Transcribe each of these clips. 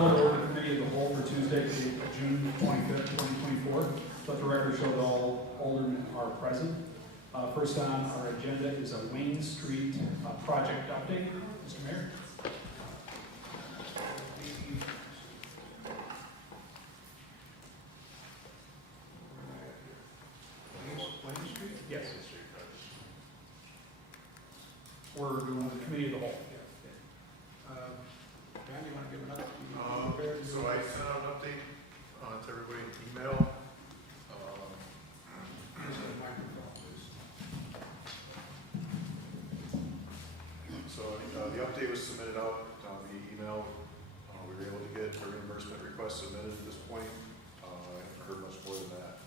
Call to order the committee of the whole for Tuesday, June 25th, 2024. Let the record show that all aldermen are present. First on our agenda is a Wayne Street project update. Mr. Mayor. Wayne Street? Yes. We're doing the committee of the whole. Dan, you want to give an update? So I sent out an update to everybody in email. Use the microphone, please. So the update was submitted out via email. We were able to get a reimbursement request submitted at this point. I haven't heard much more than that.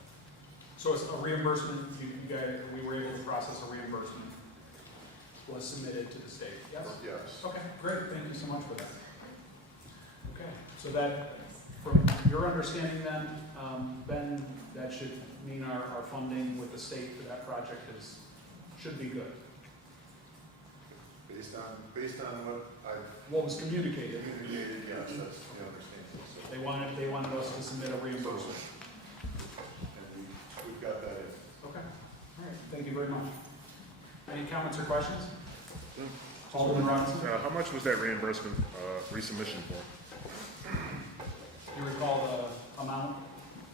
So it's a reimbursement, you guys, we were able to process a reimbursement, was submitted to the state, yes? Yes. Okay, great, thank you so much for that. Okay, so that, from your understanding then, Ben, that should mean our funding with the state for that project should be good. Based on what I've What was communicated, communicated, yes, that's the understanding. So, they wanted us to submit a reimbursement. and we've got that in. Okay, all right, thank you very much. Any comments or questions? Alderman Robinson? How much was that reimbursement resubmission for? Do you recall the amount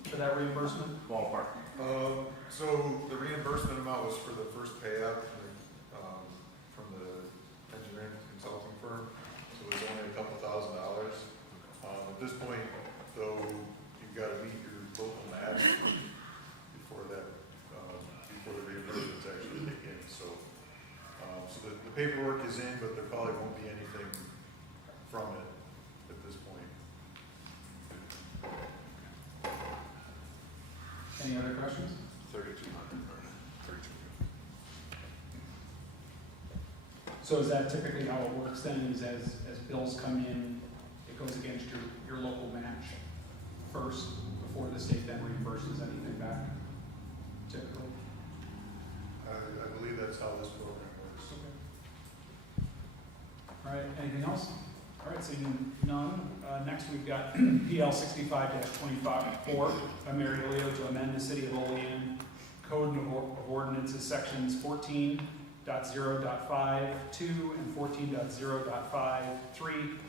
for that reimbursement? Ballpark. So the reimbursement amount was for the first payout from the engineering consulting firm. So it was only a couple $1,000s. At this point, though, you've got to meet your local match before that, before the reimbursements actually kick in. So the paperwork is in, but there probably won't be anything from it at this point. Any other questions? 3,200. So is that typically how it works then, is as bills come in, it goes against your local match first, before the state then reimburses anything back, typically? I believe that's how this program works. All right, anything else? All right, seeing none. Next, we've got PL 65-25-4, by Mary Leo to amend the City of Olean Code of Ordinances, sections 14.0.5.2 and 14.0.5.3,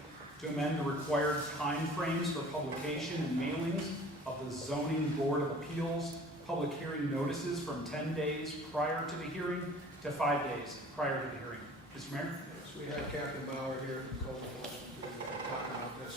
to amend the required timeframes for publication and mailings of the Zoning Board of Appeals public hearing notices from 10 days prior to the hearing to 5 days prior to the hearing. Mr. Mayor? So we have Captain Bauer here from Code Enforcement to talk about this.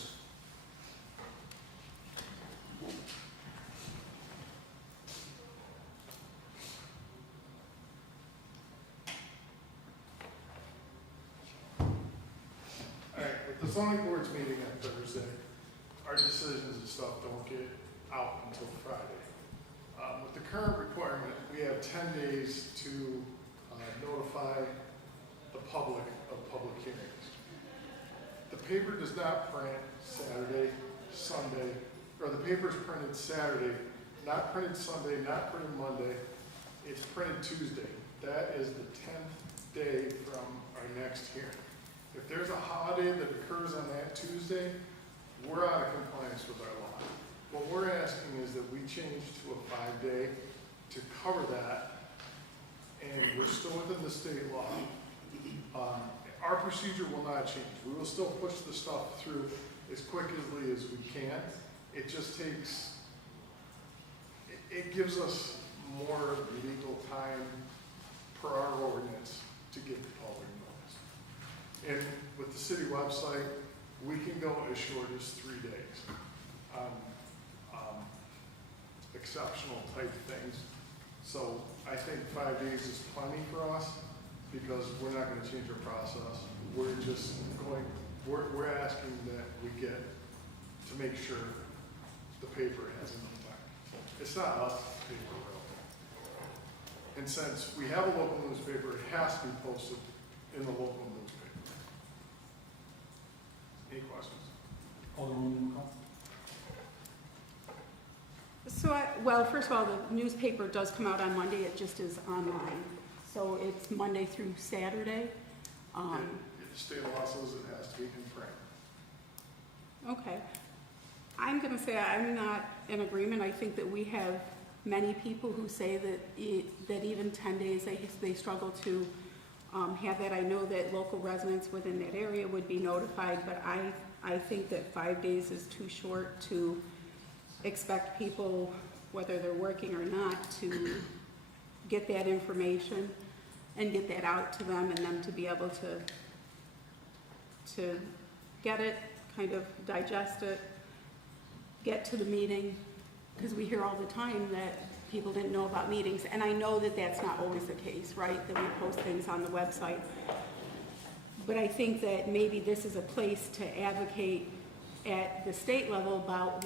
All right, with the zoning board's meeting on Thursday, our decisions and stuff don't get out until Friday. With the current requirement, we have 10 days to notify the public of public hearings. The paper does not print Saturday, Sunday, or the paper's printed Saturday, not printed Sunday, not printed Monday. It's printed Tuesday. That is the 10th day from our next hearing. If there's a holiday that occurs on that Tuesday, we're out of compliance with our law. What we're asking is that we change to a 5-day to cover that, and we're still within the state law. Our procedure will not change. We will still push the stuff through as quickly as we can. It just takes, it gives us more legal time per our ordinance to get the public notice. And with the city website, we can go as short as 3 days. Exceptional type things. So I think 5 days is plenty for us because we're not going to change our process. We're just going, we're asking that we get to make sure the paper has enough time. It's not us, it's the paper route. And since we have a local newspaper, it has to be posted in the local newspaper. Any questions? Alderwoman McCall? So, well, first of all, the newspaper does come out on Monday, it just is online. So it's Monday through Saturday. If the state law says it has to be in print. Okay, I'm gonna say I'm not in agreement. I think that we have many people who say that that even 10 days, they struggle to have that. I know that local residents within that area would be notified, but I think that 5 days is too short to expect people, whether they're working or not, to get that information and get that out to them, and them to be able to get it, kind of digest it, get to the meeting, because we hear all the time that people didn't know about meetings, and I know that that's not always the case, right, that we post things on the website. But I think that maybe this is a place to advocate at the state level about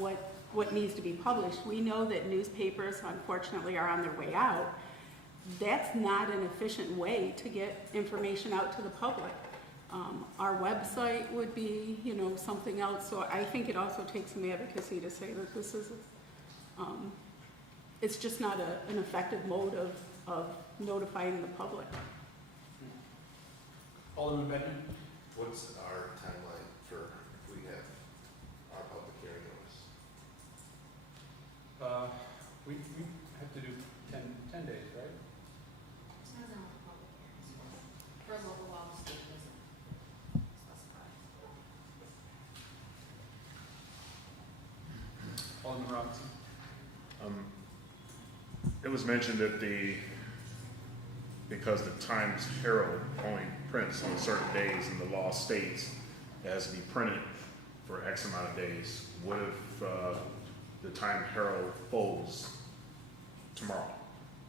what needs to be published. We know that newspapers, unfortunately, are on their way out. That's not an efficient way to get information out to the public. Our website would be, something else. So I think it also takes some advocacy to say that this is, it's just not an effective mode of notifying the public. Alderman Benton? What's our timeline for if we have our public hearing notice? We have to do 10 days, right? Depends on what the public hearings are. For local law, the state doesn't specify. Alderman Robinson? It was mentioned that because the Times Herald only prints on certain days and the law states it has to be printed for X amount of days, what if the Times Herald folds tomorrow?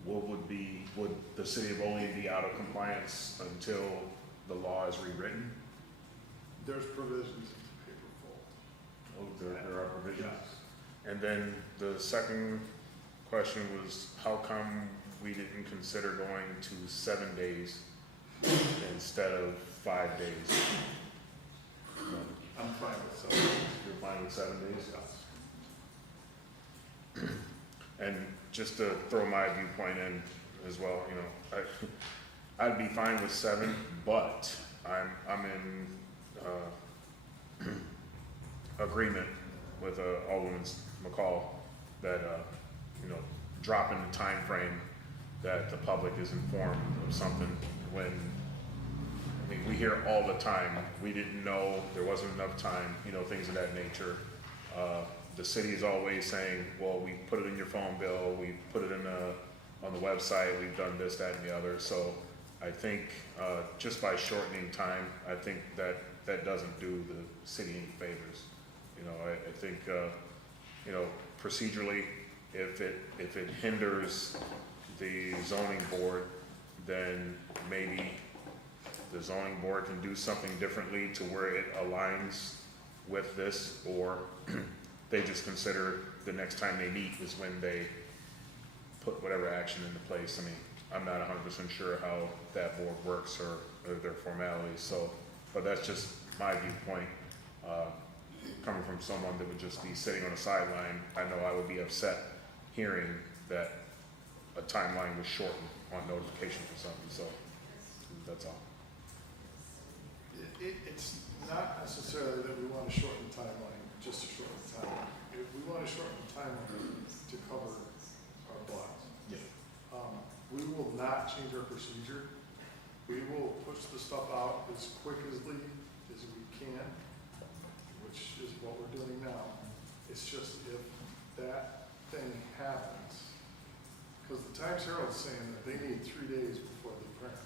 Would the city of Olean be out of compliance until the law is rewritten? There's provisions in the paper fold. Oh, there are provisions? Yes. And then the second question was, how come we didn't consider going to 7 days instead of 5 days? I'm fine with some. You're fine with 7 days? And just to throw my viewpoint in as well, I'd be fine with 7, but I'm in agreement with Alderman McCall that dropping the time frame that the public is informed of something when we hear all the time, we didn't know, there wasn't enough time, things of that nature. The city is always saying, well, we put it in your phone bill, we put it on the website, we've done this, that, and the other. So I think just by shortening time, I think that doesn't do the city any favors. I think procedurally, if it hinders the zoning board, then maybe the zoning board can do something differently to where it aligns with this, or they just consider the next time they meet is when they put whatever action into place. I mean, I'm not 100% sure how that board works or their formalities, so, but that's just my viewpoint. Coming from someone that would just be sitting on the sideline, I know I would be upset hearing that a timeline was shortened on notification for something, so that's all. It's not necessarily that we want to shorten the timeline, just to shorten the timeline. If we want to shorten the timeline to cover our blocks, we will not change our procedure. We will push the stuff out as quickly as we can, which is what we're doing now. It's just if that thing happens, because the Times Herald is saying that they need 3 days before they print.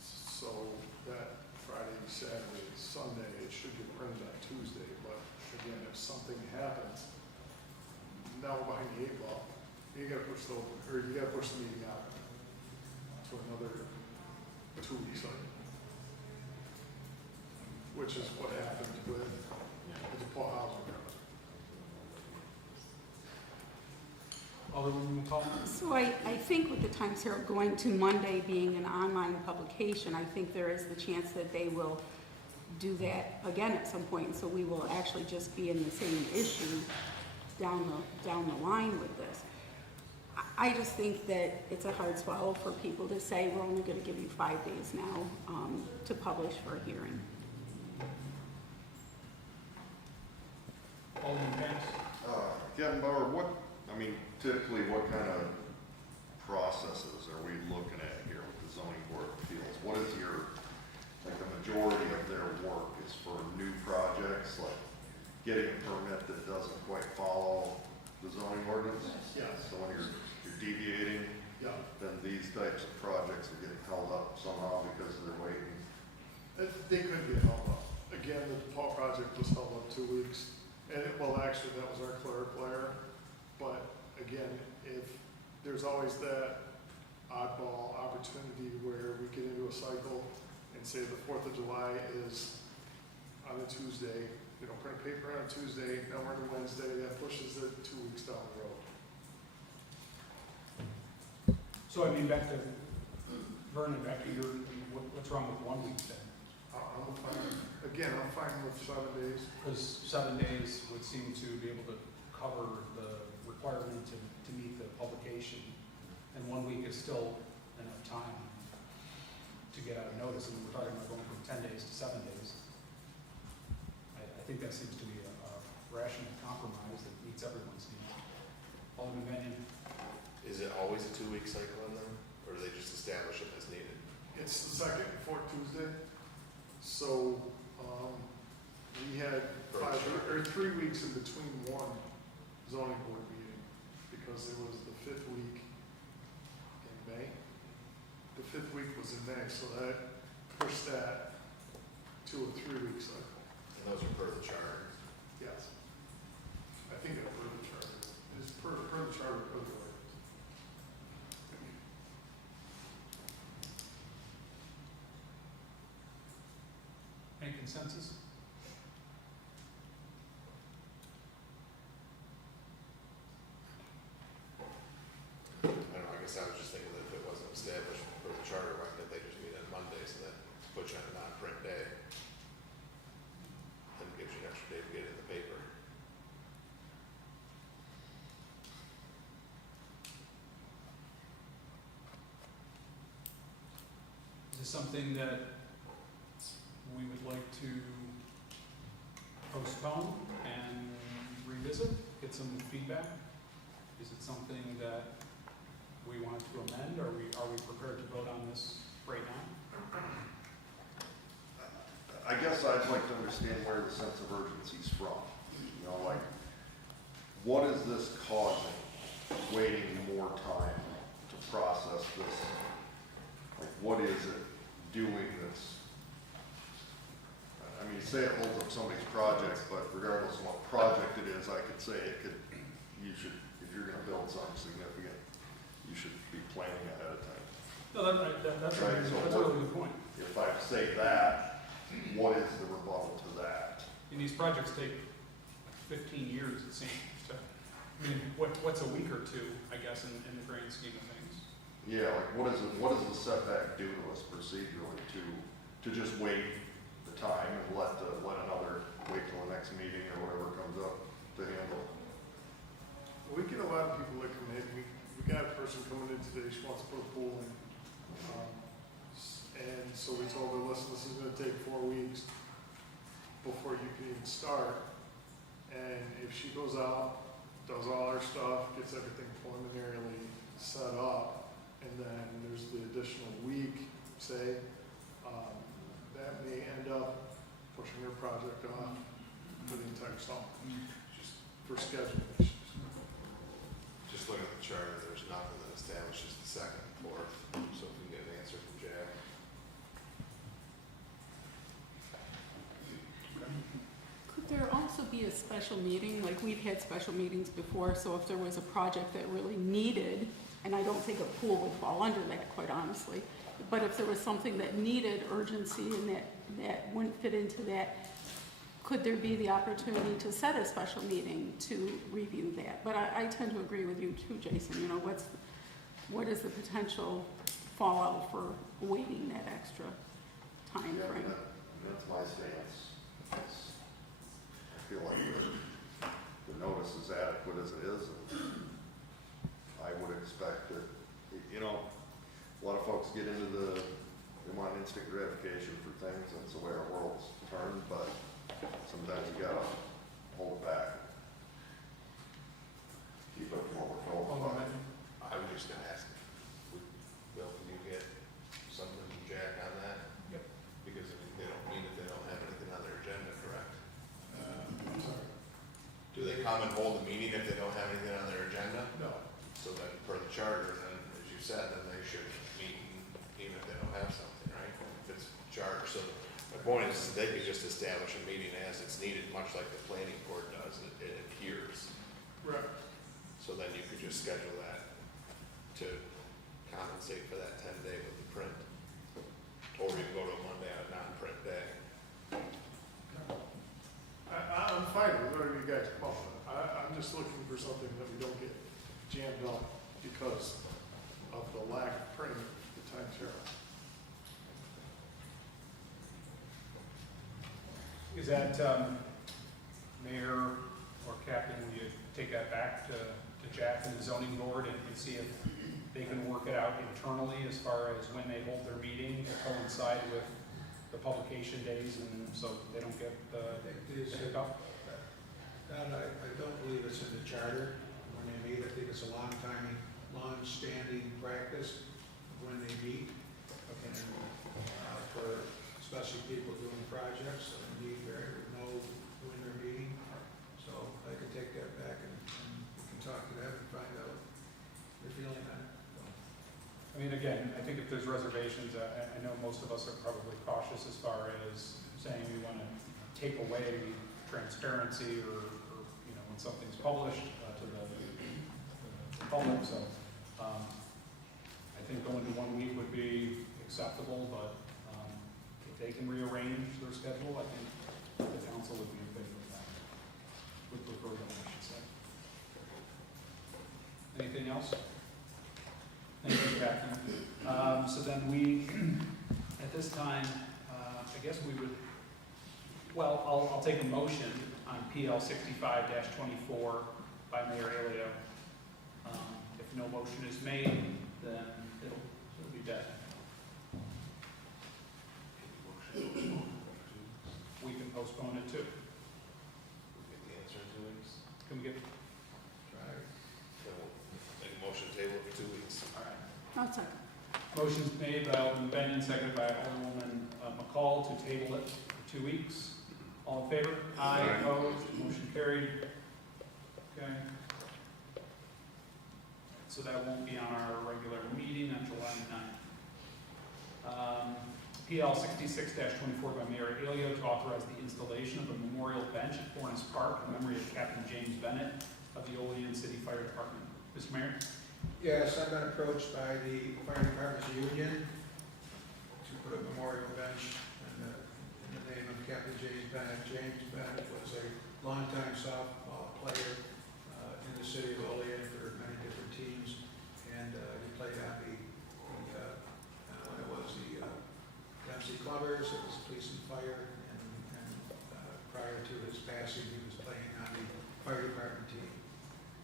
So that Friday, Saturday, Sunday, it should get printed on Tuesday. But again, if something happens, now we're behind the 8 ball. You gotta push the meeting out to another 2 weeks later. Which is what happened with the Paul Housing project. Alderman McCall? So I think with the Times Herald going to Monday being an online publication, I think there is the chance that they will do that again at some point. So we will actually just be in the same issue down the line with this. I just think that it's a hard swallow for people to say, we're only going to give you 5 days now to publish for a hearing. Alderman Kevin Bauer, typically what kind of processes are we looking at here with the zoning board of appeals? What is the majority of their work is for new projects, like getting a permit that doesn't quite follow the zoning ordinance? Yes. So when you're deviating, Yeah. then these types of projects are getting held up somehow because they're waiting. They could get held up. Again, the Paul project was held up 2 weeks, and actually, that was our clerical error. But again, if there's always that oddball opportunity where we get into a cycle and say the 4th of July is on a Tuesday, we don't print a paper on a Tuesday, now we're on a Wednesday, that pushes it 2 weeks down the road. So I mean, back to Vernon, back to what's wrong with 1 week then? I'm fine, again, I'm fine with 7 days. Because 7 days would seem to be able to cover the requirement to meet the publication. And 1 week is still enough time to get out of notice, and we're talking about going from 10 days to 7 days. I think that seems to be a rational compromise that meets everyone's needs. Alderman Benyon? Is it always a 2-week cycle on them, or do they just establish it as needed? It's the second and fourth Tuesday, so, we had 3 weeks in between one zoning board meeting, because it was the 5th week in May. The 5th week was in May, so that pushed that to a 3-week cycle. And those are per the charter. Yes. I think that's per the charter. It's per the charter, per the ordinance. Any consensus? I don't know, I guess I was just thinking that if it wasn't established per the charter, why couldn't they just meet on Mondays and then put you on a non-print day? Then it gives you an extra day to get it in the paper. Is this something that we would like to postpone and revisit, get some feedback? Is it something that we want to amend? Are we prepared to vote on this right now? I guess I'd like to understand where the sense of urgency is from. What is this causing, waiting more time to process this? What is it doing that's, you say it holds up somebody's project, but regardless of what project it is, I could say if you're gonna build something significant, you should be planning ahead of time. No, that's a Right, so really good point. If I say that, what is the rebuttal to that? And these projects take 15 years, it seems. What's a week or two, I guess, in the grand scheme of things? Yeah, what does the setback do to us procedurally to just wait the time and let wait till the next meeting or whatever comes up to handle? We get a lot of people that come in. We got a person coming in today, she wants to put a pool in. And so we told her, listen, this is gonna take 4 weeks before you can even start. And if she goes out, does all her stuff, gets everything preliminarily set up, and then there's the additional week, say, that may end up pushing her project off for the entire summer, just for scheduling issues. Just looking at the charter, there's nothing that establishes the second and fourth, so if we can get an answer from Jack. Could there also be a special meeting, like we've had special meetings before, so if there was a project that really needed, and I don't think a pool would fall under that, quite honestly, but if there was something that needed urgency and that wouldn't fit into that, could there be the opportunity to set a special meeting to review that? But I tend to agree with you too, Jason, what is the potential fallout for waiting that extra time Yeah, frame? that's my stance. I feel like the notice is adequate as it is, and I would expect that, a lot of folks get into they want instant gratification for things, and it's the way our world's turned, but sometimes you gotta hold it back. come and hold a meeting if they don't have anything on their agenda? No. So then, per the charter, then, as you said, then they should meet even if they don't have something, right? If it's charter, so my point is, they could just establish a meeting as it's needed, much like the planning board does, it adheres. Right. So then you could just schedule that to compensate for that 10-day with the print. Or you can go to a Monday, a non-print day. I'm fine with whatever you guys come up with. I'm just looking for something that we don't get jammed up because of the lack of printing the time zero. Is that, Mayor or Captain, will you take that back to Jack and the zoning board and see if they can work it out internally as far as when they hold their meeting to coincide with the publication days and so they don't get the hiccup? I don't believe it's in the charter when they meet. I think it's a long-standing practice when they meet. And for especially people doing projects, they need know when they're meeting. So I can take that back and we can talk to them and find out their feeling on it. I mean, again, I think if there's reservations, I know most of us are probably cautious as far as saying we want to take away transparency or you know, when something's published to the public. So I think going to 1 week would be acceptable, but if they can rearrange their schedule, I think the council would be in favor of that. Would prefer that, I should say. Anything else? Thank you, Captain. So then we, at this time, I guess we would, well, I'll take a motion on PL 65-24 by Mayor Elio. If no motion is made, then it'll be dead. We can postpone it too. Get the answer in 2 weeks. Can we get, Right. So we'll make a motion to table it for 2 weeks. all right. I'll second. Motion's made by Alderman Benyon, seconded by Alderwoman McCall to table it for 2 weeks. All in favor? Aye. Opposed? Motion carried. Okay. So that won't be on our regular meeting on July 9th. PL 66-24 by Mayor Elio to authorize the installation of a memorial bench at Forest Park in memory of Captain James Bennett of the Olean City Fire Department. Mr. Mayor? Yes, I've been approached by the Fire Department's union to put a memorial bench in the name of Captain James Bennett. James Bennett was a longtime softball player in the city of Olean for many different teams, and he played on when it was the Dempsey Clubbers, it was police and fire, and prior to his passing, he was playing on the fire department team.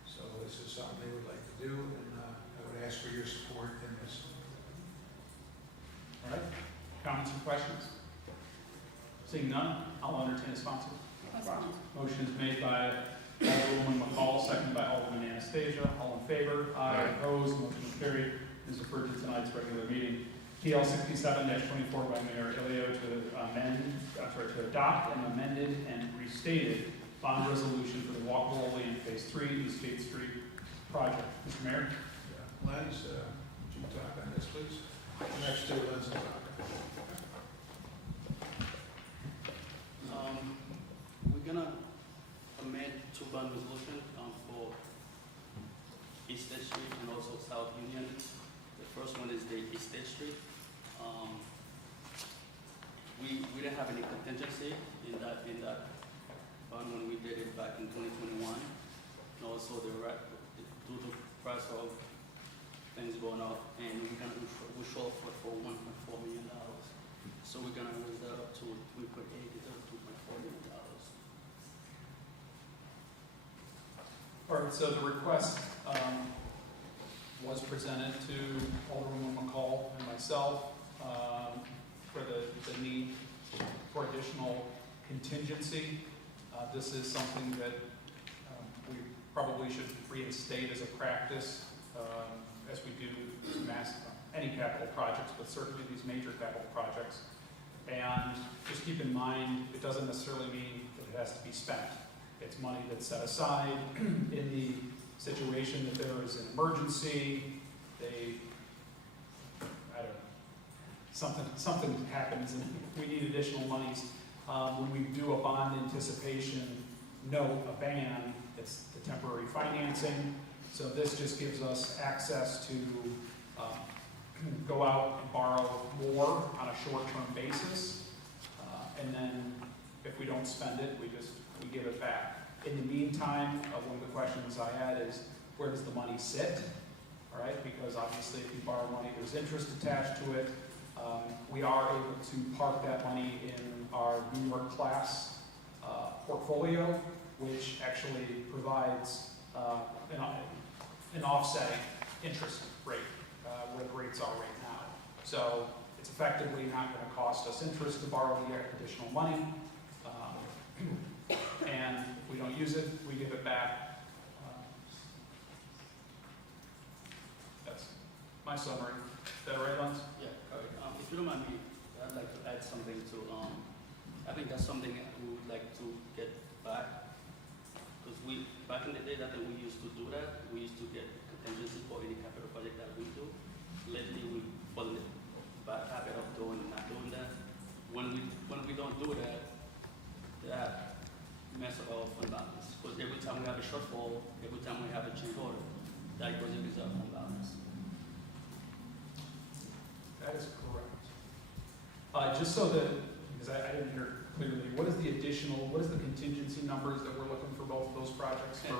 So this is something they would like to do, and I would ask for your support in this. All right. Comments or questions? Seeing none, I'll entertain a sponsor. Motion is made by Alderwoman McCall, seconded by Alderman Anastasia. All in favor? Aye. Opposed? Motion is carried. Is referred to tonight's regular meeting. PL 67-24 by Mayor Elio to adopt an amended and restated bond resolution for the Walkable Olean Phase 3 East State Street project. Mr. Mayor? Lens, would you talk on this, please? Next to Lens and talk. We're gonna amend two bond resolutions for East State Street and also South Union. The first one is the East State Street. We didn't have any contingency in that bond when we did it back in 2021. And also due to price of things going up, and we short for $1.4 million. So we're gonna raise that up to 3.8 instead of $2.4 million. All right, so the request was presented to Alderwoman McCall and myself for the need for additional contingency. This is something that we probably should reinstate as a practice as we do any capital projects, but certainly these major capital projects. And just keep in mind, it doesn't necessarily mean that it has to be spent. It's money that's set aside in the situation that there is an emergency, I don't know, something happens and we need additional monies. When we do a bond anticipation note, a ban, it's the temporary financing. So this just gives us access to go out and borrow more on a short-term basis. And then if we don't spend it, we give it back. In the meantime, one of the questions I had is, where does the money sit? All right, because obviously if you borrow money, there's interest attached to it. We are able to park that money in our New York class portfolio, which actually provides an offsetting interest rate where the rates are right now. So it's effectively not going to cost us interest to borrow the additional money. And if we don't use it, we give it back. That's my summary. Is that right, Lance? Yeah, correct. If you don't mind me, I'd like to add something to, I think that's something we would like to get back. Because back in the day, I think we used to do that. We used to get contingency for any capital project that we do. Lately, we fall in the bad habit of not doing that. When we don't do that, that mess up our fund balance. Because every time we have a shortfall, every time we have a change order, that goes into our fund balance. That is correct. Just so that, because I didn't hear clearly, what is the contingency numbers that we're looking for both of those projects? For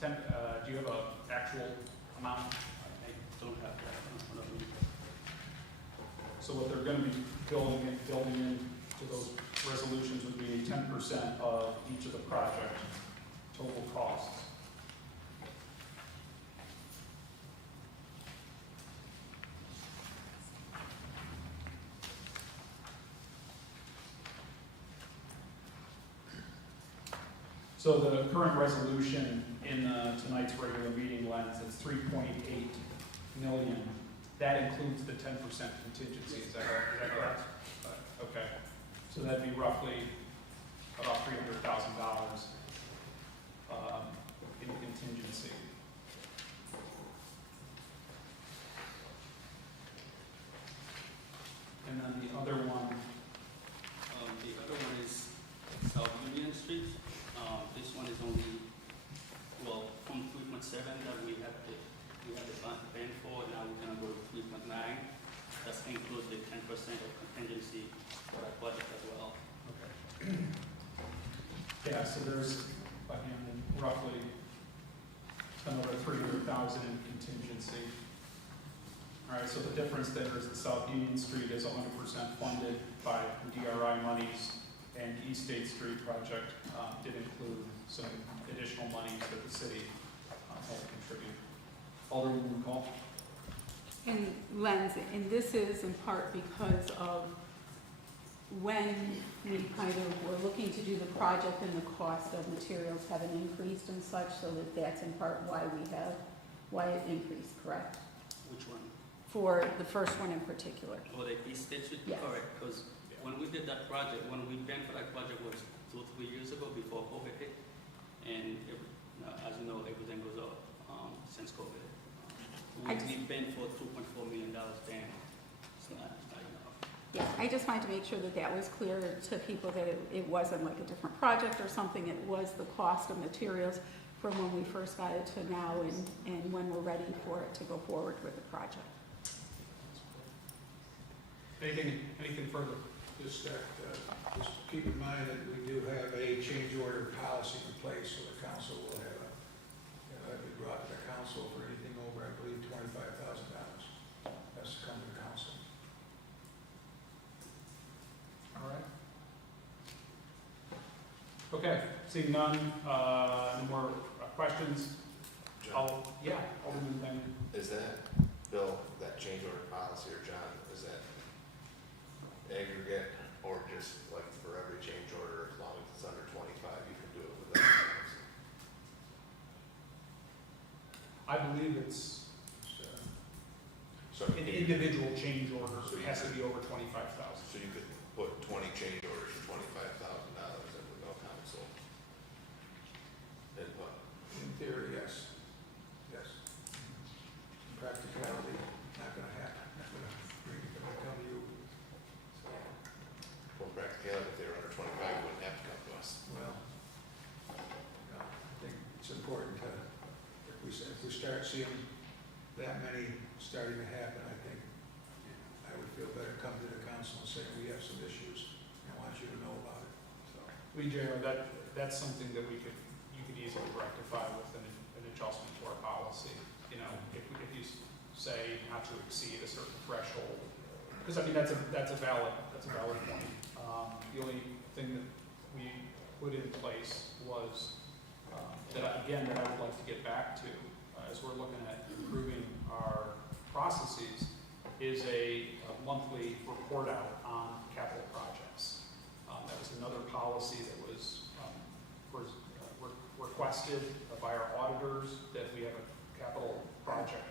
10, do you have an actual amount? I don't have that. I don't know. So what they're going to be building in to those resolutions would be 10% of each of the project total costs. So the current resolution in tonight's regular meeting lens, it's 3.8 million. That includes the 10% contingency, is that correct? Okay, so that'd be roughly about $300,000 in contingency. And then the other one, is South Union Street. This one is only, well, from 3.7 that we had the ban for, now we're gonna go to 3.9. That includes the 10% of contingency for that project as well. okay. Yeah, so there's, again, roughly another $300,000 in contingency. All right, so the difference there is that South Union Street is 100% funded by DRI monies, and East State Street project did include some additional monies that the city helped contribute. Alderman McCall? And Lens, and this is in part because of when we kind of were looking to do the project and the cost of materials haven't increased and such, so that's in part why it increased, correct? Which one? For the first one in particular. Oh, the East State Street? Yes. Correct, because when we did that project, when we banned for that project was 2-3 years ago before COVID hit. And as you know, everything goes up since COVID. We banned for $2.4 million ban. It's not enough. Yeah, I just wanted to make sure that that was clear to people, that it wasn't like a different project or something. It was the cost of materials from when we first got it to now, and when we're ready for it to go forward with the project. Anything further? Just keep in mind that we do have a change order policy in place, so the council will have that'd be brought to the council for anything over, I believe, $25,000. That's to come to the council. All right. Okay, seeing none, no more questions? John, Yeah, Alderman Bennett. is that, Bill, that change order policy, or John, is that aggregate, or just like for every change order, as long as it's under 25, you can do it without policy? I believe it's So an you- individual change order, So it has to be over 25,000. So you could put 20 change orders for $25,000 in with no council. theory, yes, yes. Practicality, not gonna happen, not gonna come to you. So, For practicality, if they were under 25, it wouldn't have to come to us. well, you know, I think it's important to, if we start seeing that many starting to happen, I think I would feel better come to the council and say, we have some issues, and I want you to know about it, so. That's something that you could easily rectify with an adjustment to our policy. You know, if you say not to exceed a certain threshold, because I mean, that's a valid point. The only thing that we put in place was, that I would like to get back to, as we're looking at improving our processes, is a monthly report out on capital projects. That was another policy that was requested by our auditors, that we have a capital project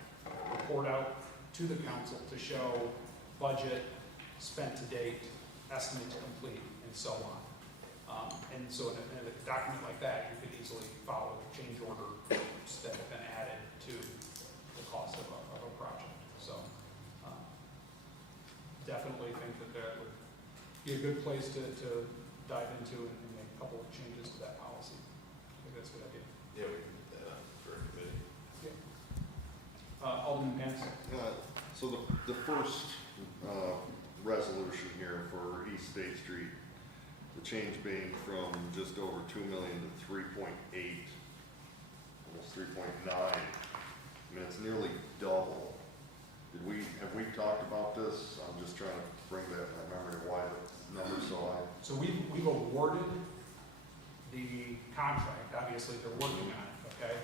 report out to the council to show budget, spent to date, estimate to complete, and so on. And so in a document like that, you could easily follow change orders that have been added to the cost of a project. So definitely think that would be a good place to dive into and make a couple of changes to that policy. I think that's a good idea. Yeah, we can put that on for a committee. Alderman Pence? So the first resolution here for East State Street, the change being from just over 2 million to 3.8, almost 3.9. I mean, it's nearly double. Have we talked about this? I'm just trying to bring that to my memory, why the number's so high. So we've awarded the contract, obviously they're working on it, okay?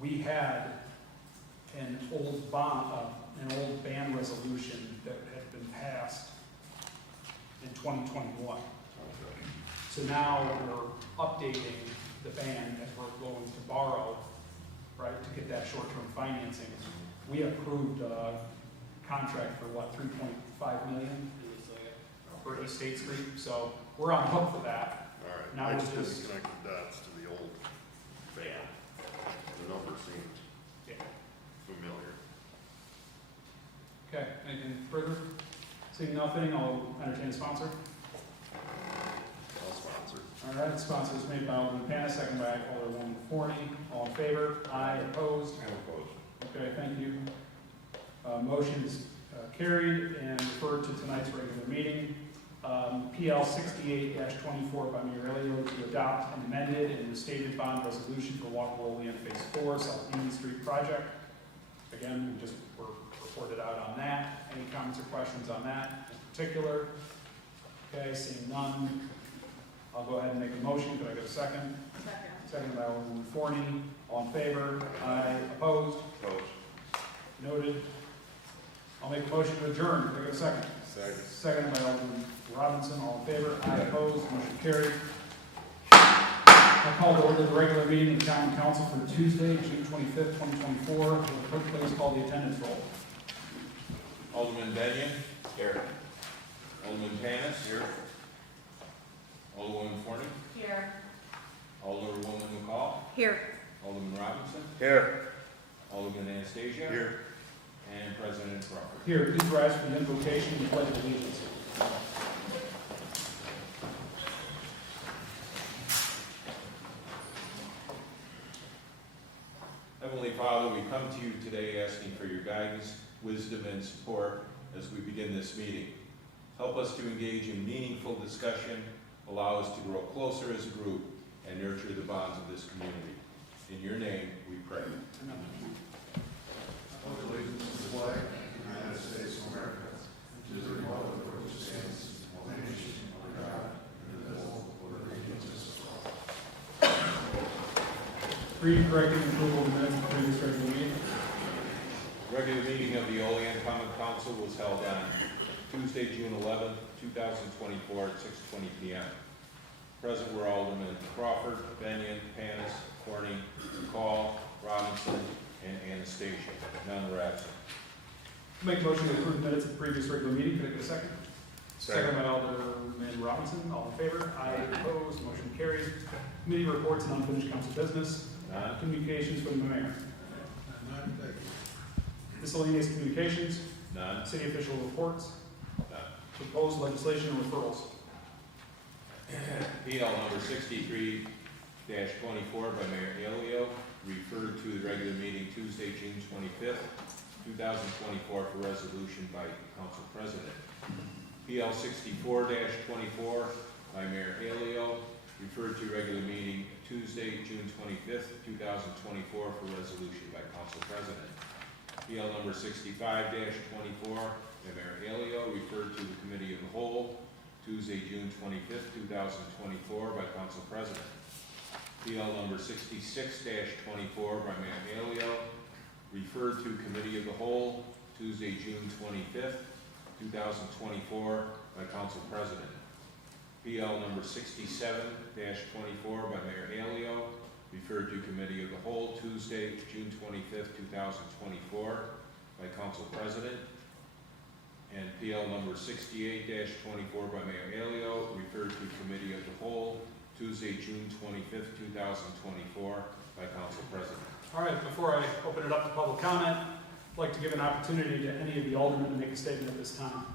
We had an old ban resolution that had been passed in 2021. So now we're updating the ban as we're going to borrow, right, to get that short-term financing. We approved a contract for what, 3.5 million for East State Street, so we're on hook for that. All right, Now I we're just just- didn't connect the dots to the old ban. The number seemed Yeah. familiar. Okay, anything further? Seeing nothing, I'll entertain a sponsor. I'll sponsor. All right, sponsor is made by Alderman Panis, second by Alderman Forney. All in favor? Aye. Opposed? I'm opposed. Okay, thank you. Motion is carried and referred to tonight's regular meeting. PL 68-24 by Mayor Elio to adopt an amended and restated bond resolution for walkable Olean Phase 4 South Union Street project. Again, we just were reported out on that. Any comments or questions on that in particular? Okay, seeing none, I'll go ahead and make a motion. Could I get a second? Second. Second by Alderman Forney. All in favor? Aye. Opposed? Opposed. Noted. I'll make a motion to adjourn. Could I get a second? Second. Second by Alderman Robinson. All in favor? Aye. Opposed? Motion carried. I call to order the regular meeting of the Common Council for Tuesday, June 25th, 2024. Will the clerk please call the attendance roll? Alderman Benyon. Here. Alderman Panis. Here. Alderwoman Forney. Here. Alderwoman McCall. Here. Alderman Robinson. Here. Alderman Anastasia. Here. And President Crawford. Here, please rise for the invocation and pledge of allegiance. Heavenly Father, we come to you today asking for your guidance, wisdom, and support as we begin this meeting. Help us to engage in meaningful discussion, allow us to grow closer as a group, and nurture the bonds of this community. In your name, we pray. Allegiance to the flag of the United States of America, to the republic for which it stands, one nation, under God, indivisible, with liberty and justice for all. Reading, correcting, and approval of the minutes of the previous regular meeting. Regular meeting of the Olean Common Council was held on Tuesday, June 11, 2024 at 6:20 p.m. Present were Alderman Crawford, Benyon, Panis, Corney, McCall, Robinson, and Anastasia. None were absent. Make a motion to approve the minutes of the previous regular meeting. Could I get a second? Second. By Alderman Robinson. All in favor? Aye. Opposed? Motion carries. Committee reports and unfinished council business. None? Communications from the mayor. None, thank you. Miscellaneous communications, None? city official reports, None. proposed legislation and referrals. PL number 63-24 by Mayor Elio, referred to the regular meeting Tuesday, June 25th, 2024 for resolution by Council President. PL 64-24 by Mayor Elio, referred to regular meeting Tuesday, June 25th, 2024 for resolution by Council President. PL number 65-24 by Mayor Elio, referred to the Committee of the Whole, Tuesday, June 25th, 2024 by Council President. PL number 66-24 by Mayor Elio, referred to Committee of the Whole, Tuesday, June 25th, 2024 by Council President. PL number 67-24 by Mayor Elio, referred to Committee of the Whole, Tuesday, June 25th, 2024 by Council President. And PL number 68-24 by Mayor Elio, referred to Committee of the Whole, Tuesday, June 25th, 2024 by Council President. All right, before I open it up to public comment, I'd like to give an opportunity to any of the aldermen to make a statement at this time.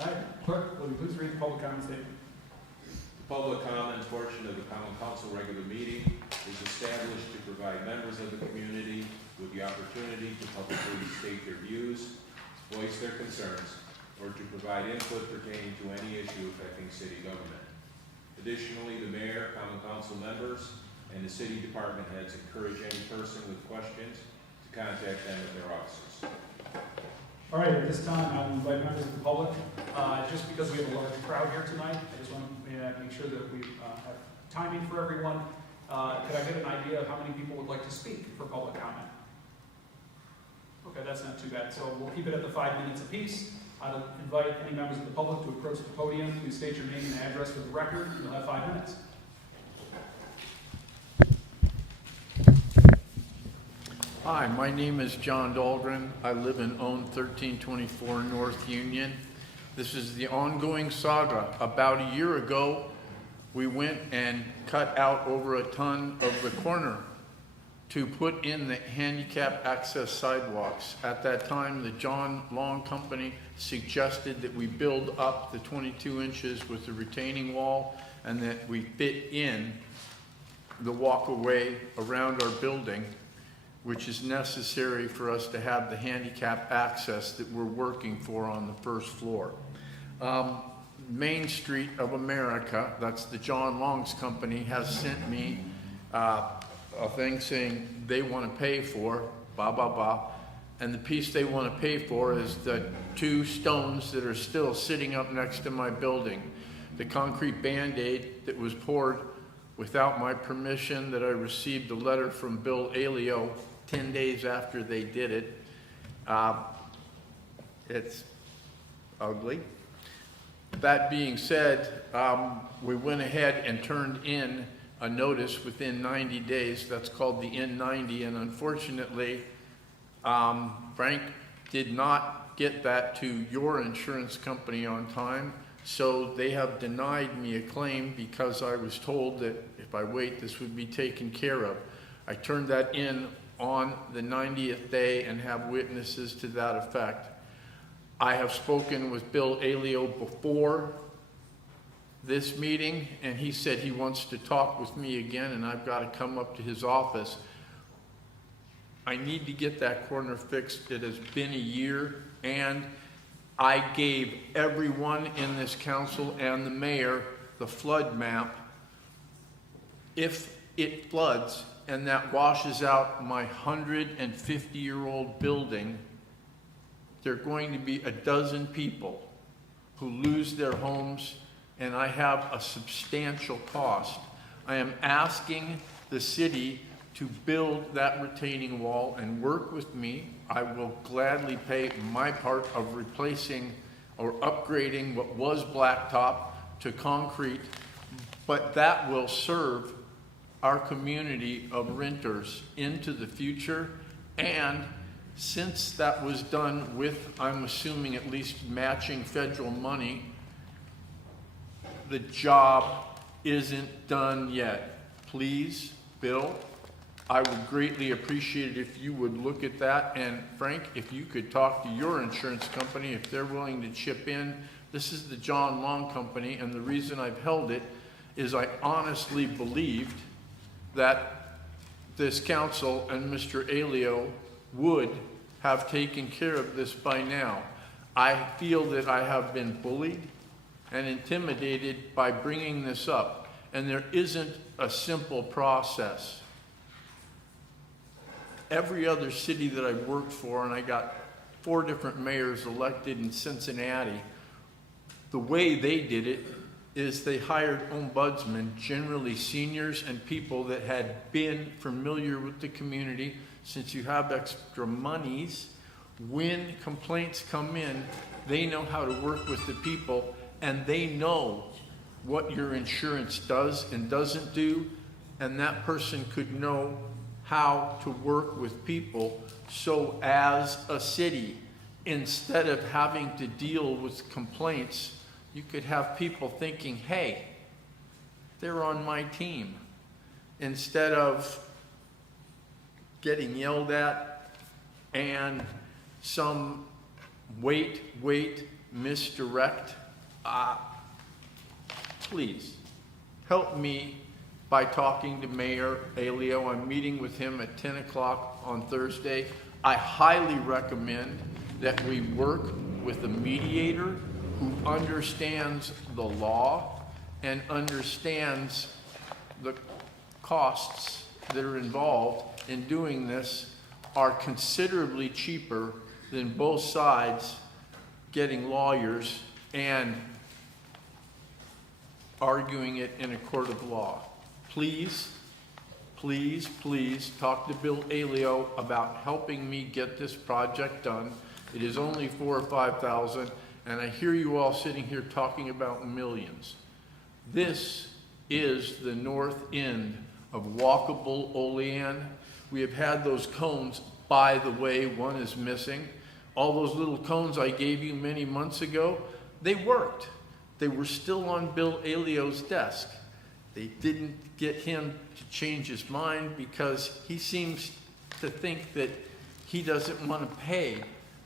All right, clerk, will you please read the public comment statement? The public comment portion of the Common Council regular meeting is established to provide members of the community with the opportunity to publicly state their views, voice their concerns, or to provide input pertaining to any issue affecting city government. Additionally, the mayor, Common Council members, and the city department heads encourage any person with questions to contact them at their offices. All right, at this time, I will invite members of the public. Just because we have a large crowd here tonight, I just want to make sure that we have timing for everyone. Could I get an idea of how many people would like to speak for public comment? Okay, that's not too bad. So we'll keep it at the 5 minutes apiece. I'll invite any members of the public to approach the podium. Please state your name and address for the record. You'll have 5 minutes. Hi, my name is John Dahlgren. I live in Own 1324 North Union. This is the ongoing saga. About a year ago, we went and cut out over a ton of the corner to put in the handicap access sidewalks. At that time, the John Long Company suggested that we build up the 22 inches with the retaining wall and that we fit in the walkway around our building, which is necessary for us to have the handicap access that we're working for on the first floor. Main Street of America, that's the John Long's company, has sent me a thing saying they want to pay for, blah, blah, blah. And the piece they want to pay for is the 2 stones that are still sitting up next to my building. The concrete Band-Aid that was poured without my permission, that I received a letter from Bill Alio 10 days after they did it. It's ugly. That being said, we went ahead and turned in a notice within 90 days. That's called the N90, and unfortunately, Frank did not get that to your insurance company on time, so they have denied me a claim because I was told that if I wait, this would be taken care of. I turned that in on the 90th day and have witnesses to that effect. I have spoken with Bill Alio before this meeting, and he said he wants to talk with me again, and I've got to come up to his office. I need to get that corner fixed. It has been a year, and I gave everyone in this council and the mayor the flood map. If it floods and that washes out my 150-year-old building, there are going to be 12 people who lose their homes, and I have a substantial cost. I am asking the city to build that retaining wall and work with me. I will gladly pay my part of replacing or upgrading what was blacktop to concrete, but that will serve our community of renters into the future. And since that was done with, I'm assuming, at least matching federal money, the job isn't done yet. please, Bill, I would greatly appreciate it if you would look at that. And Frank, if you could talk to your insurance company, if they're willing to chip in. This is the John Long Company, and the reason I've held it is I honestly believed that this council and Mr. Aleo would have taken care of this by now. I feel that I have been bullied and intimidated by bringing this up, and there isn't a simple process. Every other city that I've worked for, and I got 4 different mayors elected in Cincinnati, the way they did it is they hired ombudsmen, generally seniors and people that had been familiar with the community. Since you have extra monies, when complaints come in, they know how to work with the people, and they know what your insurance does and doesn't do, and that person could know how to work with people. So as a city, instead of having to deal with complaints, you could have people thinking, hey, they're on my team, instead of getting yelled at and some wait, misdirect. Please help me by talking to Mayor Aleo. I'm meeting with him at 10 o'clock on Thursday. I highly recommend that we work with a mediator who understands the law and understands the costs that are involved in doing this are considerably cheaper than both sides getting lawyers and arguing it in a court of law. Please, please, please talk to Bill Aleo about helping me get this project done. It is only $4,000 or $5,000, and I hear you all sitting here talking about millions. This is the north end of walkable Olean. We have had those cones. By the way, one is missing. All those little cones I gave you many months ago, they worked. They were still on Bill Aleo's desk. They didn't get him to change his mind because he seems to think that he doesn't want to pay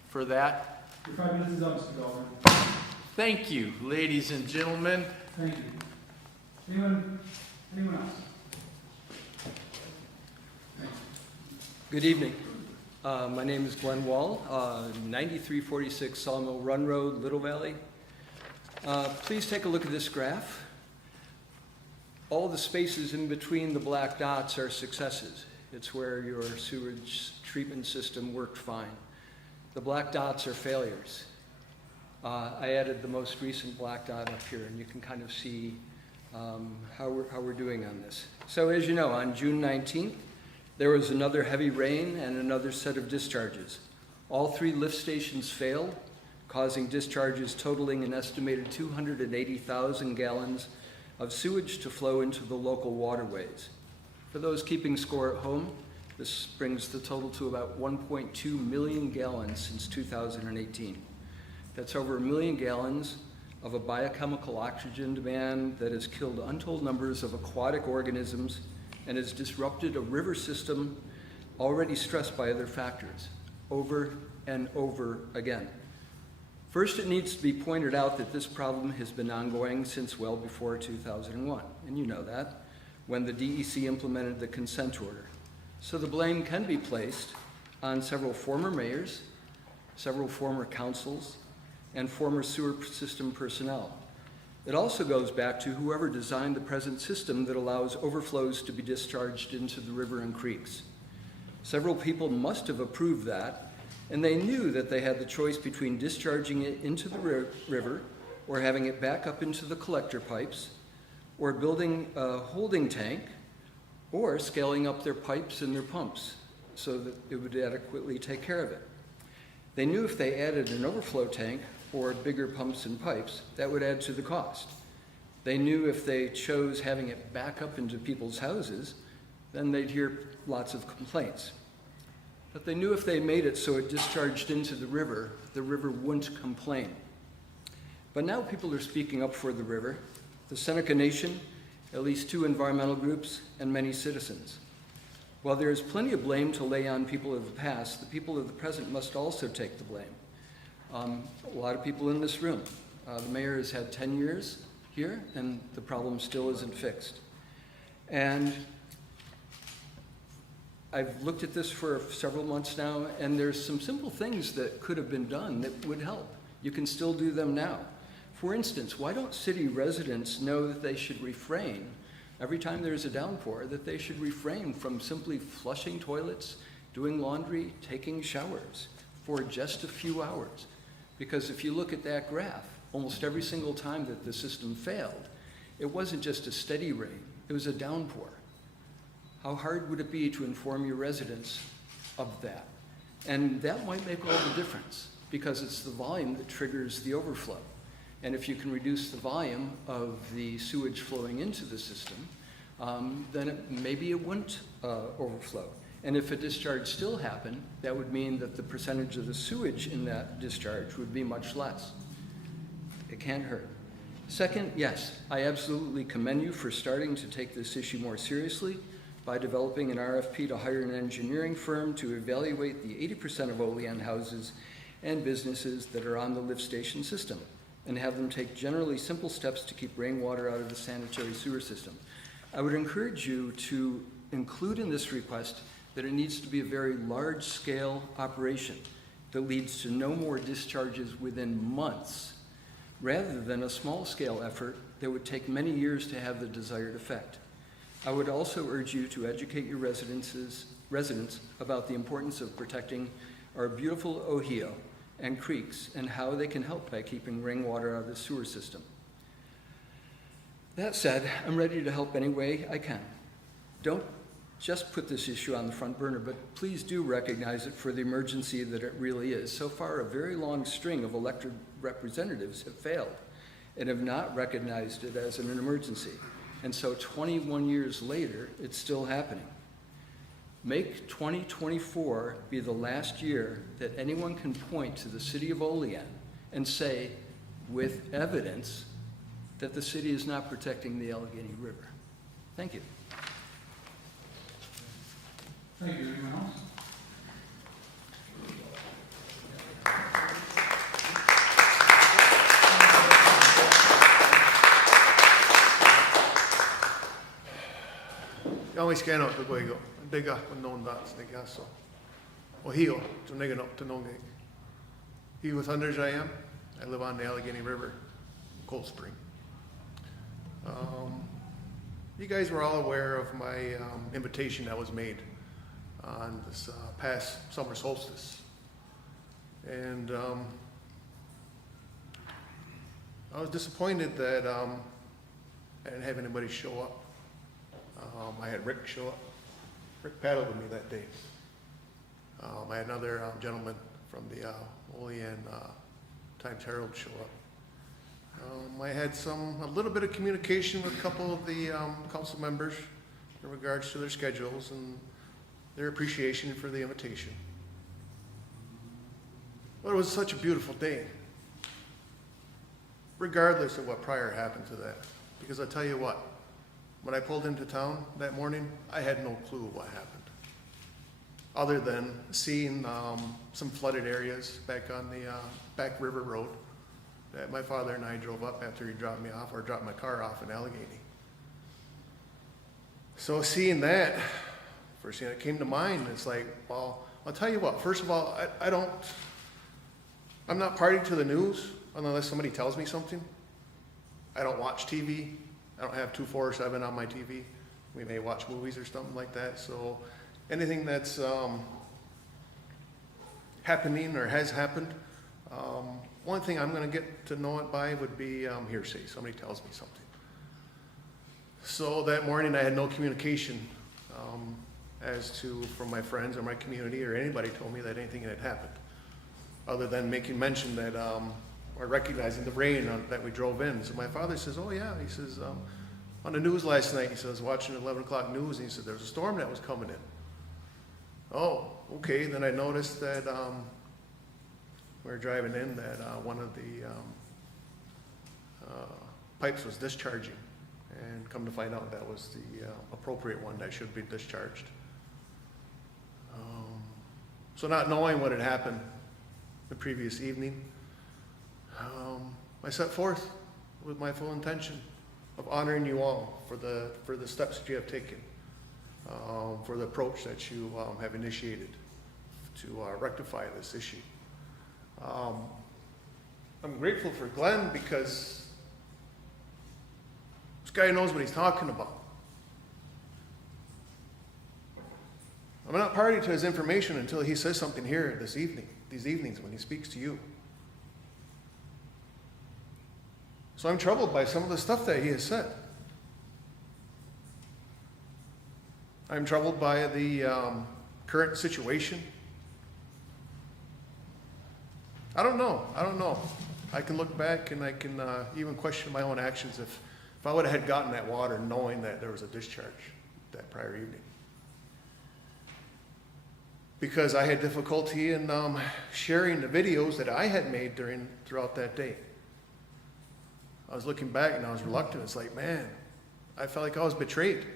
for that. Your 5 minutes is up, Mr. Goldman. Thank you, ladies and gentlemen. Thank you. Anyone else? Good evening. My name is Glenn Wall, 9346 Sawmill Run Road, Little Valley. Please take a look at this graph. All the spaces in between the black dots are successes. It's where your sewage treatment system worked fine. The black dots are failures. I added the most recent black dot up here, and you can kind of see how we're doing on this. So as you know, on June 19th, there was another heavy rain and another set of discharges. All 3 lift stations failed, causing discharges totaling an estimated 280,000 gallons of sewage to flow into the local waterways. For those keeping score at home, this brings the total to about 1.2 million gallons since 2018. That's over 1 million gallons of a biochemical oxygen demand that has killed untold numbers of aquatic organisms and has disrupted a river system already stressed by other factors, over and over again. First, it needs to be pointed out that this problem has been ongoing since well before 2001, and you know that, when the DEC implemented the consent order. So the blame can be placed on several former mayors, several former councils, and former sewer system personnel. It also goes back to whoever designed the present system that allows overflows to be discharged into the river and creeks. Several people must have approved that, and they knew that they had the choice between discharging it into the river or having it back up into the collector pipes, or building a holding tank, or scaling up their pipes and their pumps so that it would adequately take care of it. They knew if they added an overflow tank or bigger pumps and pipes, that would add to the cost. They knew if they chose having it back up into people's houses, then they'd hear lots of complaints. But they knew if they made it so it discharged into the river wouldn't complain. But now people are speaking up for the river. The Seneca Nation at least 2 environmental groups, and many citizens. While there is plenty of blame to lay on people of the past, the people of the present must also take the blame. A lot of people in this room. The mayor has had 10 years here, and the problem still isn't fixed. And I've looked at this for several months now, and there's some simple things that could have been done that would help. You can still do them now. For instance, why don't city residents know that they should refrain, every time there's a downpour, that they should refrain from simply flushing toilets, doing laundry, taking showers for just a few hours? Because if you look at that graph, almost every single time that the system failed, it wasn't just a steady rain, it was a downpour. How hard would it be to inform your residents of that? And that might make all the difference, because it's the volume that triggers the overflow. And if you can reduce the volume of the sewage flowing into the system, then maybe it wouldn't overflow. And if a discharge still happened, that would mean that the percentage of the sewage in that discharge would be much less. It can't hurt. Second, yes, I absolutely commend you for starting to take this issue more seriously by developing an RFP to hire an engineering firm to evaluate the 80% of Olean houses and businesses that are on the lift station system, and have them take generally simple steps to keep rainwater out of the sanitary sewer system. I would encourage you to include in this request that it needs to be a very large-scale operation that leads to no more discharges within months, rather than a small-scale effort that would take many years to have the desired effect. I would also urge you to educate your residents about the importance of protecting our beautiful Ohio and creeks and how they can help by keeping rainwater out of the sewer system. That said, I'm ready to help any way I can. Don't just put this issue on the front burner, but please do recognize it for the emergency that it really is. So far, a very long string of elected representatives have failed and have not recognized it as an emergency. And so 21 years later, it's still happening. Make 2024 be the last year that anyone can point to the city of Olean and say, with evidence, that the city is not protecting the Allegheny River. Thank you. Thank you. Anyone else? Jag vill skräna upp och gå. Digga på någon dans, digga så. Och heel, to nigga up to någon gig. He with Hundreds I am. I live on the Allegheny River, Cold Spring. You guys were all aware of my invitation that was made on this past summer solstice. And I was disappointed that I didn't have anybody show up. I had Rick show up. Rick paddled with me that day. I had another gentleman from the Olean Times Herald show up. I had a little bit of communication with a couple of the council members in regards to their schedules and their appreciation for the invitation. But it was such a beautiful day, regardless of what prior happened to that. Because I tell you what, when I pulled into town that morning, I had no clue what happened, other than seeing some flooded areas back on the back river road that my father and I drove up after he dropped me off, or dropped my car off in Allegheny. So seeing that, first thing that came to mind is like, well, I'll tell you what, first of all, I'm not party to the news unless somebody tells me something. I don't watch TV. I don't have 247 on my TV. We may watch movies or something like that. So anything that's happening or has happened, one thing I'm going to get to know it by would be hearsay. Somebody tells me something. So that morning I had no communication as to from my friends or my community or anybody told me that anything had happened, other than making mention that or recognizing the rain that we drove in. So my father says, oh yeah, he says, on the news last night, he says, watching 11 o'clock news, and he said, there was a storm that was coming in. Oh, okay, then I noticed that we were driving in that one of the pipes was discharging, And come to find out that was the appropriate one that should be discharged. So not knowing what had happened the previous evening, I set forth with my full intention of honoring you all for the steps that you have taken, for the approach that you have initiated to rectify this issue. I'm grateful for Glenn because this guy knows what he's talking about. I'm not party to his information until he says something here these evenings when he speaks to you. So I'm troubled by some of the stuff that he has said. I'm troubled by the current situation. I don't know. I can look back and I can even question my own actions if I would have had gotten that water knowing that there was a discharge that prior evening. Because I had difficulty in sharing the videos that I had made throughout that day. I was looking back and I was reluctant. It's like, man, I felt like I was betrayed.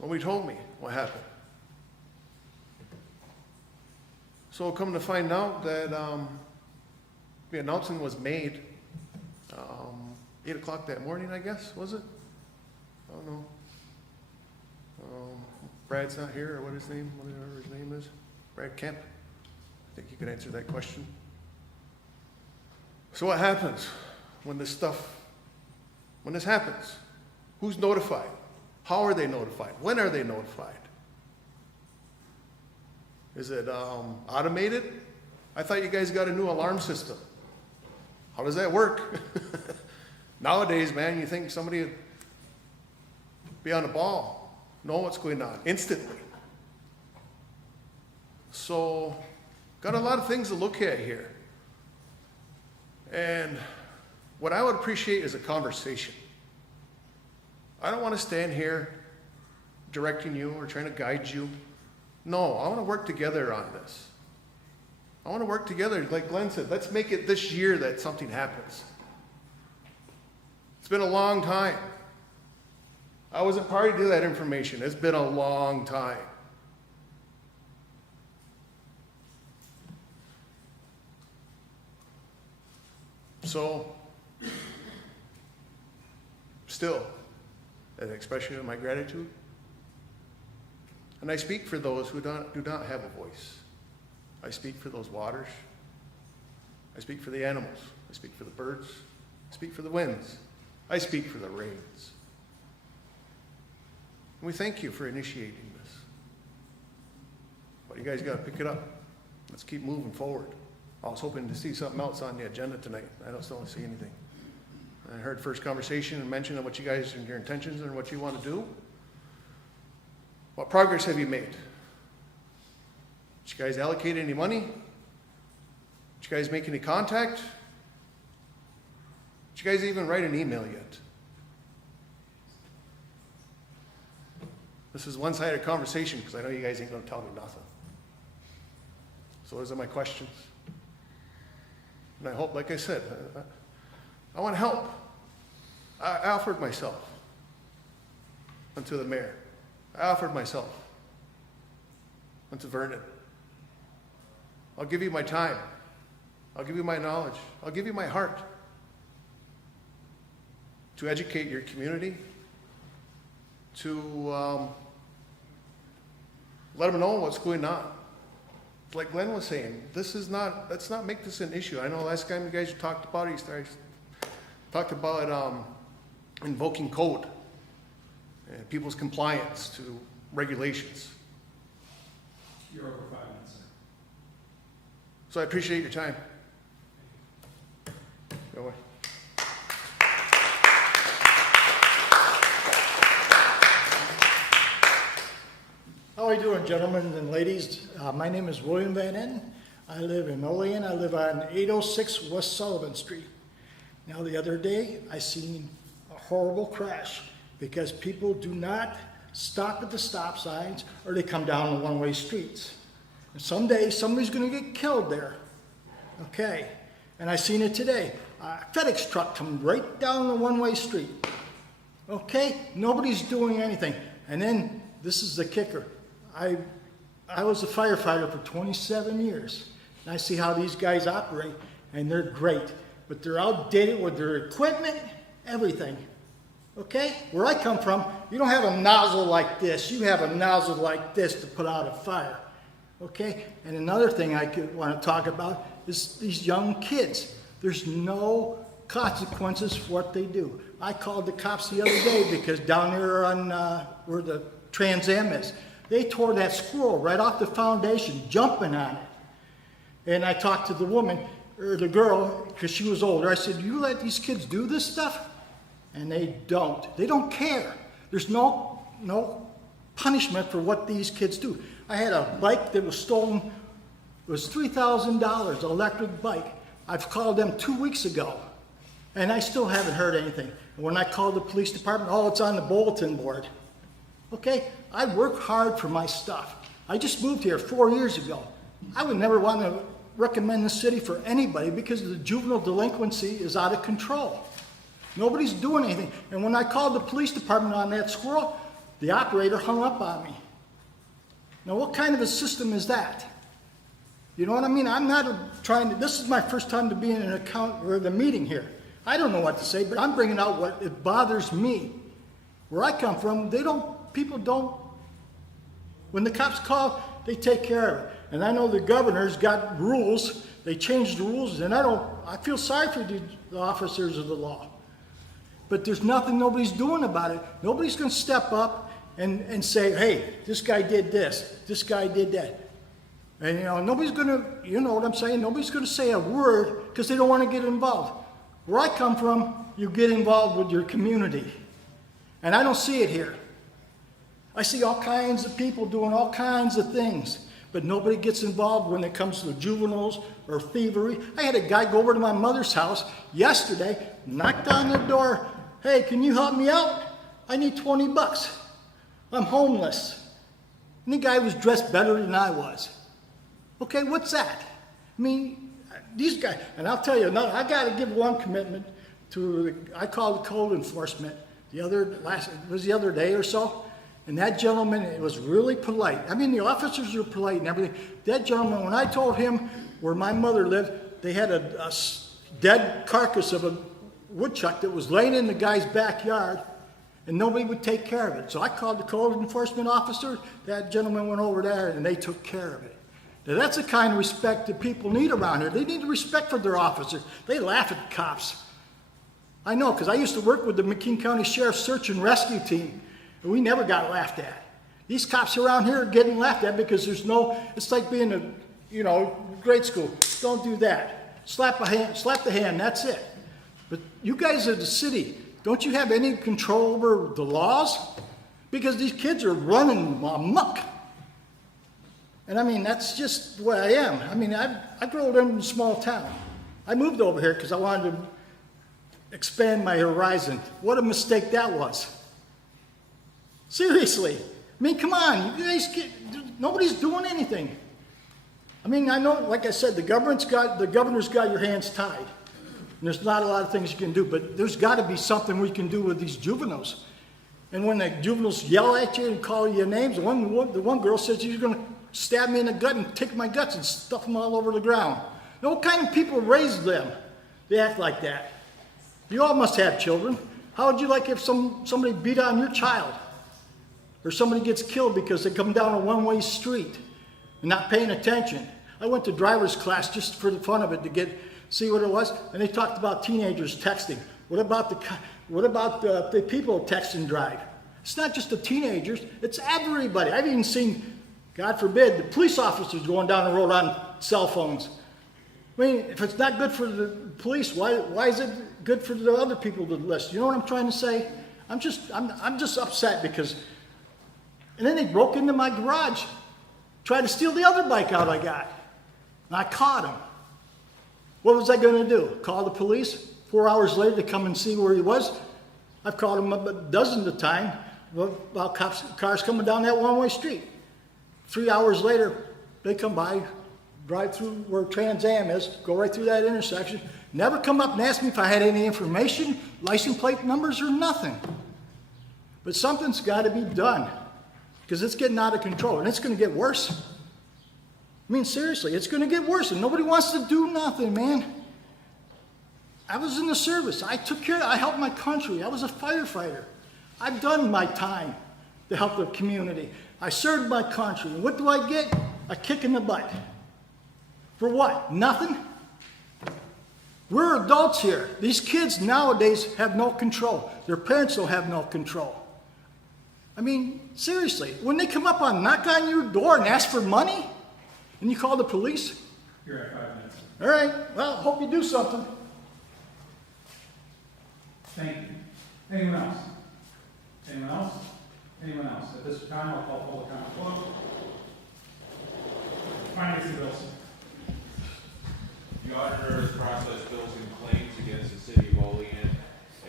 Nobody told me what happened. So come to find out that the announcement was made 8 o'clock that morning, I guess, was it? I don't know. Brad's not here, or whatever his name is. Brad Kemp. I think you could answer that question. So what happens when this happens? Who's notified? How are they notified? When are they notified? Is it automated? I thought you guys got a new alarm system. How does that work? Nowadays, man, you think somebody would be on the ball, know what's going on instantly. So, got a lot of things to look at here. And what I would appreciate is a conversation. I don't want to stand here directing you or trying to guide you. No, I want to work together on this. I want to work together, like Glenn said, let's make it this year that something happens. It's been a long time. I wasn't party to that information. It's been a long time. So, still, an expression of my gratitude. And I speak for those who do not have a voice. I speak for those waters. I speak for the animals. I speak for the birds. I speak for the winds. I speak for the rains. And we thank you for initiating this. But you guys got to pick it up. Let's keep moving forward. I was hoping to see something else on the agenda tonight. I still don't see anything. I heard first conversation and mention of what you guys and your intentions and what you want to do. What progress have you made? Did you guys allocate any money? Did you guys make any contact? Did you guys even write an email yet? This is one-sided conversation because I know you guys ain't going to tell me nothing. So those are my questions. And I hope, like I said, I want to help. I offered myself unto the mayor. I offered myself unto Vernon. I'll give you my time. I'll give you my knowledge. I'll give you my heart to educate your community, to let them know what's going on. Like Glenn was saying, let's not make this an issue. I know last time you guys talked about it, you talked about invoking code and people's compliance to regulations. You're over 5 minutes, sir. So I appreciate your time. Go away. How are you doing, gentlemen and ladies? My name is William Van Enden. I live in Olean. I live on 806 West Sullivan Street. Now, the other day, I seen a horrible crash because people do not stop at the stop signs or they come down the one-way streets. And someday, somebody's going to get killed there. Okay. And I seen it today. FedEx truck come right down the one-way street. Okay, nobody's doing anything. And then, this is the kicker. I was a firefighter for 27 years. And I see how these guys operate, and they're great. But they're outdated with their equipment, everything. Okay? Where I come from, you don't have a nozzle like this. You have a nozzle like this to put out a fire. Okay? And another thing I want to talk about is these young kids. There's no consequences for what they do. I called the cops the other day because down there on where the Trans Am is, they tore that squirrel right off the foundation, jumping on it. And I talked to the woman, or the girl, because she was older. I said, you let these kids do this stuff? And they don't. They don't care. There's no punishment for what these kids do. I had a bike that was stolen. It was $3,000, an electric bike. I've called them 2 weeks ago, and I still haven't heard anything. And when I called the police department, oh, it's on the bulletin board. Okay, I work hard for my stuff. I just moved here 4 years ago. I would never want to recommend the city for anybody because the juvenile delinquency is out of control. Nobody's doing anything. And when I called the police department on that squirrel, the operator hung up on me. Now, what kind of a system is that? You know what I mean? I'm not trying to, this is my first time to be in an account or the meeting here. I don't know what to say, but I'm bringing out what it bothers me. Where I come from, people don't, when the cops call, they take care of it. And I know the governor's got rules, they changed the rules, and I feel sorry for the officers of the law. But there's nothing nobody's doing about it. Nobody's gonna step up and say, hey, this guy did this guy did that. And nobody's gonna, you know what I'm saying? Nobody's gonna say a word because they don't wanna get involved. Where I come from, you get involved with your community. And I don't see it here. I see all kinds of people doing all kinds of things, but nobody gets involved when it comes to juveniles or thievery. I had a guy go over to my mother's house yesterday, knocked on the door, hey, can you help me out? I need 20 bucks. I'm homeless. And the guy was dressed better than I was. Okay, what's that? I mean, these guys, and I'll tell you, I got to give one commitment to, I called the code enforcement the other day or so, and that gentleman, it was really polite. I mean, the officers are polite and everything. That gentleman, when I told him where my mother lived, they had a dead carcass of a woodchuck that was laying in the guy's backyard, and nobody would take care of it. So I called the code enforcement officer. That gentleman went over there, and they took care of it. Now, that's the kind of respect that people need around here. They need respect for their officers. They laugh at the cops. I know, because I used to work with the McKean County Sheriff's Search and Rescue Team, and we never got laughed at. These cops around here are getting laughed at because there's it's like being grade school. Don't do that. Slap the hand, that's it. But you guys are the city. Don't you have any control over the laws? Because these kids are running amok. And I mean, that's just the way I am. I mean, I grew up in a small town. I moved over here because I wanted to expand my horizon. What a mistake that was. Seriously. I mean, come on, you guys nobody's doing anything. I mean, I know, like I said, the governor's got your hands tied. And there's not a lot of things you can do, but there's got to be something we can do with these juveniles. And when the juveniles yell at you and call you names, the one girl says she's going to stab me in the gut and take my guts and stuff them all over the ground. Now, what kind of people raise them? They act like that. You all must have children. How would you like if somebody beat on your child? Or somebody gets killed because they come down a one-way street and not paying attention. I went to driver's class just for the fun of it to see what it was, and they talked about teenagers texting. What about the people text and drive? It's not just the teenagers, it's everybody. I've even seen, God forbid, the police officers going down the road on cell phones. I mean, if it's not good for the police, why is it good for the other people to list? You know what I'm trying to say? I'm just upset because, and then they broke into my garage, tried to steal the other bike out I got, and I caught them. What was I going to do? Call the police? 4 hours later to come and see where he was? I've called him a dozen of times about cars coming down that one-way street. 3 hours later, they come by, drive through where Trans Am is, go right through that intersection, never come up and ask me if I had any information, license plate numbers or nothing. But something's got to be done, because it's getting out of control, and it's going to get worse. I mean, seriously, it's going to get worse, and nobody wants to do nothing, man. I was in the service. I helped my country. I was a firefighter. I've done my time to help the community. I served my country, and what do I get? A kick in the butt. For what? Nothing? We're adults here. These kids nowadays have no control. Their parents don't have no control. I mean, seriously, when they come up and knock on your door and ask for money, and you call the police? You're at 5 minutes. All right, well, hope you do something. Thank you. Anyone else? Anyone else? Anyone else? At this time, I'll call public comment closed. Finance and bills. The auditor has processed bills and claims against the city of Olean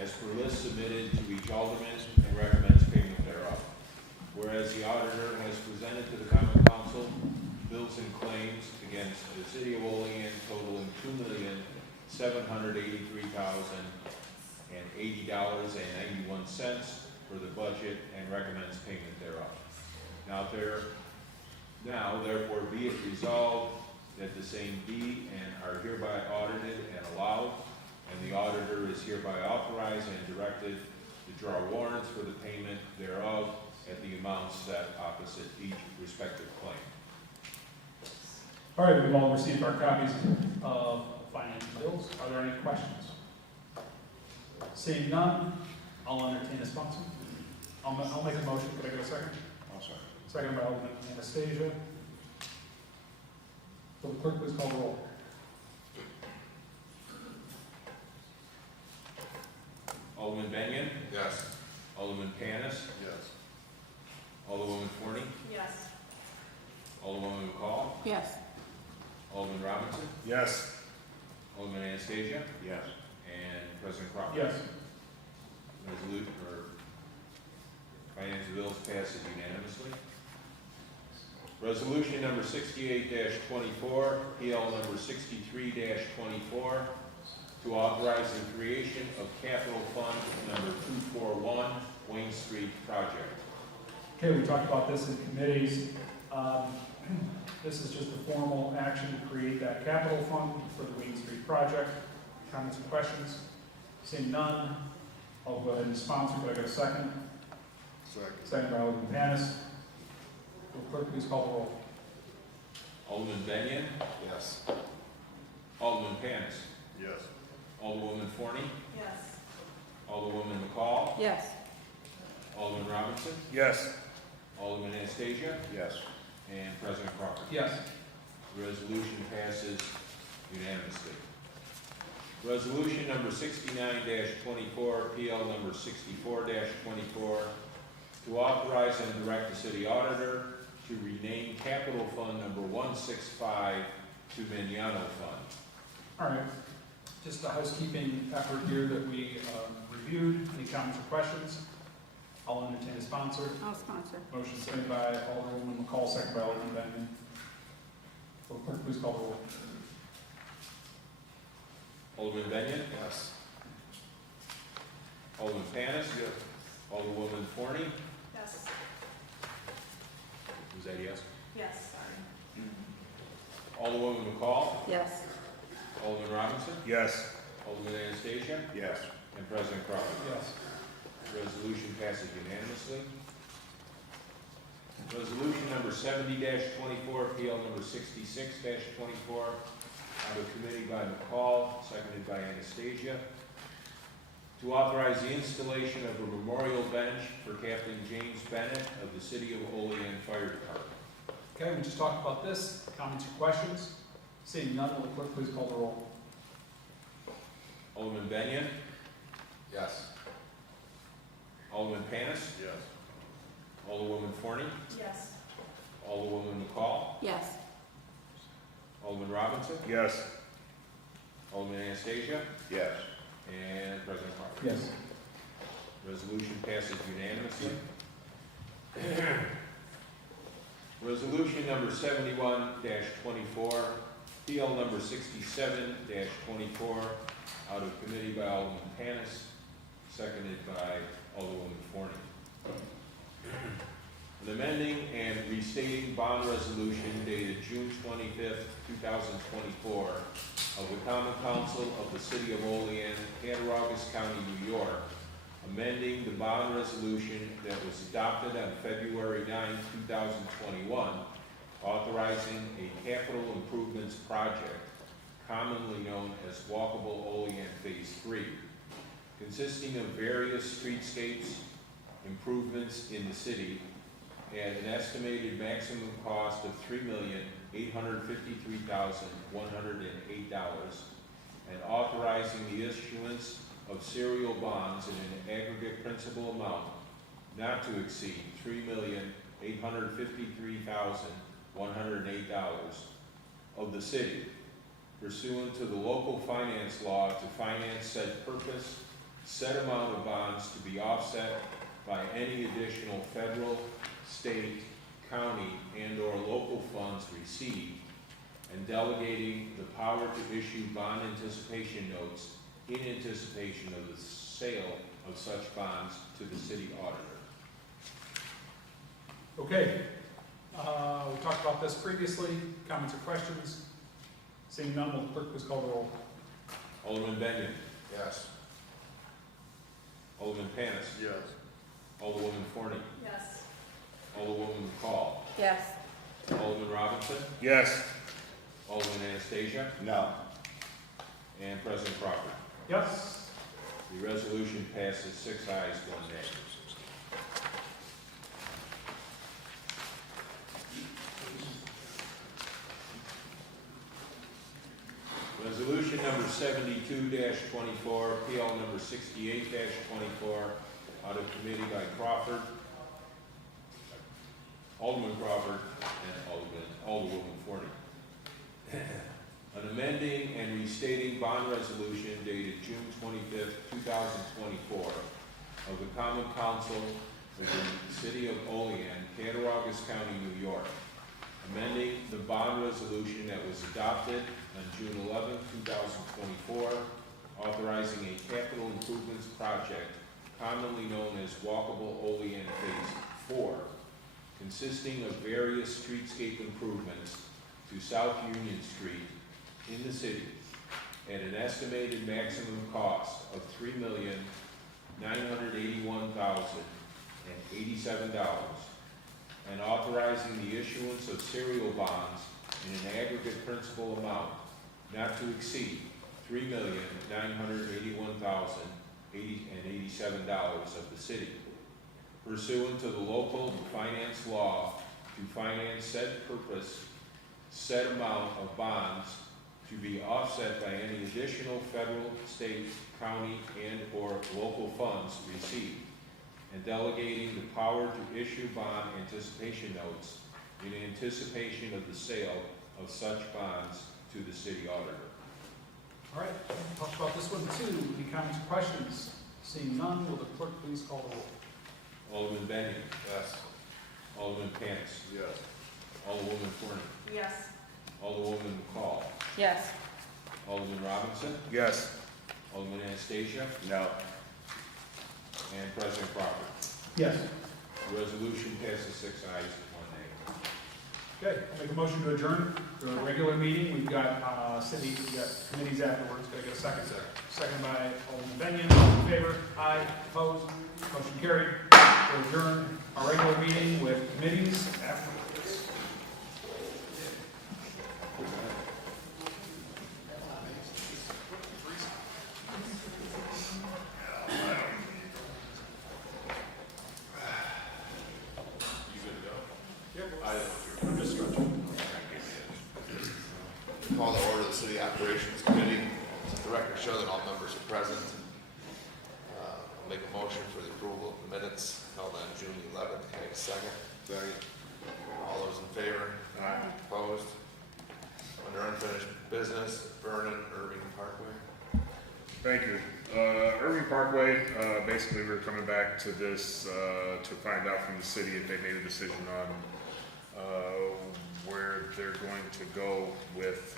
as per list submitted to each alderman and recommends payment thereof. Whereas the auditor has presented to the common council bills and claims against the city of Olean totaling $2,783,080.91 for the budget and recommends payment thereof. Now therefore be it resolved that the same be and are hereby audited and allowed, and the auditor is hereby authorized and directed to draw warrants for the payment thereof at the amounts set opposite each respective claim. All right, we've all received our copies of finance and bills. Are there any questions? Seeing none, I'll entertain a sponsor. I'll make a motion. Could I get a second? I'll second. Second by Alderman Anastasia. Will the clerk please call the roll? Alderman Benyon? Yes. Alderman Panis? Yes. Alderwoman Forney? Yes. Alderwoman McCall? Yes. Alderman Robinson? Yes. Alderman Anastasia? Yes. And President Crawford? Yes. Resolution or finance bills passes unanimously. Resolution number 68-24, PL number 63-24, to authorize the creation of capital fund number 241, Wayne Street project. Okay, we talked about this in committees. This is just a formal action to create that capital fund for the Wayne Street project. Comments or questions? Seeing none, I'll go ahead and sponsor. Could I get a second? Second. Second by Alderman Panis. Will the clerk please call the roll? Alderman Benyon? Yes. Alderman Panis? Yes. Alderwoman Forney? Yes. Alderwoman McCall? Yes. Alderman Robinson? Yes. Alderman Anastasia? Yes. And President Crawford? Yes. The resolution passes unanimously. Resolution number 69-24, PL number 64-24, to authorize and direct the city auditor to rename capital fund number 165 to Mignano Fund. All right. Just a housekeeping effort here that we reviewed. Any comments or questions? I'll entertain a sponsor. I'll sponsor. Motion seconded by Alderwoman McCall, second by Alderman Benyon. Will the clerk please call the roll? Alderman Benyon? Yes. Alderman Panis? Alderwoman Forney? Yes. Was that yes? Yes, sorry. Alderwoman McCall? Yes. Alderman Robinson? Yes. Alderman Anastasia? Yes. And President Crawford? Yes. Resolution passes unanimously. Resolution number 70-24, PL number 66-24, out of committee by McCall, seconded by Anastasia, to authorize the installation of a memorial bench for Captain James Bennett of the City of Olean Fire Department. Okay, we just talked about this. Comments or questions? Seeing none, will the clerk please call the roll? Alderman Benyon? Yes. Alderman Panis? Yes. Alderwoman Forney? Yes. Alderwoman McCall? Yes. Alderman Robinson? Yes. Alderman Anastasia? Yes. And President Crawford? Yes. Resolution passes unanimously. Resolution number 71-24, PL number 67-24, out of committee by Alderman Panis, seconded by Alderwoman Forney. An amending and restating bond resolution dated June 25th, 2024 of the Common Council of the City of Olean, Cattaraugus County, New York, amending the bond resolution that was adopted on February 9, 2021, authorizing a capital improvements project, commonly known as Walkable Olean Phase 3, consisting of various streetscapes improvements in the city at an estimated maximum cost of $3,853,108, and authorizing the issuance of serial bonds in an aggregate principal amount not to exceed $3,853,108 of the city, pursuant to the local finance law, to finance said purpose, said amount of bonds to be offset by any additional federal, state, county, and/or local funds received, and delegating the power to issue bond anticipation notes in anticipation of the sale of such bonds to the city auditor. Okay, we talked about this previously. Comments or questions? Seeing none, will the clerk please call the roll? Alderman Benyon. Yes. Alderman Panis. Yes. Alderwoman Forney. Yes. Alderwoman McCall. Yes. Alderman Robinson. Yes. Alderman Anastasia. No. And President Crawford. Yes. The resolution passes 6 ayes, 1 nay. Resolution number 72-24, PL number 68-24, out of committee by Alderman Crawford, and Alderwoman Forney. An amending and restating bond resolution dated June 25th, 2024, of the Common Council of the City of Olean, Cattaraugus County, New York, amending the bond resolution that was adopted on June 11, 2024, authorizing a capital improvements project commonly known as Walkable Olean Phase 4, consisting of various streetscape improvements to South Union Street in the city at an estimated maximum cost of $3,981,087, and authorizing the issuance of serial bonds in an aggregate principal amount not to exceed $3,981,087 of the city, pursuant to the local finance law, to finance said purpose, said amount of bonds to be offset by any additional federal, state, county, and/or local funds received, and delegating the power to issue bond anticipation notes in anticipation of the sale of such bonds to the city auditor. All right, talk about this one too. Any comments or questions? Seeing none, will the clerk please call the roll? Alderman Benyon. Yes. Alderman Panis. Yes. Alderwoman Forney. Yes. Alderwoman McCall. Yes. Alderman Robinson. Yes. Alderman Anastasia. No. And President Crawford. Yes. The resolution passes 6 ayes, 1 nay. Okay, I'll make a motion to adjourn the regular meeting. We've got we've got committees afterwards. Gotta get a second. Second by Alderman Benyon. All in favor? Aye. Opposed? Motion carried. We'll adjourn our regular meeting with committees afterwards. I'm just stretching. Call to order the City Operations Committee. Let the record show that all members are present. I'll make a motion for the approval of the minutes held on June 11th. Can I have a second? Second. All those in favor? Aye. Opposed? Under unfinished business, Vernon Irving Parkway. Thank you. Irving Parkway, basically we're coming back to this to find out from the city if they made a decision on whether they're going to go with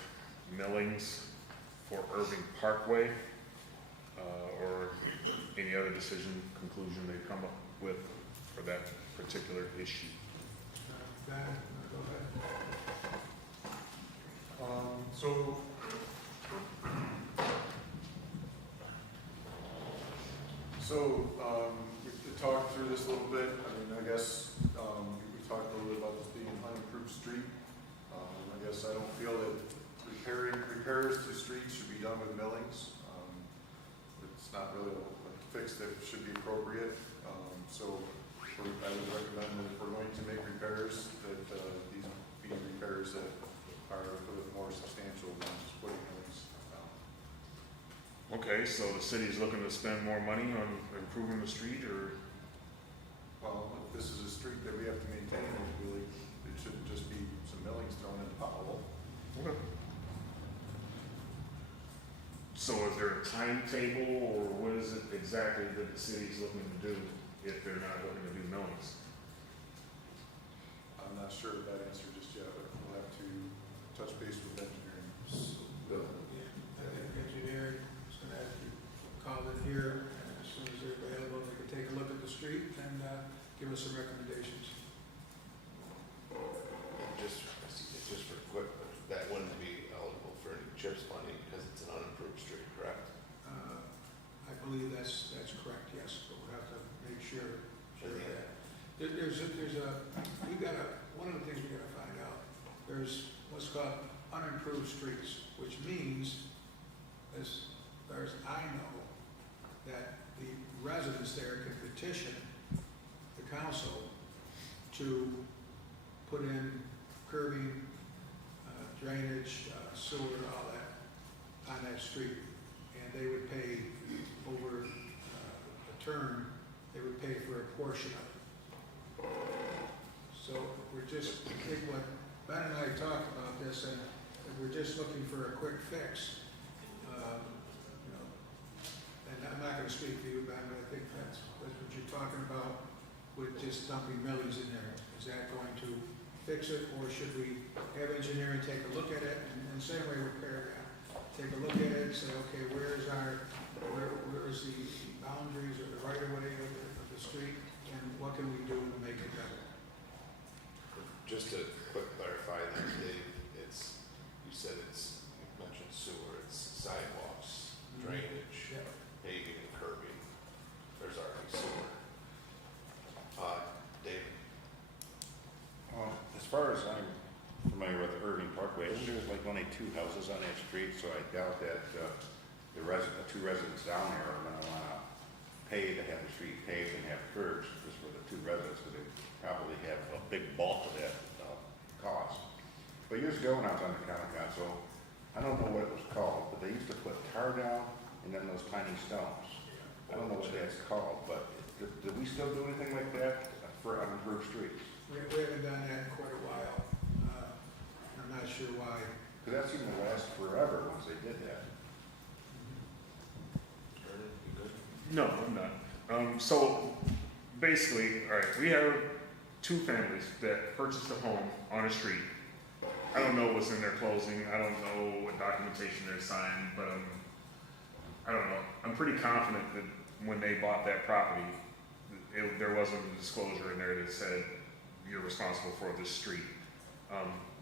millings for Irving Parkway, or any other decision, conclusion they come up with for that particular issue. Ben, go ahead. We talked through this a little bit. I mean, I guess, we talked a little bit about this being an unimproved street. I guess I don't feel that repairs to streets should be done with millings. It's not really a fix that should be appropriate. I would recommend that if we're going to make repairs, that, these be repairs that are a little more substantial than just putting millings down. Okay, so the city's looking to spend more money on improving the street, or? Well, if this is a street that we have to maintain, it shouldn't just be some millings thrown in the pothole. Okay. So is there a timetable, or what is it exactly that the city's looking to do if they're not looking to do millings? I'm not sure of that answer just yet, but we'll have to touch base with engineering. I think engineering is gonna have to call in here, and as soon as they're available, they can take a look at the street and, give us some recommendations. Just for quick, that wouldn't be eligible for any CHIPS funding because it's an unimproved street, correct? I believe that's correct, yes, but we'll have to make sure of that. One of the things we gotta find out, there's what's called unimproved streets, which means, as far as I know, that the residents there can petition the council to put in curbing, drainage, sewer, all that on that street. And they would pay over a term, they would pay for a portion of it. So I think what Ben and I talked about this, and we're just looking for a quick fix. And I'm not gonna speak for you, Ben, but I think that's what you're talking about with just dumping millings in there. Is that going to fix it, or should we have engineering take a look at it, and same way with Paragon, take a look at it and say, okay, where is the boundaries or the right of way of the street, and what can we do to make it better? Just to quick clarify that, Dave, you mentioned sewer, it's sidewalks, drainage, Yeah. paving and curbing. There's already sewer. David? As far as I'm familiar with Irving Parkway, isn't there like only 2 houses on that street? So I doubt that the 2 residents down there are gonna wanna pay to have the street paved and have curbs just for the 2 residents, because they probably have a big bulk of that cost. But years ago when I was on the county council, I don't know what it was called, but they used to put tar down and then those tiny stones. I don't know what that's called, but do we still do anything like that for unimproved streets? We haven't done that in quite a while. I'm not sure why. Because that seemed to last forever once they did that. Vernon, you good? No, I'm not. So basically, all right, we have 2 families that purchased a home on a street. I don't know what's in their closing. I don't know what documentation they signed, but I don't know. I'm pretty confident that when they bought that property, there wasn't a disclosure in there that said you're responsible for this street.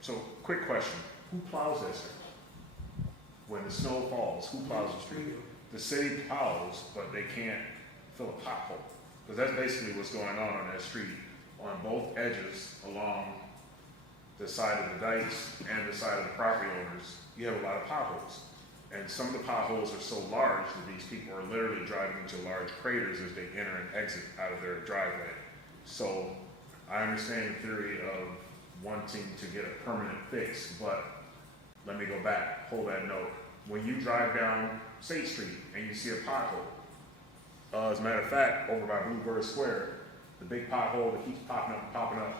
So quick question, who plows that street? When the snow falls, who plows the street? The city plows, but they can't fill a pothole. Because that's basically what's going on that street, on both edges along the side of the dikes and the side of the property owners. You have a lot of potholes. And some of the potholes are so large that these people are literally driving into large craters as they enter and exit out of their driveway. So I understand the theory of wanting to get a permanent fix, but let me go back, hold that note. When you drive down State Street and you see a pothole, as a matter of fact, over by Bluebird Square, the big pothole that keeps popping up,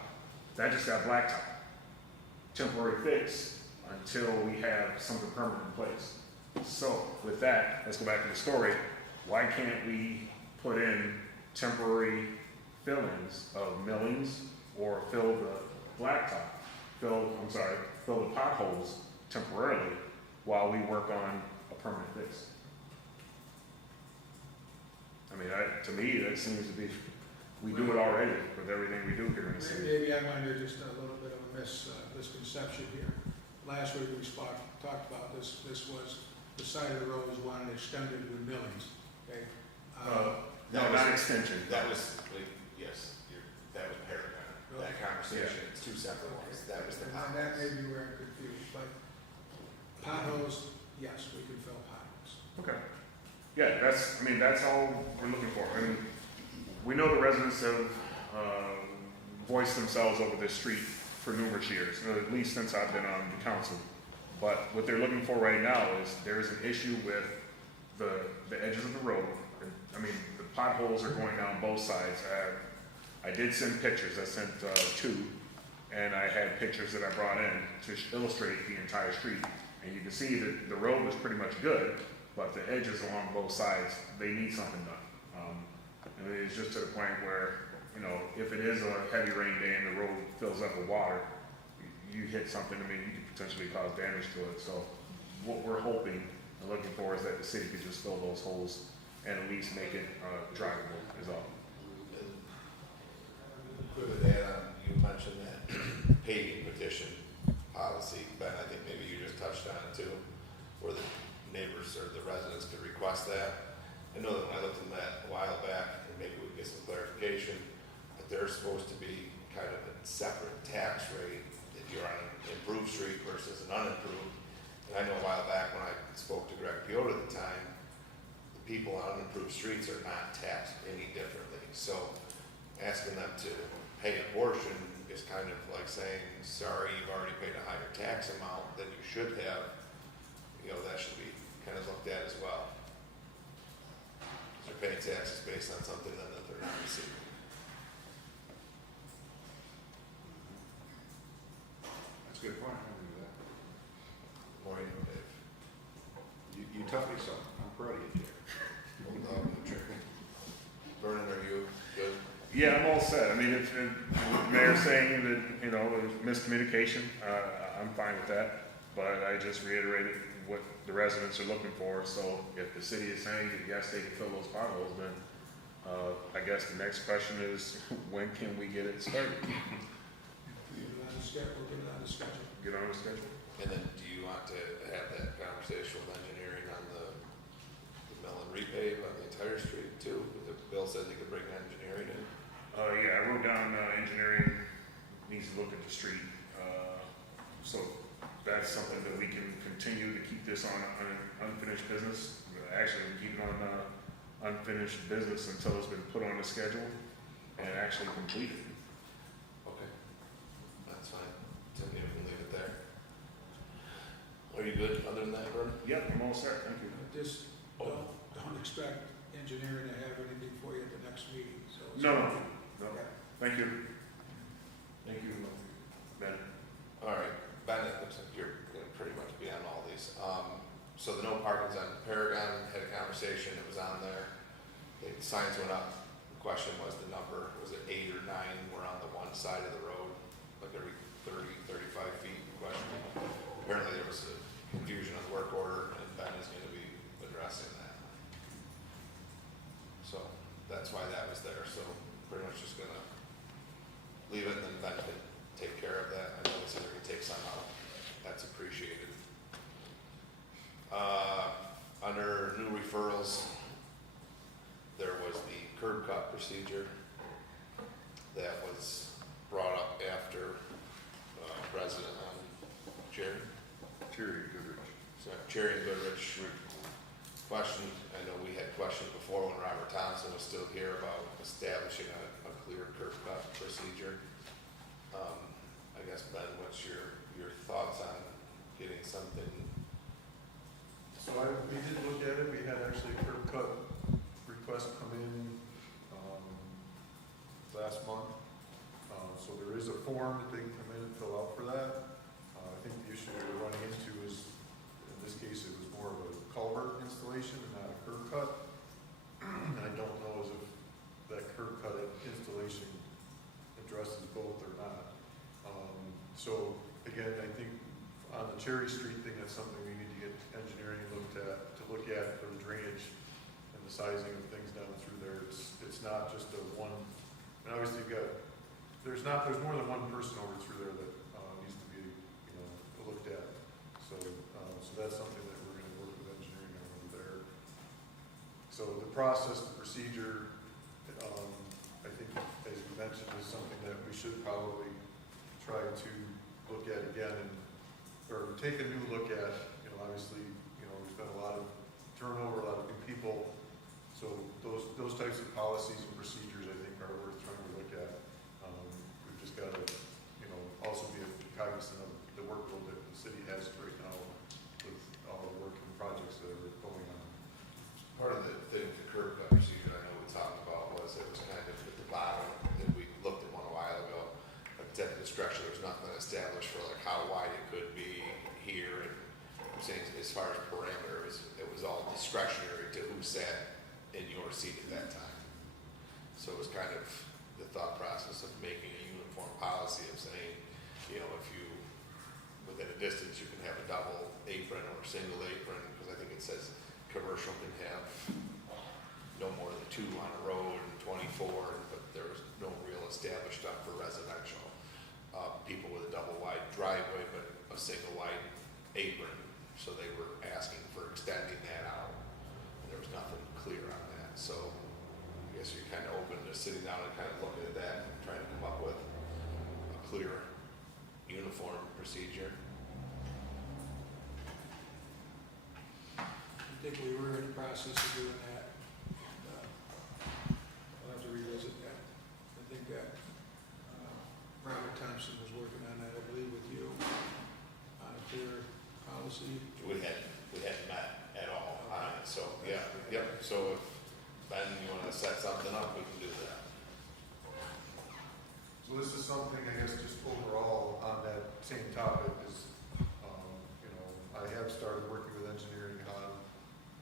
that just got blacktop. Temporary fix until we have something permanent in place. So with that, let's go back to the story. Why can't we put in temporary fillings of millings or fill the blacktop fill the potholes temporarily while we work on a permanent fix. I mean, to me, that seems to be, we do it already with everything we do here in the city. Maybe I'm under just a little bit of a misconception here. Last week we talked about this was the side of the road is wanted extended with millings, okay? No, not extension. That was, yes, that was Paragon. That conversation, it's two separate ones. That was the And potholes. that may be where I'm confused, but potholes, yes, we can fill potholes. Okay. Yeah, that's all we're looking for. I mean, we know the residents have voiced themselves over this street for numerous years, or at least since I've been on the council. But what they're looking for right now is there is an issue with the edges of the road. I mean, the potholes are going down both sides. I did send pictures. I sent 2, and I had pictures that I brought in to illustrate the entire street. And you can see that the road was pretty much good, but the edges along both sides, they need something done. And it's just to the point where, you know, if it is a heavy rain day and the road fills up with water, you hit something, I mean, you could potentially cause damage to it. So what we're hoping and looking for is that the city could just fill those holes and at least make it drivable is all. With that, you mentioned that paving petition policy, but I think maybe you just touched on it too, where the neighbors or the residents could request that. I know that when I looked at that a while back, and maybe we can get some clarification, but there's supposed to be kind of a separate tax rate if you're on an improved street versus an unimproved. And I know a while back when I spoke to Greg Piota at the time, the people on unimproved streets are not taxed any differently. So asking them to pay a portion is kind of like saying, sorry, you've already paid a higher tax amount than you should have. You know, that should be kind of looked at as well. They're paying taxes based on something that they're not receiving. That's a good point, I agree with that. Maureen, Dave. You taught me something, I'm proud of you, Jerry. Vernon, are you good? Yeah, I'm all set. I mean, if the mayor's saying that, you know, there's miscommunication, I'm fine with that. But I just reiterated what the residents are looking for. So if the city is saying that yes, they can fill those potholes, then I guess the next question is, when can we get it started? We'll get it on the schedule. Get on the schedule. And then do you want to have that conversation with engineering on the mill and repave on the entire street too? The Bill said he could bring engineering in. Yeah, I wrote down engineering needs to look at the street. So that's something that we can continue to keep this on unfinished business. Actually, we keep it on unfinished business until it's been put on the schedule and actually completed. Okay, that's fine. Tim, you can leave it there. Are you good other than that, Vernon? Yep, I'm all set, thank you. Just don't expect engineering to have anything for you at the next meeting, so. No. Okay. Thank you. Thank you, Ben. All right, Ben, it looks like you're gonna pretty much be on all these. So the no parking's on Paragon, had a conversation, it was on there. The signs went up. The question was the number, was it 8 or 9 were on the one side of the road, like every 30, 35 feet question. Apparently there was a confusion on the work order and Ben is gonna be addressing that. So that's why that was there, so pretty much just gonna leave it and then Ben can take care of that. I know it's either gonna take some out, that's appreciated. Under new referrals, there was the curb cut procedure that was brought up after President Jerry Goodrich. So Jerry and Goodrich questioned, I know we had questioned before when Robert Thompson was still here about establishing a clear curb cut procedure. I guess, Ben, what's your thoughts on getting something? So we did look at it, we had actually a curb cut request come in, last month. So there is a form that they can come in and fill out for that. I think the issue we were running into is, in this case, it was more of a culvert installation and not a curb cut. And I don't know as if that curb cut installation addresses both or not. So again, I think on the Cherry Street thing, that's something we need to get engineering to look at for the drainage and the sizing of things down through there. It's not just a one, and obviously you've got, there's more than one person over through there that, needs to be, you know, looked at. So that's something that we're gonna work with engineering on over there. So the process, the procedure, I think, as you mentioned, is something that we should probably try to look at again or take a new look at. You know, obviously, you know, there's been a lot of turnover, a lot of new people. So those types of policies and procedures, I think, are worth trying to look at. We've just got to, you know, also be cognizant of the workload that the city has right now with all the work and projects that are going on. Part of the curb cut procedure I know we talked about was it was kind of at the bottom, and we looked at one a while ago. At the discretion, there's nothing established for like how wide it could be here, and I'm saying as far as parameter, it was all discretionary to who sat in your seat at that time. So it was kind of the thought process of making a uniform policy of saying, you know, if you, within a distance, you can have a double apron or a single apron, because I think it says commercial can have no more than 2 on a road and 24, but there was no real established stuff for residential. People with a double wide driveway, but a single wide apron, so they were asking for extending that out. There was nothing clear on that, so I guess you're kind of open to sitting down and kind of looking at that and trying to come up with a clear, uniform procedure. I think we were in the process of doing that. We'll have to revisit that. I think that Robert Thompson was working on that, I believe, with you on a clear policy. We hadn't met at all on it, so, yeah, yep, so if Ben, you wanna set something up, we can do that. So this is something, I guess, just overall on that same topic is, you know, I have started working with engineering on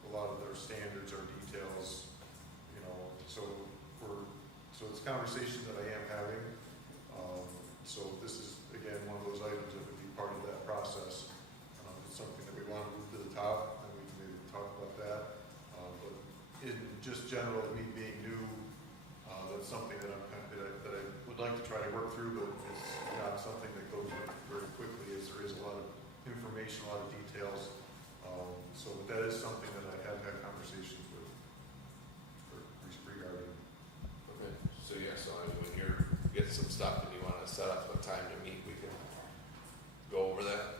a lot of their standards or details, you know, so it's a conversation that I am having. So this is, again, one of those items that would be part of that process. It's something that we want to move to the top, and we can maybe talk about that. But in just general, me being new, that's something that that I would like to try to work through, but it's not something that goes very quickly, as there is a lot of information, a lot of details. So that is something that I have had conversations with regarding. Okay, so yeah, so I mean, when you're getting some stuff and you wanna set up a time to meet, we can go over that.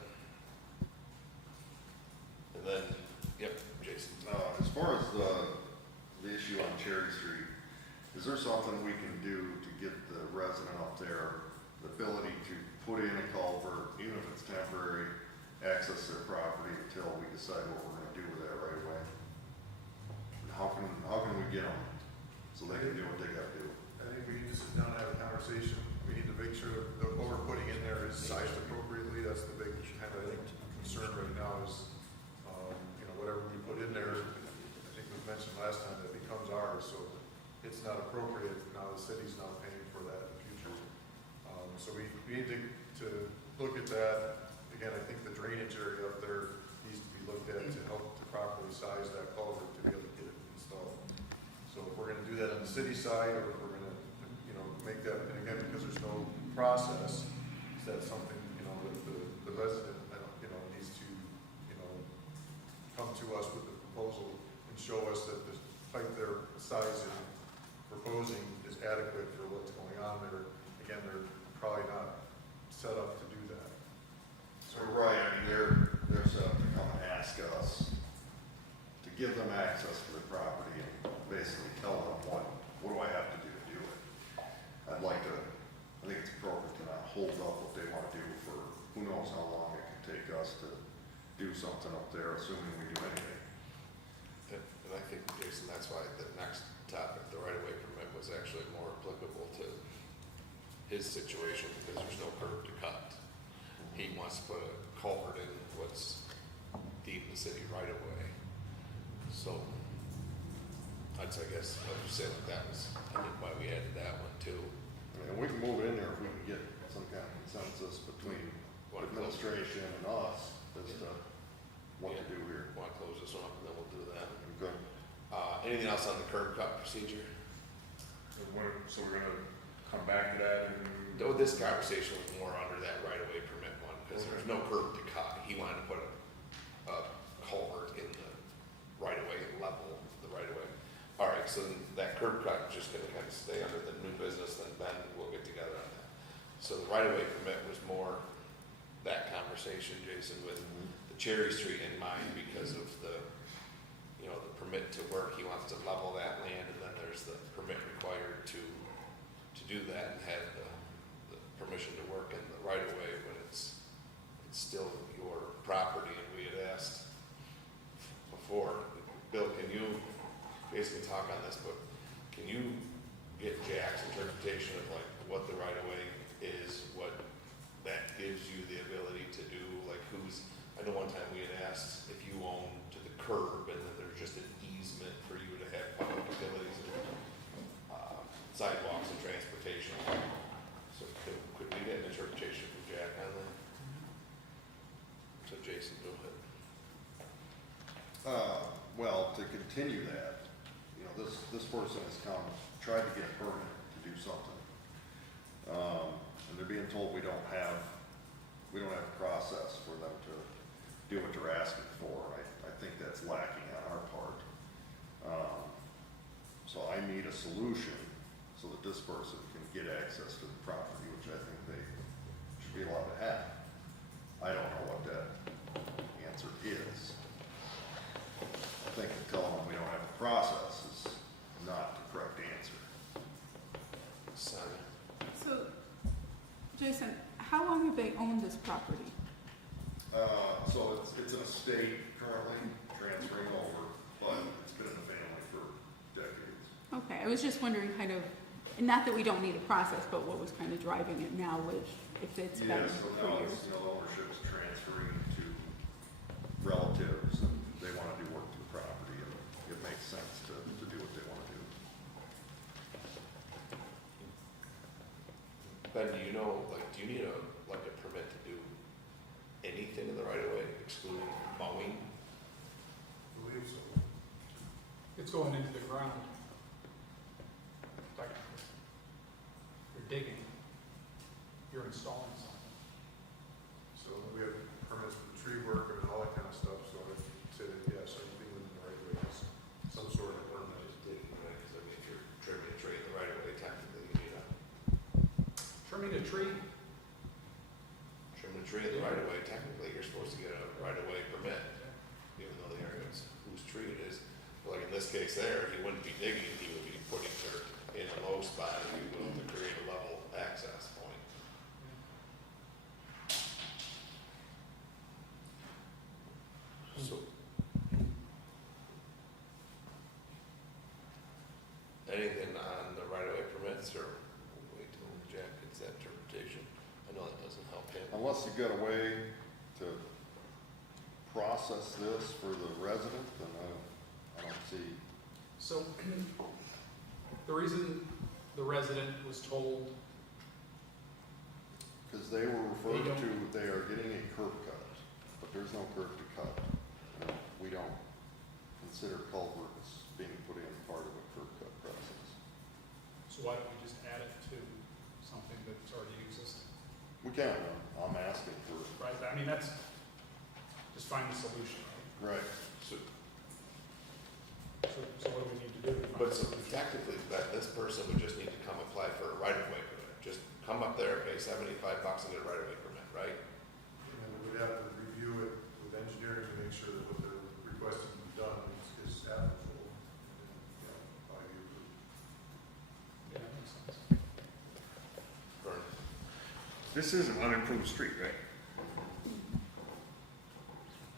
And then, yep, Jason. As far as the issue on Cherry Street, is there something we can do to get the resident up there the ability to put in a culvert, even if it's temporary, access their property until we decide what we're gonna do with that right away? How can we get them so they can do what they gotta do? I think we need to sit down and have a conversation. We need to make sure that what we're putting in there is sized appropriately. That's the big kind of, I think, concern right now is, you know, whatever we put in there, I think we mentioned last time, that becomes ours, so it's not appropriate. Now the city's not paying for that in the future. So we need to look at that. Again, I think the drainage area up there needs to be looked at to help to properly size that culvert to be able to get it installed. So if we're gonna do that on the city side, or if we're gonna, you know, make that, and again, because there's no process, is that something, you know, that the resident, you know, needs to, you know, come to us with the proposal and show us that the pipe they're sizing, proposing is adequate for what's going on there. Again, they're probably not set up to do that. So right, I mean, they're set up to come and ask us to give them access to the property and basically tell them what do I have to do to do it. I think it's appropriate to not hold up what they want to do for who knows how long it can take us to do something up there, assuming we do anything. And I think, Jason, that's why the next topic, the right-of-way permit, was actually more applicable to his situation, because there's no curb to cut. He wants to put a culvert in what's deep in the city right-of-way. So, I guess, I would say like that was, I think, why we added that one too. I mean, we can move it in there if we can get some kind of consensus between administration and us as to what to do here. Want to close this one up and then we'll do that. Okay. Anything else on the curb cut procedure? So we're gonna come back to that and. Though this conversation was more under that right-of-way permit one, because there was no curb to cut. He wanted to put a culvert in the right-of-way, level the right-of-way. All right, so then that curb cut is just gonna kind of stay under the new business, then Ben, we'll get together on that. So the right-of-way permit was more that conversation, Jason, with the Cherry Street in mind because of the, you know, the permit to work. He wants to level that land, and then there's the permit required to do that and have the permission to work in the right of way when it's still your property. And we had asked before, Bill, can you basically talk on this, but can you get Jack's interpretation of like what the right of way is, what that gives you the ability to do, like who's, I know one time we had asked if you own to the curb and then there's just an easement for you to have public utilities and sidewalks and transportation. So could we get an interpretation from Jack on that? So Jason, go ahead. Well, to continue that, you know, this person has tried to get a permit to do something. And they're being told we don't have a process for them to do what they're asking for. I think that's lacking on our part. So I need a solution so that this person can get access to the property, which I think they should be allowed to have. I don't know what that answer is. I think telling them we don't have a process is not the correct answer. Sonia? So, Jason, how long have they owned this property? So it's an estate currently transferring over, but it's been in the family for decades. Okay, I was just wondering kind of, and not that we don't need a process, but what was kind of driving it now with, if it's been Yeah, so for now years? it's, you know, the ownership is transferring to relatives and they want to do work to the property and it makes sense to do what they want to do. Ben, do you know, like, do you need a permit to do anything in the right of way, excluding mowing? I believe so. It's going into the ground. Like, you're digging, you're installing something. So we have permits for tree work and all that kind of stuff, so I'd say that, yes, everything within the right of way is some sort of permit. Digging, right? Because I mean, if you're trimming a tree in the right of way, technically you need a Trimming a tree, trimming a tree in the right of way, technically you're supposed to get a right of way permit, even though the area is whose tree it is. But like in this case there, he wouldn't be digging, he would be putting dirt in a low spot, if you will, to create a level access point. So. Anything on the right of way permits, or we'll wait till Jack gets that interpretation? I know that doesn't help him. Unless you've got a way to process this for the resident, then I don't see. so the reason the resident was told, Because they were referred They don't- to, they are getting a curb cut, but there's no curb to cut. And we don't consider culverts being put in part of a curb cut process. so why don't we just add it to something that's already existing? We can, I'm asking for, Right, I mean, that's, just find the solution, right, So, so what do we need to do? to find but the so solution? technically, that this person would just need to come apply for a right of way permit. Just come up there, pay $75 and get a right of way permit, right? And then we'd have to review it with engineering to make sure that what they're requesting to be done is applicable. And, by you. Yeah, that makes sense. Vern? This is an unimproved street, right?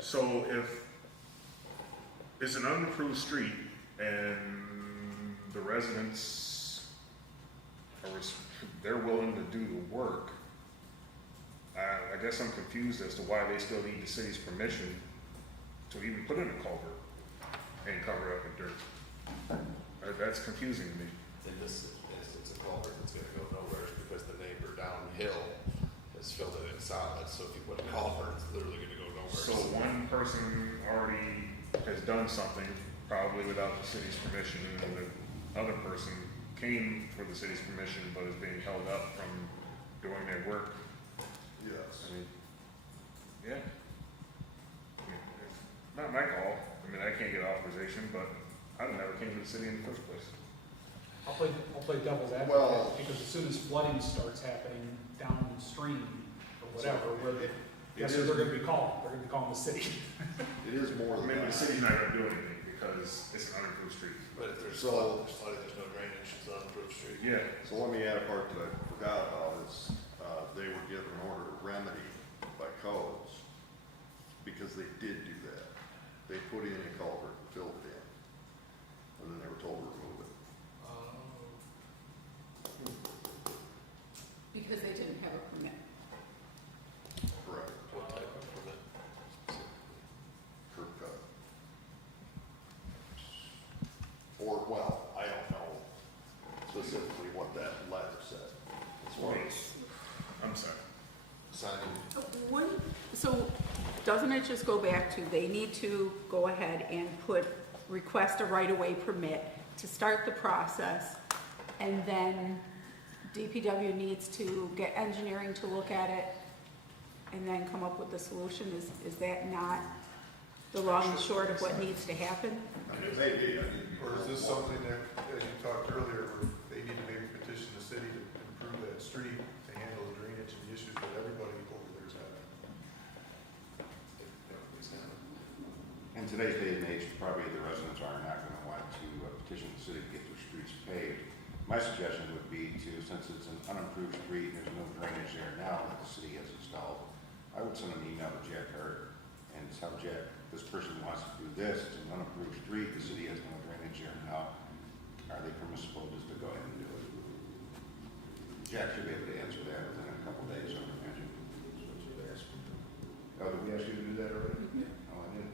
So if it's an unimproved street and the residents they're willing to do the work, I guess I'm confused as to why they still need the city's permission to even put in a culvert and cover it up with dirt. That's confusing to me. In this instance, a culvert that's gonna go nowhere is because the neighbor downhill has has filled it in solid, so if you put a culvert, it's literally gonna go nowhere. So one person already has done something, probably without the city's permission, and the other person came for the city's permission, but is being held up from doing their work. Yes. I mean, yeah. I mean, it's not my call. I mean, I can't get authorization, but I never came to the city in the first place. I'll play devil's advocate, Well- because as soon as flooding starts happening downstream or whatever, guess who they're gonna be calling? They're gonna be calling the city. It is more I than mean, the that. city's not gonna do anything because it's an unimproved street. But if there's So- flooding, there's no drainage, it's an unimproved street. Yeah. So let me add a part that I forgot about is, they were given an order to remedy by codes because they did do that. They put in a culvert and filled it in, and then they were told to remove it. Because they didn't have a permit. Correct. What type of permit? Curb cut. Or, well, I don't know specifically what that letter said. As far as, I'm sorry. Signing. So doesn't it just go back to they need to go ahead and request a right-of-way permit to start the process, and then DPW needs to get engineering to look at it and then come up with the solution? Is that not the long and short of what needs to happen? maybe, Or is this something that, as you talked earlier, where they need to maybe petition the city to improve that street to handle the drainage and the issues that everybody over there is having? In today's day and age, probably the residents are not gonna want to petition the city to get their streets paved. My suggestion would be to, since it's an unimproved street, and there's no drainage there now that the city has installed, I would send an email to Jack Carter and tell Jack, this person wants to do this, it's an unimproved street, the city has no drainage there now. Are they permissible just to go ahead and do it? Jack should be able to answer that within a couple days, I would imagine. Oh, did we ask you to do that already? Oh, I didn't.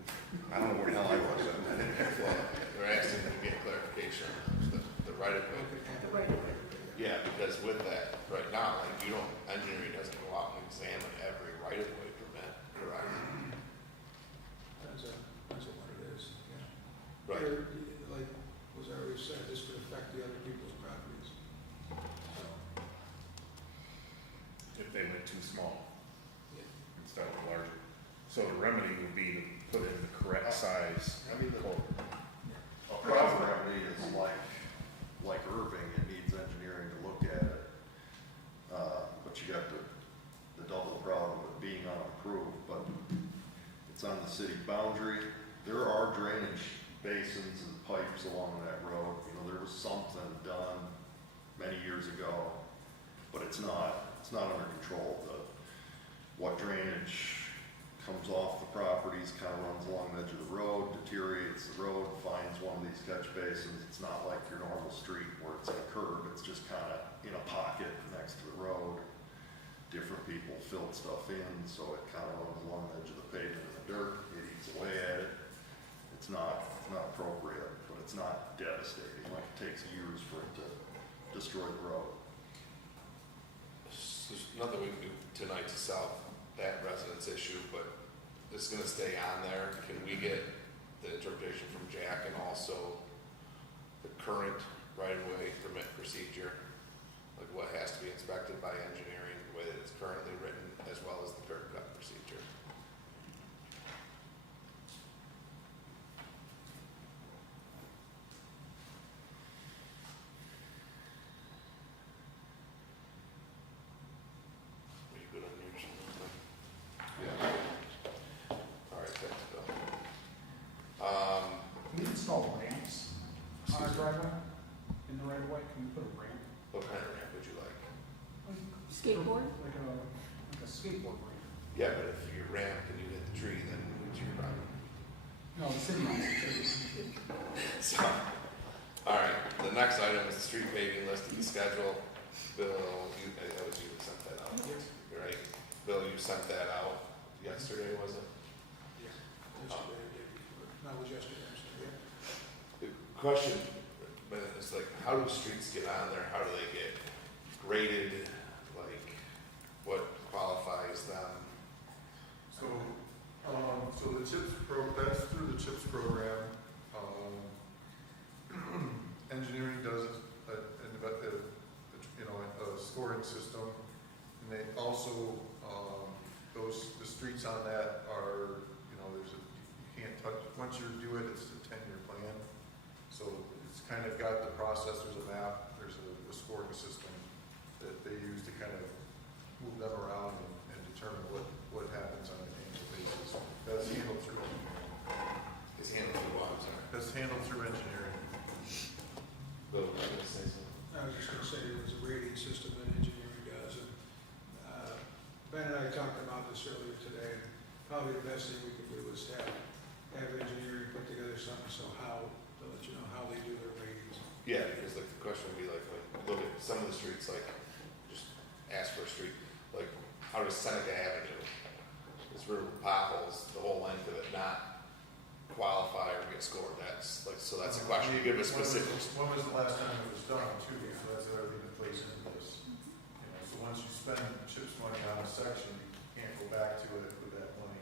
I don't know where the hell I was. We're asking them to get clarification on the right of way. The right-of-way. Yeah, because with that, right now, like, engineering doesn't go out and examine every right of way permit, correct? Depends on what it is, yeah. Right. Like was already said, this could affect the other people's properties. So, If they went too small yeah. instead of larger. So the remedy would be to put in the correct size I mean, culvert. a problem remedy is like Irving, it needs engineering to look at it. But you got the double problem of being unapproved, but it's on the city boundary. There are drainage basins and pipes along that road. You know, there was something done many years ago, but it's not under control. What drainage comes off the properties, kind of runs along the edge of the road, deteriorates the road, finds one of these catch basins. It's not like your normal street where it's a curb, it's just kind of in a pocket next to the road. Different people filled stuff in, so it kind of runs along the edge of the pavement in the dirt, it eats away at it. It's not appropriate, but it's not devastating, like it takes years for it to destroy the road. There's nothing we can do tonight to solve that residence issue, but it's gonna stay on there. Can we get the interpretation from Jack and also the current right-of-way permit procedure? Like what has to be inspected by engineering, the way that it's currently written, as well as the curb cut procedure? Are you good on your sheet? Yeah. All right, thanks, Bill. Can we install ramps on our driveway in the right of way? Can we put a ramp? What kind of ramp would you like? Skateboard? Like a skateboard ramp? Yeah, but if you ramp and you hit the tree, then it's your problem. No, the city wants it too. So, all right, the next item is the street paving list of the schedule. Bill, that was you that sent that out. You're right. Bill, you sent that out yesterday, was it? Yeah. Yesterday, the day before. No, it was yesterday, I'm sorry, yeah. The question, but it's like, how do streets get on there? How do they get graded? Like, what qualifies that's through the CHIPS program. Engineering does a scoring system, and they also, the streets on that are, you can't touch, once you do it, it's a 10-year plan. So it's kind of got the process, there's a map, there's a scoring system that they use to kind of move them around and determine what happens on an annual basis. That's handled through engineering. It's handled through what, I'm sorry? That's handled through engineering. Bill, I was gonna say something. I was just gonna say, there's a rating system that engineering does, and, Ben and I talked about this earlier today, and probably the best thing we could do is have engineering put together something, so to let you know how they do their ratings. Yeah, because like the question would be like, look at some of the streets, like, just ask for a street, like, how does Seneca Avenue, this river potholes, the whole length of it, not qualify or get scored? That's like, so that's a question, you give a specific. When was the last time it was done too? So that's everything that plays into this. So once you spend CHIPS money on a section, you can't go back to it with that money.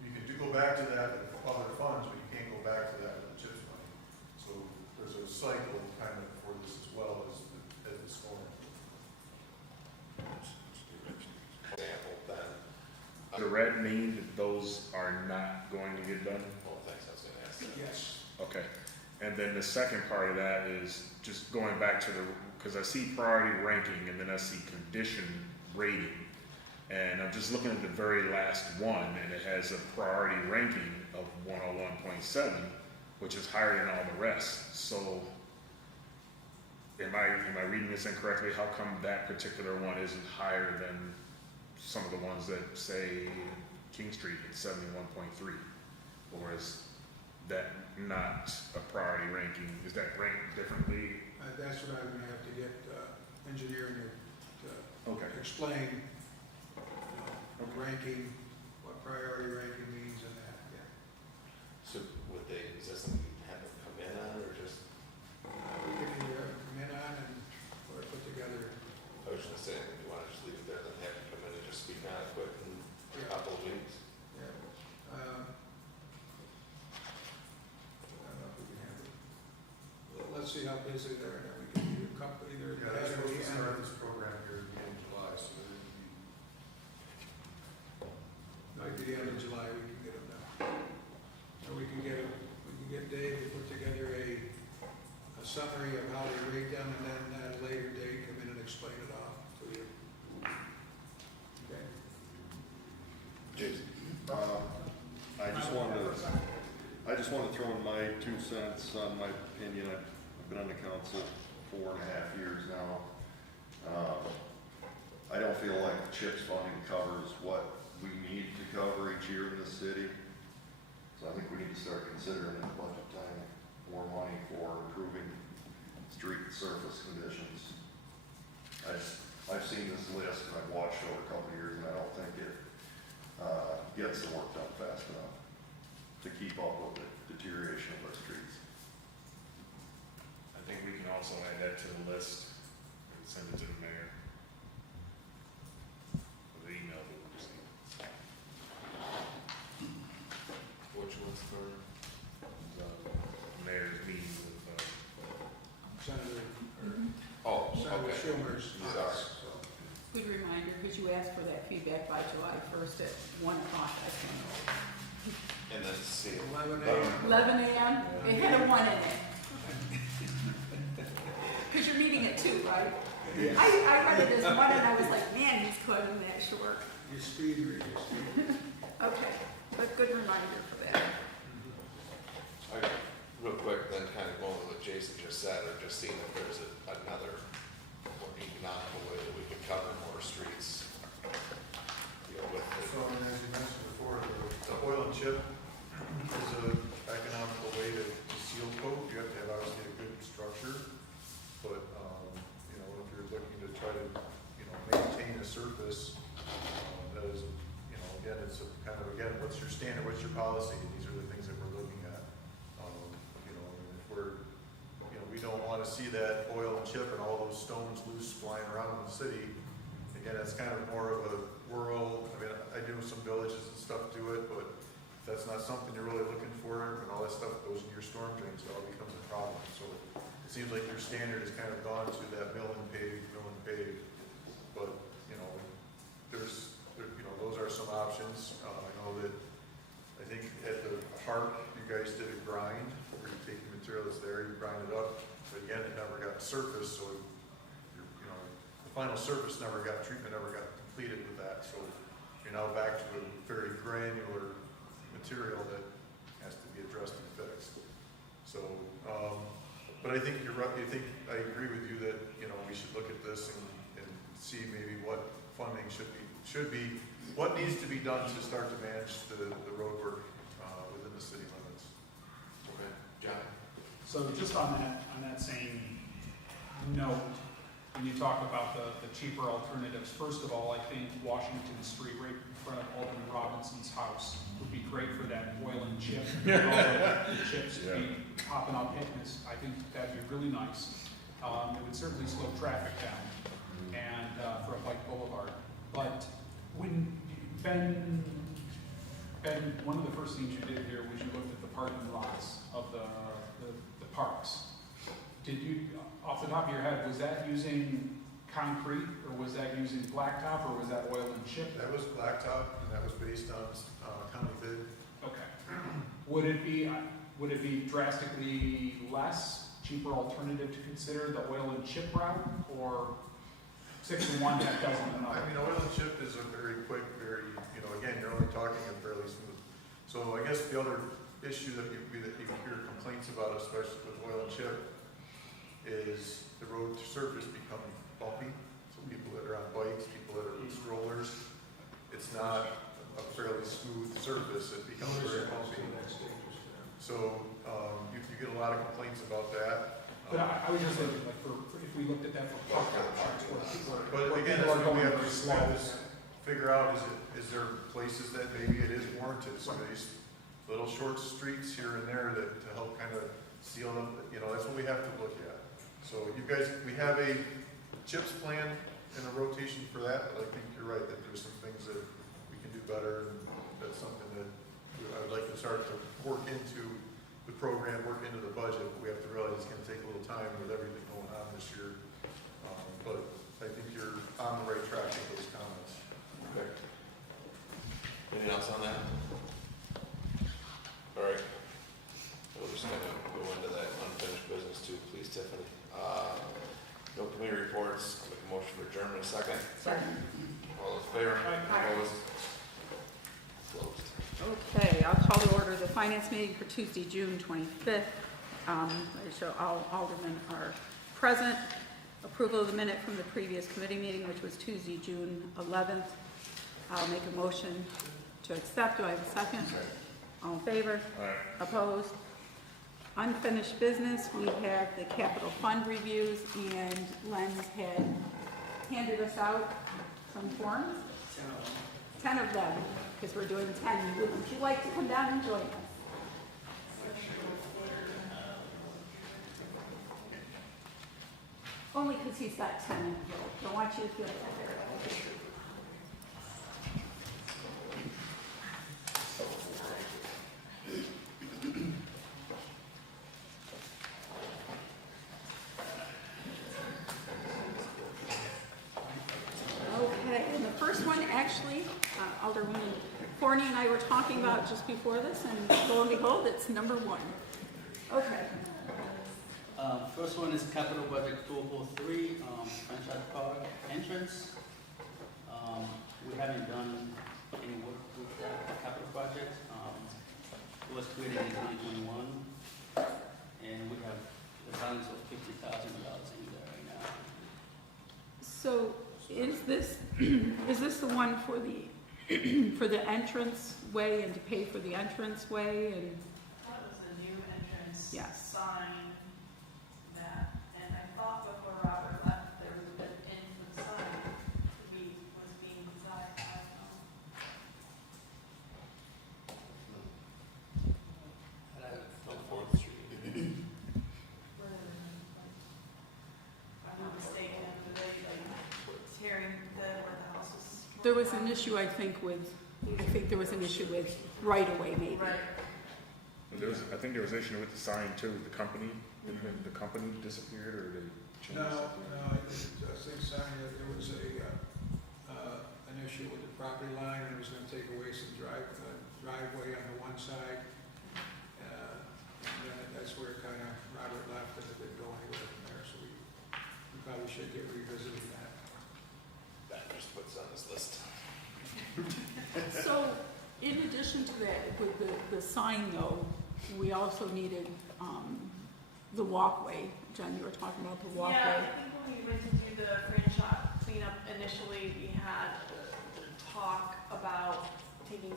You can go back to that with other funds, but you can't go back to that with the CHIPS money. So there's a cycle kind of for this as well as the scoring. Example, then. The red mean that those are not going to get done? Well, thanks, I was gonna ask that. Yes. Okay. And then the second part of that is just going back to because I see priority ranking and then I see condition rating. And I'm just looking at the very last one and it has a priority ranking of 101.7, which is higher than all the rest. So am I reading this incorrectly? How come that particular one isn't higher than some of the ones that say King Street at 71.3? Or is that not a priority ranking? Is that ranked differently? That's what I'm gonna have to get, engineering to Okay. explain, ranking, what priority ranking means and that, yeah. So would they, is that something you have them come in on, or just, We can either have them come in on or put together, I was just gonna say, if you wanna just leave it there, then have them come in and just speak on it quick in a couple of weeks? yeah. I don't know if we can have it. Let's see how busy they are, and then we can either Yeah, that's supposed to start this program here in July, so there would be. Like the end of July, we can get them done. Or we can get Dave to put together a summary of how they rate them, and then at a later date, come in and explain it all to you. Okay? Jason? I just want to throw in my 2 cents on my opinion. I've been on the council 4.5 years now. I don't feel like the CHIPS funding covers what we need to cover each year in the city. So I think we need to start considering in budget time more money for improving street surface conditions. I've seen this list and I've watched over a couple of years, and I don't think it gets the work done fast enough to keep up with the deterioration of our streets. I think we can also add that to the list and send it to the mayor. The email that we received. Which one's for? The mayor's meeting with, Senator, Oh, Senator okay. Schumer's Sorry. office, so. Good reminder, because you asked for that feedback by July 1st at 1 o'clock, I think. And then see. 11 a.m. 11 a.m.? It had a 1 in it. Because you're meeting at 2, right? Yes. I read it as 1 and I was like, man, he's cutting that short. Your speed reader, Okay, but good reminder for that. Okay, real quick, then kind of going with what Jason just said, or just seeing if there's another more economical way that we could cover more streets. With So, as you mentioned before, the oil and chip is an economical way to seal coat. You have to have obviously a good structure, but, if you're looking to try to, maintain a surface, that is, again, it's a kind of, what's your standard, what's your policy? And these are the things that we're looking at. And if we're, we don't want to see that oil and chip and all those stones loose flying around in the city. Again, it's kind of more of a rural, I do some villages and stuff do it, but if that's not something you're really looking for, and all that stuff goes in your storm drains, it all becomes a problem. So it seems like your standard has kind of gone to that mill and pave, but, you know, those are some options. I know that, I think at the park, you guys did a grind, where you take the material that's there, you grind it up, but again, it never got surfaced, so, the final surface treatment never got completed with that, so you're now back to a very granular material that has to be addressed and fixed. So, but I think you're right, I agree with you that, we should look at this and see maybe what funding should be, what needs to be done to start to manage the road work, within the city limits. Okay, John? So just on that same note, when you talk about the cheaper alternatives, first of all, I think Washington Street, right in front of Alden Robinson's house, would be great for that oil and chip. All the chips would be popping up, hitting us. I think that'd be really nice. It would certainly slow traffic down, and for a bike boulevard. But when Ben, one of the first things you did here was you looked at the parking lots of the parks. Did you, off the top of your head, was that using concrete, or was that using blacktop, or was that oil and chip? That was blacktop, and that was based on county bid. Okay. Would it be drastically less, cheaper alternative to consider the oil and chip route, or 6 in one, half dozen in another? I mean, oil and chip is a very quick, again, you're only talking a fairly smooth. So I guess the other issue that you hear complaints about, especially with oil and chip, is the road surface becoming bumpy. So people that are on bikes, people that are with strollers, it's not a fairly smooth surface, it becomes very bumpy. So, you get a lot of complaints about that. But I was just thinking, like, if we looked at that for park options, where people are, But again, people that's are what we going have very to slow. figure out, is there places that maybe it is warranted, some of these little short streets here and there that to help kind of seal them, that's what we have to look at. So you guys, we have a CHIPS plan and a rotation for that, but I think you're right, that there's some things that we can do better, and that's something that I would like to start to work into the program, work into the budget, but we have to realize it's gonna take a little time with everything going on this year. But I think you're on the right track with those comments. Okay. Anything else on that? All right. We'll just kind of go into that unfinished business too, please, Tiffany. No committee reports. Make a motion for adjournment. Second. Second. All those in favor? Aye. Opposed? Closed. Okay, I'll call to order the finance meeting for Tuesday, June 25th. I show all aldermen are present. Approval of the minute from the previous committee meeting, which was Tuesday, June 11th. I'll make a motion to accept. Do I have a second? All in favor? Aye. Opposed? Unfinished business, we have the capital fund reviews, and Len's had handed us out some forms. 10 of them, because we're doing 10. Would you like to come down and join us? Only because he's got 10 in here. Don't want you to feel bad. Okay, and the first one, actually, Alderwoman Forney and I were talking about just before this, and lo and behold, it's number 1. Okay. First one is capital budget 203, franchise card entrance. We haven't done any work with that capital project. It was created in 2021, and we have a balance of $50,000 in there right now. So is this the one for the for the entrance way and to pay for the entrance way and? That was a new entrance Yes. sign that, and I thought before Robert left, there was a bit in for the sign was being designed, I don't know. On Fourth Street. Whether, if I'm not mistaken, were they like tearing where the house was. There was an issue, I think, with I think there was an issue with right-of-way maybe. Right. I think there was an issue with the sign too, the company, the company disappeared or they changed No, something? no, I think sign that there was an issue with the property line, and it was gonna take away some driveway on the one side. And then that's where kinda Robert left, and it didn't go anywhere from there, so we probably should get revisiting that. That just puts on this list. So, in addition to that, with the sign though, we also needed, the walkway. Jen, you were talking about the walkway. Yeah, I think when we went to do the Fran shop cleanup initially, we had talk about taking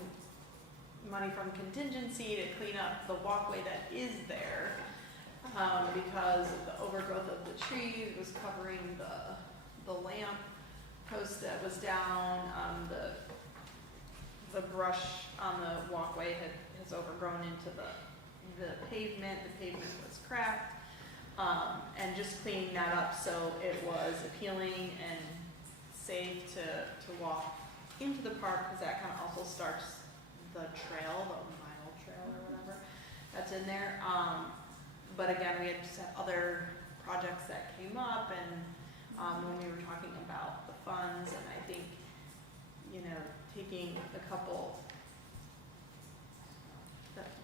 money from contingency to clean up the walkway that is there, because of the overgrowth of the trees was covering the lamp post that was down, the brush on the walkway has overgrown into the pavement was cracked, and just cleaning that up so it was appealing and safe to walk into the park, because that kind of also starts the trail, the mile trail or whatever that's in there. But again, we had just had other projects that came up, and when we were talking about the funds, and I think, you know, taking a couple,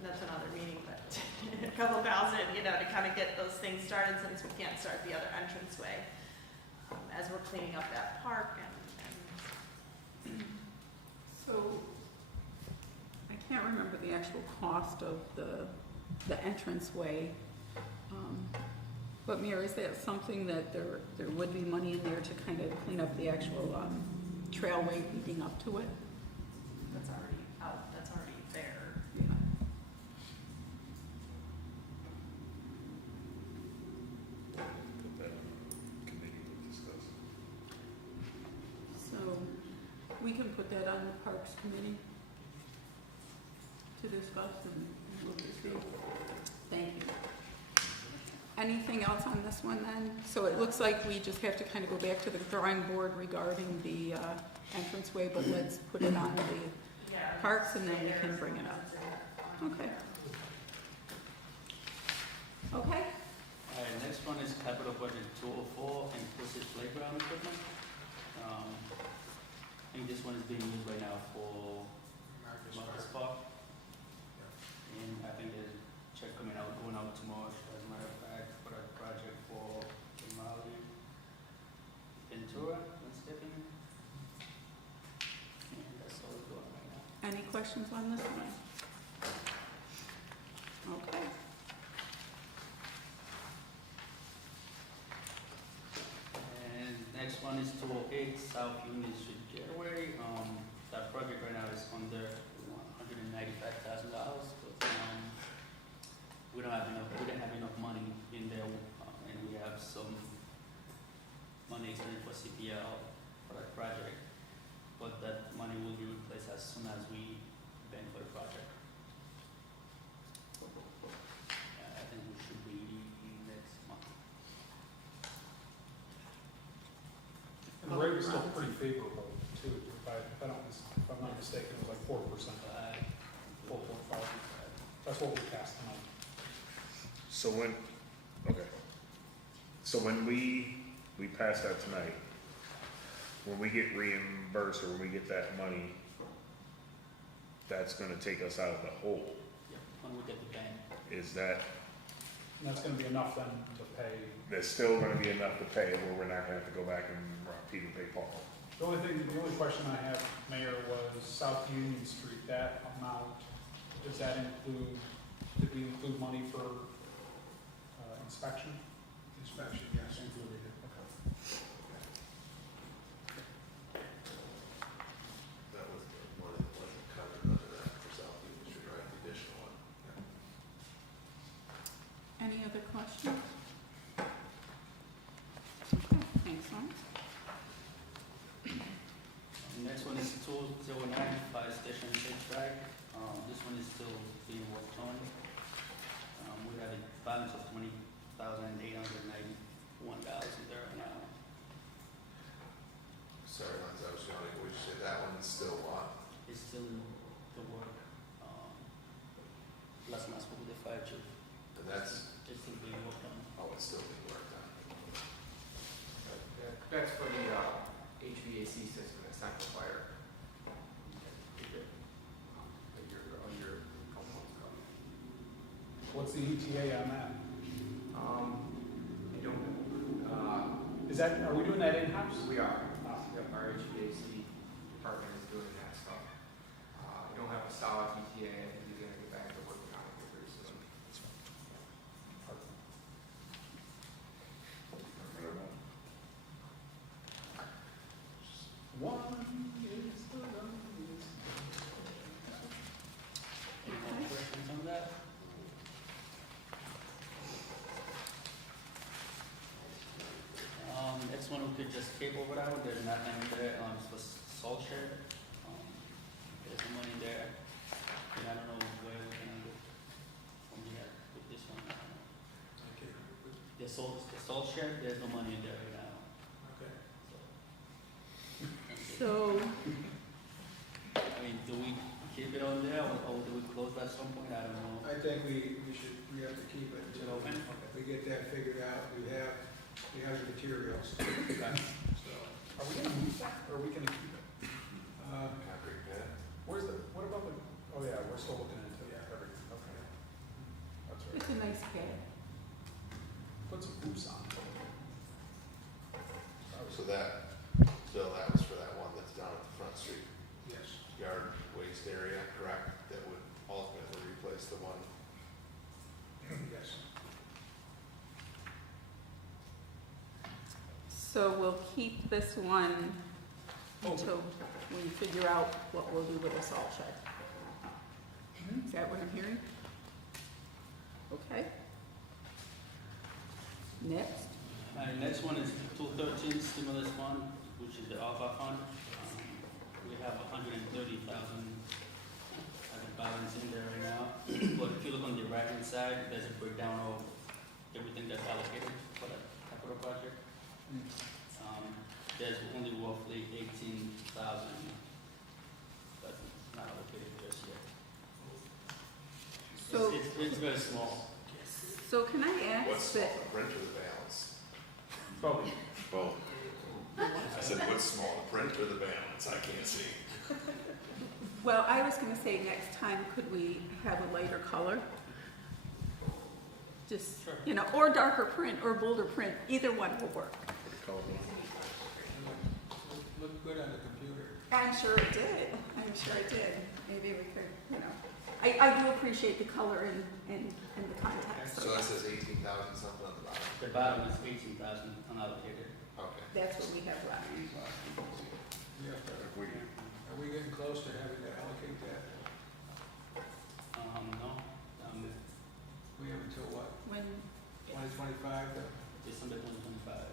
that's another meeting, but a couple thousand, you know, to kind of get those things started, since we can't start the other entranceway, as we're cleaning up that park and So, I can't remember the actual cost of the entranceway. But Mayor, is that something that there would be money in there to kind of clean up the actual, trailway leading up to it? that's already out, that's already there. Yeah. Put that on committee to discuss. So, we can put that on the Parks Committee to discuss, and we'll just see. Thank you. Anything else on this one then? So it looks like we just have to kind of go back to the drawing board regarding the entranceway, but let's put it on the Yeah. parks and then we can bring it up. Okay. Okay, Next one is capital budget 204, inclusive playground equipment. I think this one is being used right now for Marcus Park. And I think there's a check going out tomorrow, as a matter of fact, for that project for the Maui Ventura landscaping. And that's all we're doing right now. any questions on this one? Okay. And next one is 208 South Union Street Getaway. That project right now is under $195,000, but we didn't have enough money in there, and we have some money extended for CPL for that project, but that money will be replaced as soon as we bank for the project. I think we should be next month. And the rate was still pretty favorable too, if I'm not mistaken, it was like 4%, 4.5. That's what we passed tonight. So when we pass that tonight, when we get reimbursed or when we get that money, that's gonna take us out of the hole. Yeah, when we get the bank. Is that, And that's gonna be enough then to pay. there's still gonna be enough to pay where we're not gonna have to go back and rob Peter to pay Paul? The only question I had, Mayor, was South Union Street, that amount, does that include, did we include money for inspection? Inspection, yes. Included, okay. That was the money that wasn't covered under that for South Union Street, right, the additional one. Any other questions? Okay, thanks, Lawrence. The next one is 209 Fire Station Safe Track. This one is still being worked on. We have a balance of $20,891 there right now. Sorry, Lance, I was wondering, would you say that one's still what? It's still last month with the fire chief. And that's, It's still being worked on. oh, it's still being worked on. That's for the HVAC system, it's not the fire. Your components come. What's the ETA on that? I don't know. Is that, are we doing that in-house? We are. Yep, our HVAC department is doing that stuff. I don't have a solid ETA, I think he's gonna get back to working on it very soon. One is the longest. Any more questions on that? Next one we could just skip over that one, there's nothing in there, it's for salt shed. There's no money there, and I don't know where we're gonna go from here with this one. I don't know. Okay, The salt shed, there's no money in there right now, okay. so. So, I mean, do we keep it on there, or do we close at some point, I don't know. I think we have to keep it Is it until open? Okay. we get that figured out. We have the materials, Okay. so. Are we gonna move that, or are we gonna keep it? Concrete pad. Where's the, what about the, oh yeah, we're still looking into everything, okay. That's right. it's a nice pad. Put some hoops on. So that, Bill, that was for that one that's down at the Front Street Yes. yard waste area, correct? That would ultimately replace the one. Yes. So we'll keep this one until we figure out what we'll do with the salt shed. Is that what I'm hearing? Okay. Next. Next one is 213 stimulus fund, which is the ARPA fund. We have 130,000 as a balance in there right now. But if you look on the right hand side, there's a breakdown of everything that's allocated for the capital project. There's only roughly 18,000 that's not allocated just yet. So, It's very small. so can I ask What's small, that, the print or the balance? Both. Both. I said, what's small, the print or the balance? I can't see. well, I was gonna say next time, could we have a lighter color? Just, Sure. you know, or darker print, or bolder print, either one will work. Looked good on the computer. I'm sure it did. I'm sure it did. Maybe we could, you know. I do appreciate the color and the context. So that says 18,000 something on the bottom. The bottom is 18,000 unallocated. Okay. That's what we have left. We have to, are we getting close to having to allocate that? No, We have until what, When, 2025? December 2025.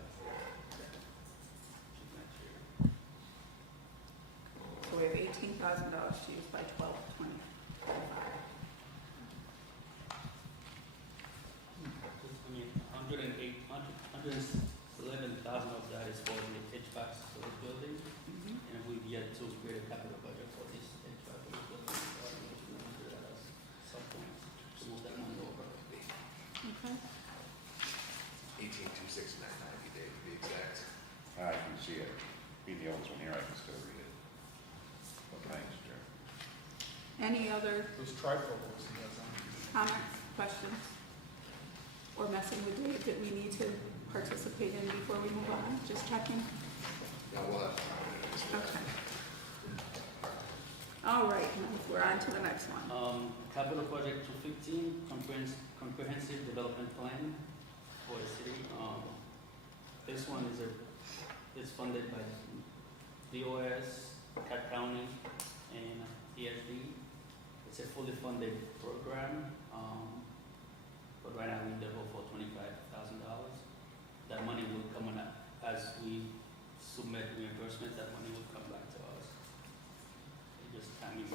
so we have $18,000 to use by 12/20/25. I mean, 111,000 of that is for the HVAC for the building, and we've yet to create a capital budget for this HVAC for the building. So I don't know if we're gonna do that at some point, to move that money over. Okay. 18,269.90 Dave, to be exact. I can see it. Being the oldest one here, I can still read it. But thanks, Jerry. Any other Those trifocals he has on. comments, questions? Or messing with Dave that we need to participate in before we move on? Just checking? No, we'll have to. Okay. All right, we're on to the next one. Capital project 215, comprehensive development plan for the city. This one is funded by DOS, Cat County, and ESD. It's a fully funded program, but right now we devote for $25,000. That money will come on as we submit reimbursement. That money will come back to us. It just timing.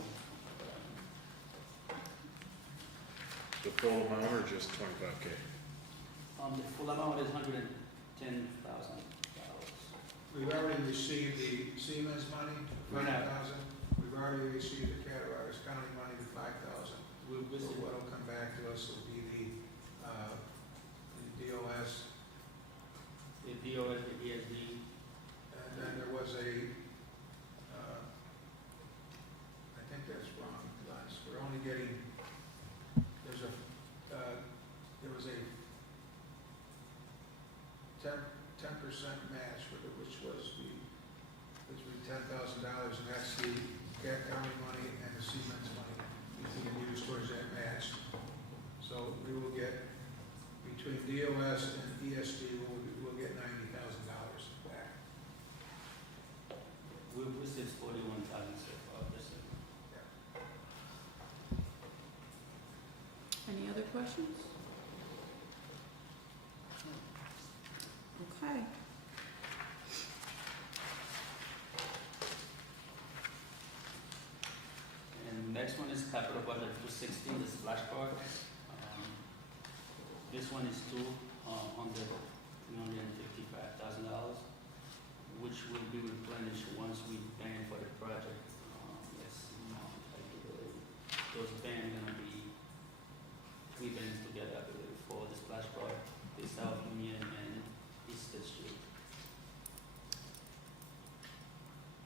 The full amount or just 25K? The full amount is $110,000. We've already received the Siemens money, Right now. $5,000. We've already received the Cattaraugus County money, the $5,000. We'll So visit. what'll come back 10% match, which was $10,000, and that's the county money and the Siemens money we can use towards that match. So we will get, between DOS and ESD, we'll get $90,000 back. We received 41,000 so far this year. Any other questions? Okay. And next one is capital budget 216, the splash park. This one is under $355,000, which will be replenished once we ban for the project. Yes, I believe those bans gonna be 3 bans together, I believe, for the splash park, the South Union and East Street.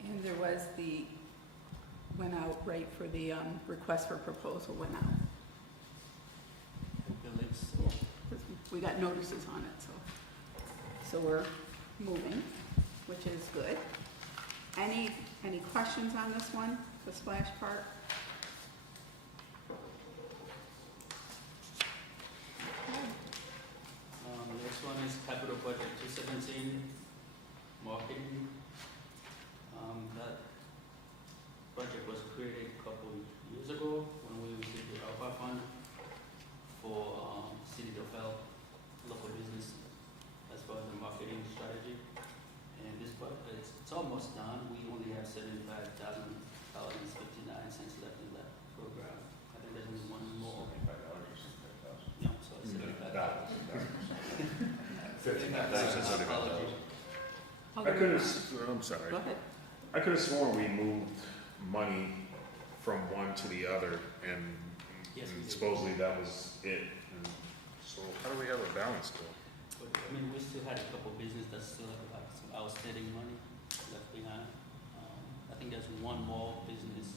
And there was went out right for the request for proposal went out. I believe so. We got notices on it, so we're moving, which is good. Any questions on this one, the splash park? Next one is capital budget 217, marketing. That budget was created a couple years ago when we received the ARPA fund for City of Health, local business, as far as the marketing strategy. And this budget, it's almost done. We only have $75,059 left in that program. I think there's only one more. Yeah, so it's $75,000. Apologies. I could have, I'm sorry. Go ahead. I could have sworn we moved money from one to the other, and Yes, we did. supposedly that was it. And so how do we have a balance still? But, I mean, we still had a couple businesses that still have like some outstanding money left behind. I think there's one more business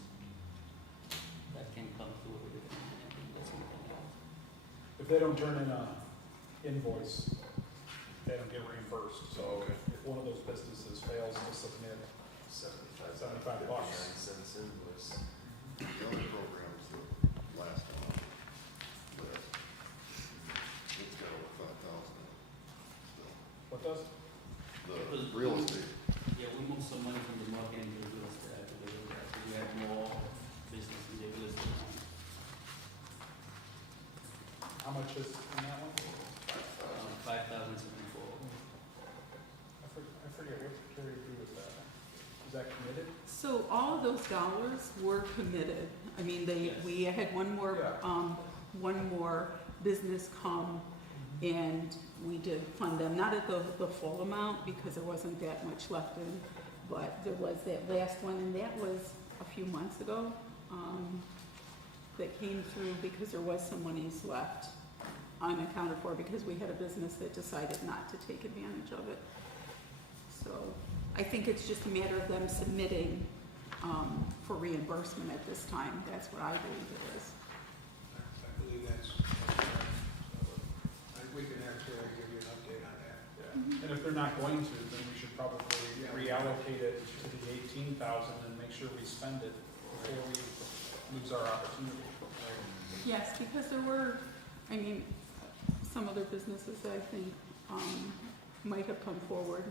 that can come through with it, and I think that's something else. If they don't turn in a invoice, they don't get reimbursed. So Okay. if one of those businesses fails to submit $75 cents invoice. The other programs that last one, but it's got over 5,000 in it still. what does? The real estate. Yeah, we moved some money from the marketing to real estate, I believe, we have more business in the real estate. How much is in that one? 5,074. I forget what Carrie do with that. Is that committed? So all of those dollars were committed. I mean, we had one more, one more business come, and we did fund them, not at the full amount, because there wasn't that much left in, but there was that last one, and that was a few months ago, that came through because there was some monies left unaccounted for, because we had a business that decided not to take advantage of it. So I think it's just a matter of them submitting for reimbursement at this time. That's what I believe it is. I believe that's correct. So we can actually give you an update on that. Yeah. And if they're not going to, then we should probably reallocate it to the 18,000 and make sure we spend it before we lose our opportunity. Yes, because there were, I mean, some other businesses that I think might have come forward.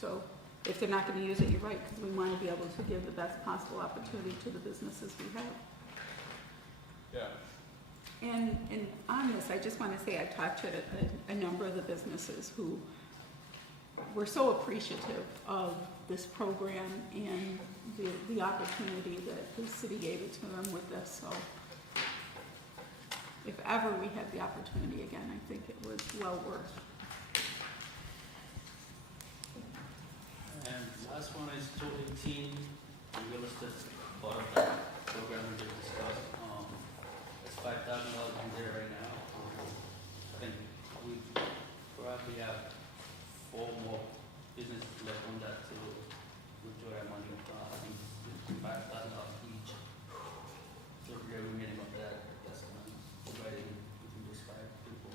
So if they're not going to use it, you're right, because we want to be able to give the best possible opportunity to the businesses we have. Yeah. And on this, I just want to say I talked to a number of the businesses who were so appreciative of this program and the opportunity that the city gave it to them with this. So if ever we have the opportunity again, I think it was well worth. And last one is 218, the real estate part of that program we just discussed. It's $5,000 in there right now. I think we probably have 4 more businesses left on that to withdraw that money. I think it's $5,000 each. So the remaining of that, that's divided between those 5 people.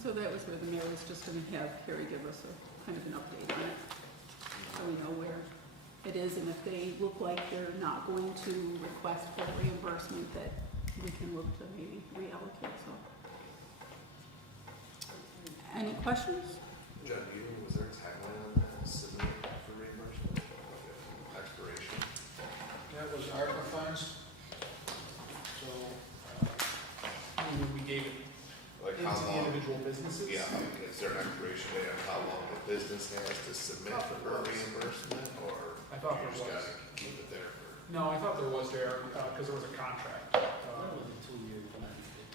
So So that was where the mayor was just gonna have Carrie give us a kind of an update on it, so we know where it is, and if they look like they're not going to request full reimbursement, that we can look to maybe reallocate, so. Any questions? John, was there a timeline on that, submit for reimbursement, expiration? That was ARPA funds. So, We gave it Like into how the long? individual businesses. Yeah, is there an expiration date on how long the business has to submit for reimbursement, or I thought you there just was. gotta keep it there for? No, I thought there was there, because there was a contract. That was a 2-year plan.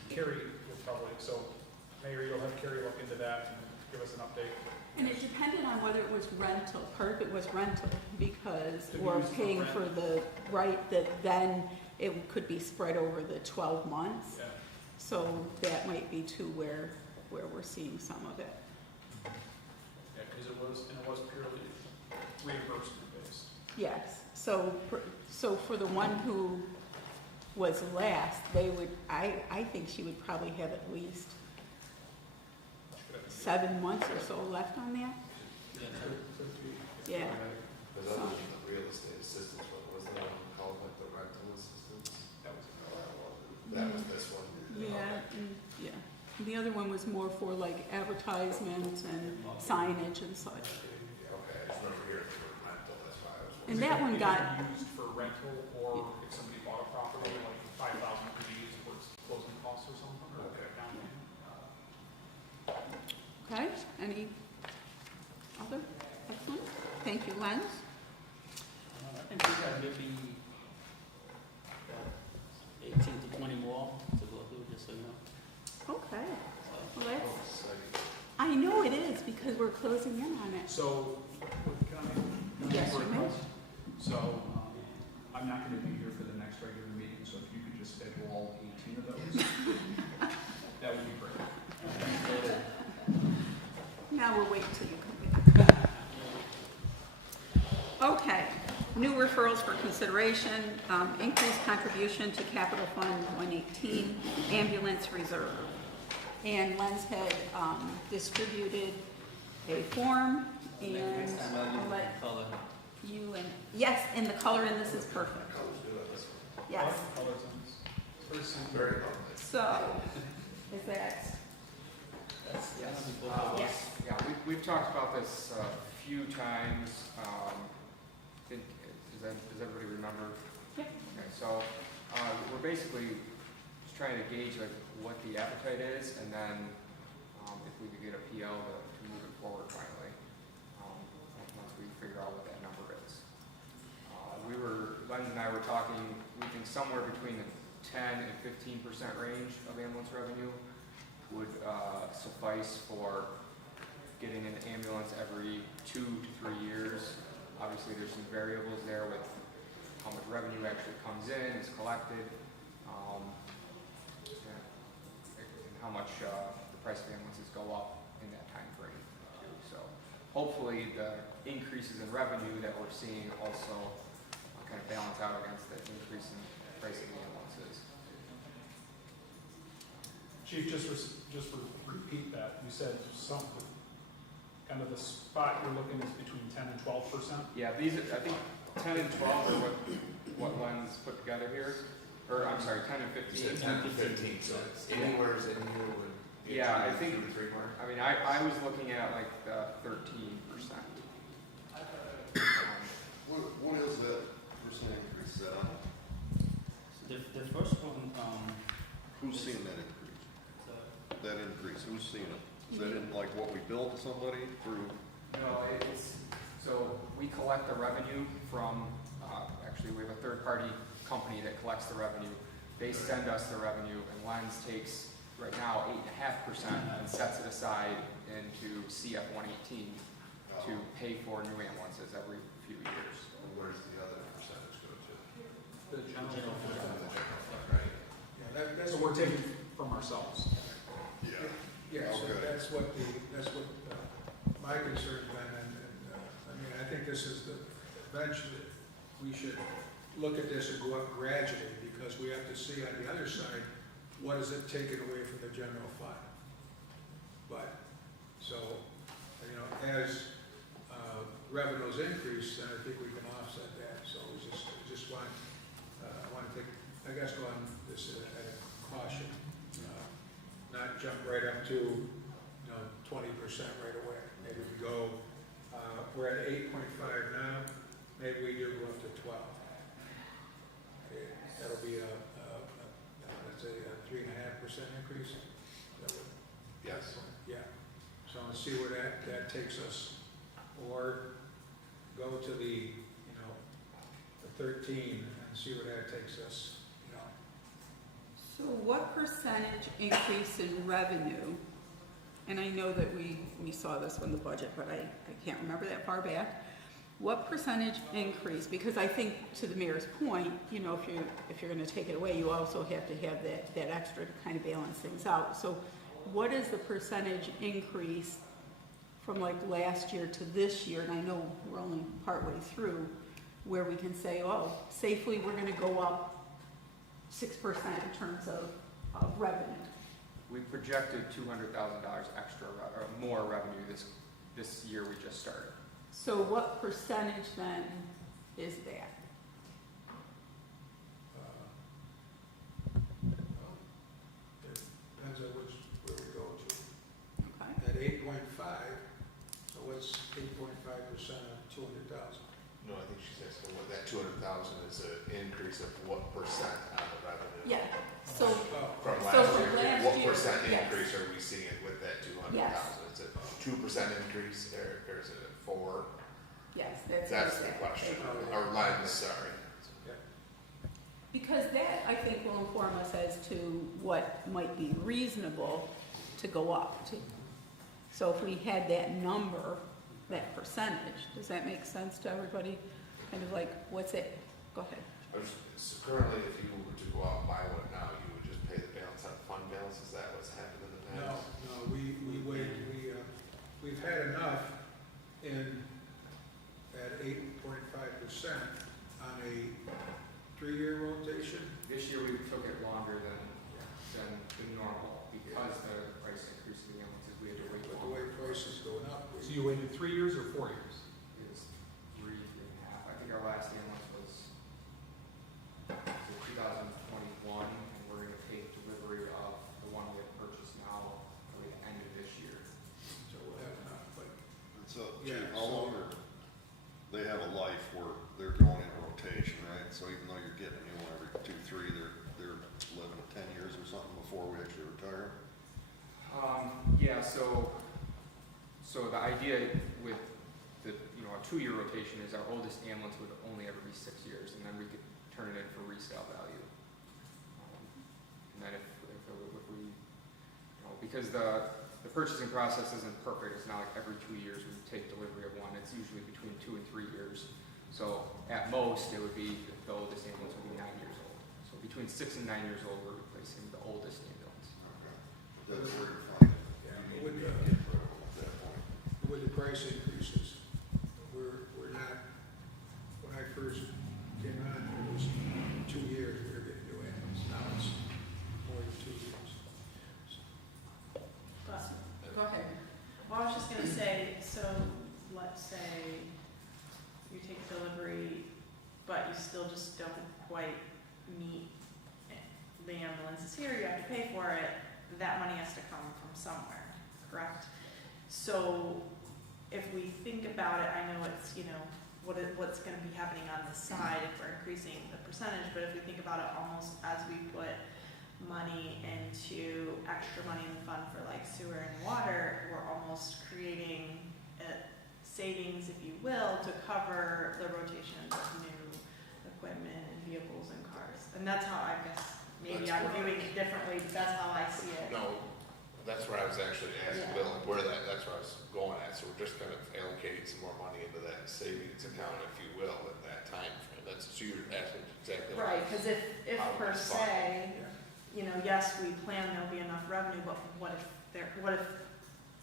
Carrie will probably, so Mayor, you'll have Carrie look into that and give us an update. And it depended on whether it was rental, part of it was rental, because Could be we're used for paying rent. for the right, that then it could be spread over the 12 months. Yeah. So that might be too where we're seeing some of it. Yeah, because it was purely reimbursement based. Yes, so for the one who was last, they would, I think she would probably have at least 7 months or so left on that. Yeah. Because other than the real estate assistance, what was that one called, like the rental assistance? That was this one? Yeah, and, yeah. The other one was more for like advertisements and signage and such. Okay, I just remember hearing the word rental, that's why I was. And that one got, Used for rental, or if somebody bought a property, like 5,000 could be used towards closing costs or something, or down payment. okay, any other? Excellent. Thank you, Len. I think we got maybe 18 to 20 more to go through, just so you know. Okay. So, Well, that's, I know it is, because we're closing in on it. So, can I? Yes, you may. So, I'm not gonna be here for the next regular meeting, so if you could just schedule all 18 of those, that would be great. Now we'll wait until you come back. Okay, new referrals for consideration, increased contribution to Capital Fund 118, ambulance reserve. And Len's had distributed a form, and next time I'll I'll use let the color. you and, yes, and the color in this is perfect. Yes, Colors on this. It's very simple. Very lovely. so, is that, Yes. yes, Yeah, we've talked about this a few times. Does everybody remember? Yep. Okay, so we're basically just trying to gauge like what the appetite is, and then if we could get a PL to move it forward finally, once we figure out what that number is. Len and I were talking, we think somewhere between the 10 and 15% range of ambulance revenue would suffice for getting an ambulance every 2 to 3 years. Obviously, there's some variables there with how much revenue actually comes in, is collected, and how much the price of ambulances go up in that time frame too. So hopefully the increases in revenue that we're seeing also kind of balance out against the increase in price of the ambulances. Chief, just repeat that. You said something, kind of the spot you're looking is between 10 and 12%? Yeah, these are, I think 10 and 12 are what Len's put together here. Or, I'm sorry, 10 and 15. You said 10 to 15, so anywhere in here would be Yeah, I think, 2 to 3 more? I mean, I was looking at like the 13%. What is that percent increase that on? The first one, Who's seeing that increase? the- That increase, who's seeing it? Is that in like what we bill to somebody through? No, so we collect the revenue from, actually, we have a third-party company that collects the revenue. They send us the revenue, and Lens takes, right now, 8.5% and sets it aside into CF 118 to pay for new ambulances every few years. Where's the other percentage go to? The general fund. Right? yeah, that's So we're taking from ourselves. Yeah. Yeah, so Okay. that's what my concern been, and I mean, I think this is eventually, we should look at this and go up gradually, because we have to see on the other side, what is it taken away from the general fund? But, so, as revenues increase, then I think we can offset that. So we just want, I want to take, I guess, go on this at a caution, not jump right up to, 20% right away. Maybe we go, we're at 8.5 now, maybe we do go up to 12. Okay, that'll be let's say a 3.5% increase. That would, Yes. yeah. So let's see where that takes us, or go to the 13 and see where that takes us. So what percentage increase in revenue, and I know that we saw this in the budget, but I can't remember that far back. What percentage increase, because I think to the mayor's point, if you're gonna take it away, you also have to have that extra to kind of balance things out. So what is the percentage increase from like last year to this year? And I know we're only partway through, where we can say, oh, safely we're gonna go up 6% in terms of revenue. We projected $200,000 extra, or more revenue this year we just started. So what percentage then is that? It depends on where we go to. Okay. At 8.5, so what's 8.5% of 200,000? No, I think she's asking what that 200,000 is an increase of what percent on the revenue? Yeah, so, From So last from year, last what year, percent yes. increase are we seeing with that 200,000? Yes. Is it 2% increase or is it a 4? yes, That's the question, or lens, sorry. Because that, I think, will inform us as to what might be reasonable to go up to. So if we had that number, that percentage, does that make sense to everybody? Kind of like, what's it? Go ahead. So currently, if you were to go out and buy one now, you would just pay the balance on fund balance, is that what's happened in the past? No, we wait, we've had enough at 8.5% on a 3-year rotation. This year we took it longer than normal because the price increase in the ambulances, we had to wait. But the way prices going up, So you waited 3 years or 4 years? It was 3.5. I think our last ambulance was 2021, and we're gonna take delivery of the one we have purchased now at the end of this year. so we'll have enough, but So, Yeah, Chief, how so- long they have a life where they're going in rotation, right? So even though you're getting a new one every 2, 3, they're living 10 years or something before we actually retire? Yeah, so the idea with the, a 2-year rotation is our oldest ambulance would only ever be 6 years, and then we could turn it in for resale value. And then if we, because the purchasing process isn't perfect, it's not like every 2 years we take delivery of one, it's usually between 2 and 3 years. So at most, it would be, the oldest ambulance would be 9 years old. So between 6 and 9 years old, we're replacing the oldest ambulance. Okay. That's where you're finding. yeah, You with need the, to get rid of them at that point. with the price increases, we're not, when I first came on, it was 2 years we were getting new ambulance. Now it's more than 2 years. Go ahead. Well, I was just gonna say, so let's say you take delivery, but you still just don't quite meet the ambulance is here, you have to pay for it, that money has to come from somewhere, correct? So if we think about it, I know it's, what's gonna be happening on this side if we're increasing the percentage, but if we think about it almost as we put money into extra money in the fund for like sewer and water, we're almost creating savings, if you will, to cover the rotation of new equipment and vehicles and cars. And that's how I guess, maybe That's I'm where viewing it differently, but that's how I see it. No, that's where I was actually asking Yeah. Bill, that's where I was going at, so we're just kind of allocating some more money into that savings account, if you will, at that time frame. That's, so you're asking exactly. Right, because if How per it's se, yes, we plan there'll be enough revenue, but what if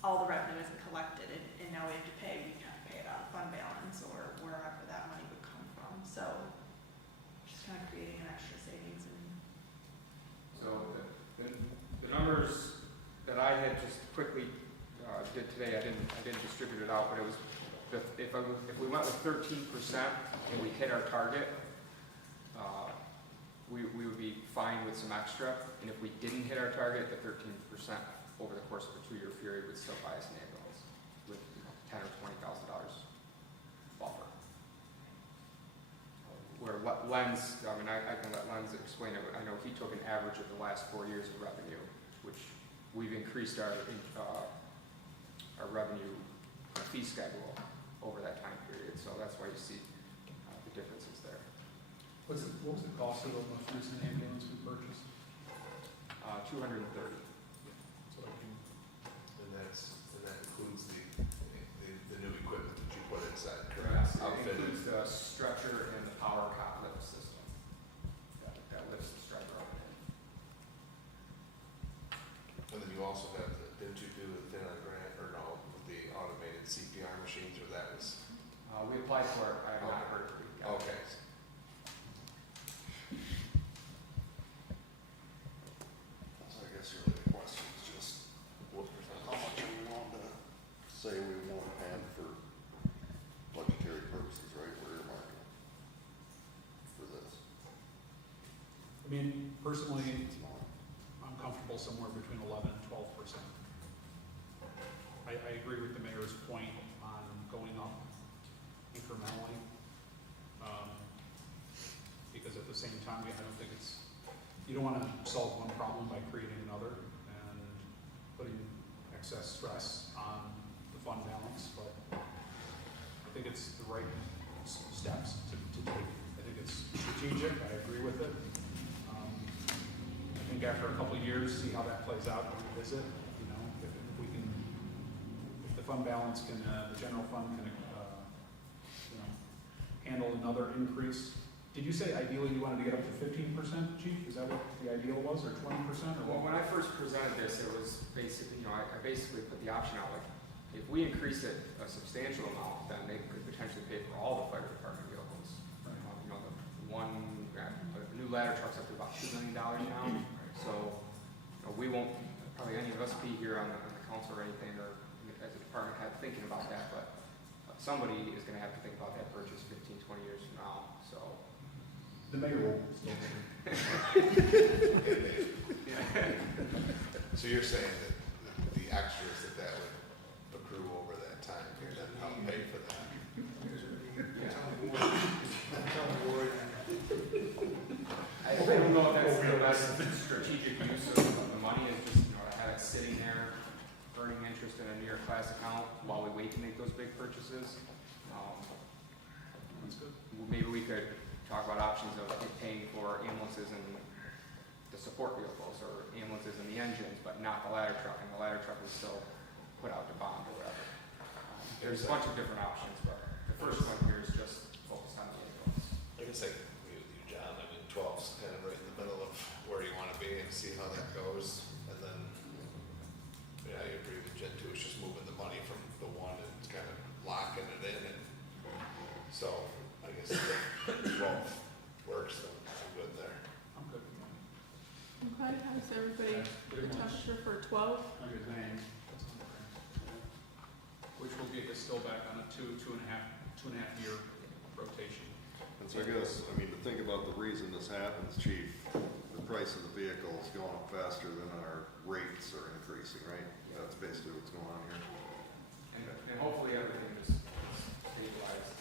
all the revenue isn't collected and now we have to pay, we have to pay it out of fund balance or wherever that money would come from, so just kind of creating an extra savings and. So the numbers that I had just quickly did today, I didn't distribute it out, but it was, if we went with 13% and we hit our target, we would be fine with some extra, and if we didn't hit our target, the 13% over the course of a 2-year period would still buy us an ambulance with $10,000 or $20,000 buffer. Where Len's, I mean, I can let Len's explain it, but I know he took an average of the last 4 years of revenue, which we've increased our revenue fee schedule over that time period, so that's why you see the differences there. What was the cost of the most recent ambulance we purchased? $230. So I can, And that includes the new equipment that you put inside, Yes, correct? it Outfitted. includes the stretcher and the power cot lift system. That lifts the stretcher up. And then you also have, didn't you do the thin air grant, or no, with the automated CPR machines, or that was? We applied for it, I have not heard if we got it. Okay. So I guess really the question is just, how much are we willing to say we want to have for budgetary purposes, right? We're earmarking for this. I mean, personally, I'm comfortable somewhere between 11 and 12%. I agree with the mayor's point on going up incrementally. Because at the same time, I don't think you don't want to solve one problem by creating another and putting excess stress on the fund balance, but I think it's the right steps to take. I think it's strategic, I agree with it. I think after a couple of years, see how that plays out, and revisit, you know, if we can, if the fund balance can, the general fund can, you know, handle another increase. Did you say ideally you wanted to get up to 15%, Chief? Is that what the ideal was, or 20%, or Well, what? when I first presented this, it was basically, you know, I basically put the option out, like, if we increase it a substantial amount, then they could potentially pay for all the fire department vehicles. Right. You know, the new ladder truck's up to about $2 million now, so, you know, we won't, probably any of us be here on the council or anything, or as a department head thinking about that, but somebody is gonna have to think about that purchase 15, 20 years from now, so. The mayor will still. So you're saying that the extras that would accrue over that time period, then help pay for that? I don't know if that's the best strategic use of the money, is just, you know, to have it sitting there, earning interest in a New York class account while we wait to make those big purchases. That's good. Maybe we could talk about options of paying for ambulances and the support vehicles, or ambulances and the engines, but not the ladder truck, and the ladder truck is still put out to bond or whatever. There's a bunch of different options, but the first one here is just focused on the ambulance. I guess I agree with you, John. I mean, 12's kind of right in the middle of where you want to be, and see how that goes. And then, yeah, I agree with Jen too. It's just moving the money from the one and kind of locking it in. And so I guess 12 works, so I'm good there. I'm good. Okay, how's everybody, the temperature for 12? I'm good, thanks. Which will get us still back on a two and a half year rotation. And so I guess, I mean, to think about the reason this happens, Chief, the price of the vehicle is going up faster than our rates are increasing, right? That's basically what's going on here. And hopefully everything is stabilized.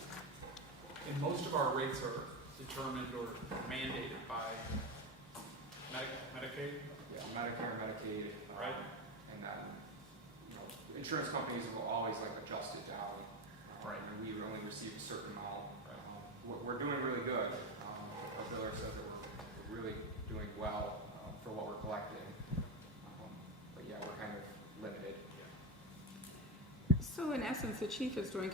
And most of our rates are determined or mandated by Medicaid. Yeah, Medicare, Medicaid. Right. And then, you know, insurance companies will always like adjust it down. Right. And we only receive a certain amount. We're doing really good. Our biller said that we're really doing well for what we're collecting. But yeah, we're kind of limited. So in essence, the chief is doing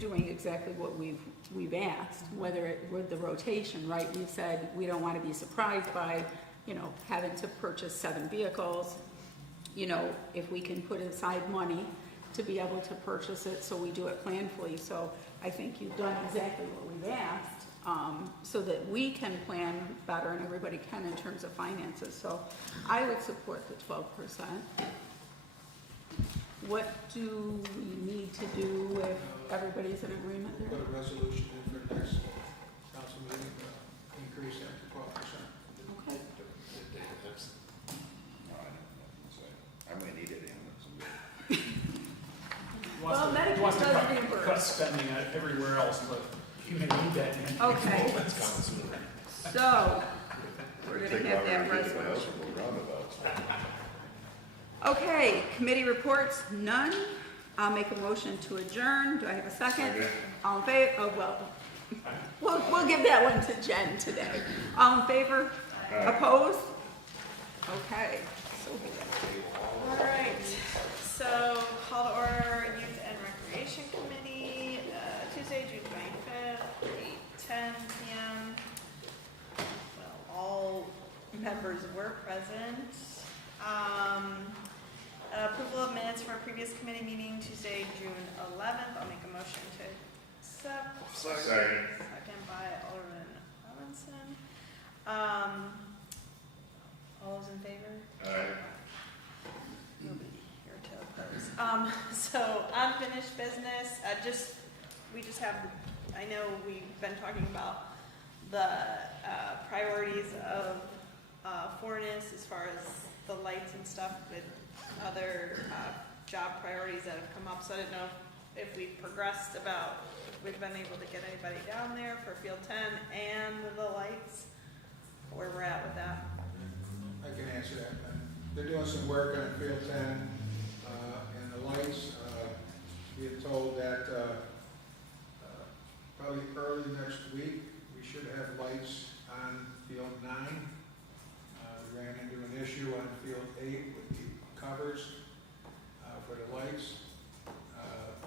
doing exactly what we've asked, whether it with the rotation, right? We've said we don't want to be surprised by, you know, having to purchase 7 vehicles. You know, if we can put aside money to be able to purchase it, so we do it planfully. So I think you've done exactly what we've asked, so that we can plan better and everybody can in terms of finances. So I would support the 12%. what do we need to do if everybody's in agreement Put there? a resolution in for the next council meeting, increase that to 12%. Okay. No, I don't know, so I might need it in. He Well, wants Medicaid to does cut reimburse. spending everywhere else, but you may need that in. Okay. That's coming sooner. So, we're gonna Take have longer that to get to my house resolution. from the roundabouts. Okay, committee reports, none. I'll make a motion to adjourn. Do I have a second? Second. All in favor, oh, well, we'll give that one to Jen today. All in favor? Opposed? Okay, so be it. All right, so call to order Youth and Recreation Committee, Tuesday, June 25th, 8:10 PM. Well, all members were present. Approval of minutes for a previous committee meeting, Tuesday, June 11th. I'll make a motion to accept. Second. Second by Alderman Robinson. All those in favor? Nobody here to oppose. So unfinished business, we just have, I know we've been talking about the priorities of Fortis as far as the lights and stuff with other job priorities that have come up. So I didn't know if we've progressed about, if we've been able to get anybody down there for Field 10 and the lights, where we're at with that. I can answer that. They're doing some work on Field 10 and the lights. We have told that probably early next week, we should have lights on Field 9. We ran into an issue on Field 8 with the covers for the lights.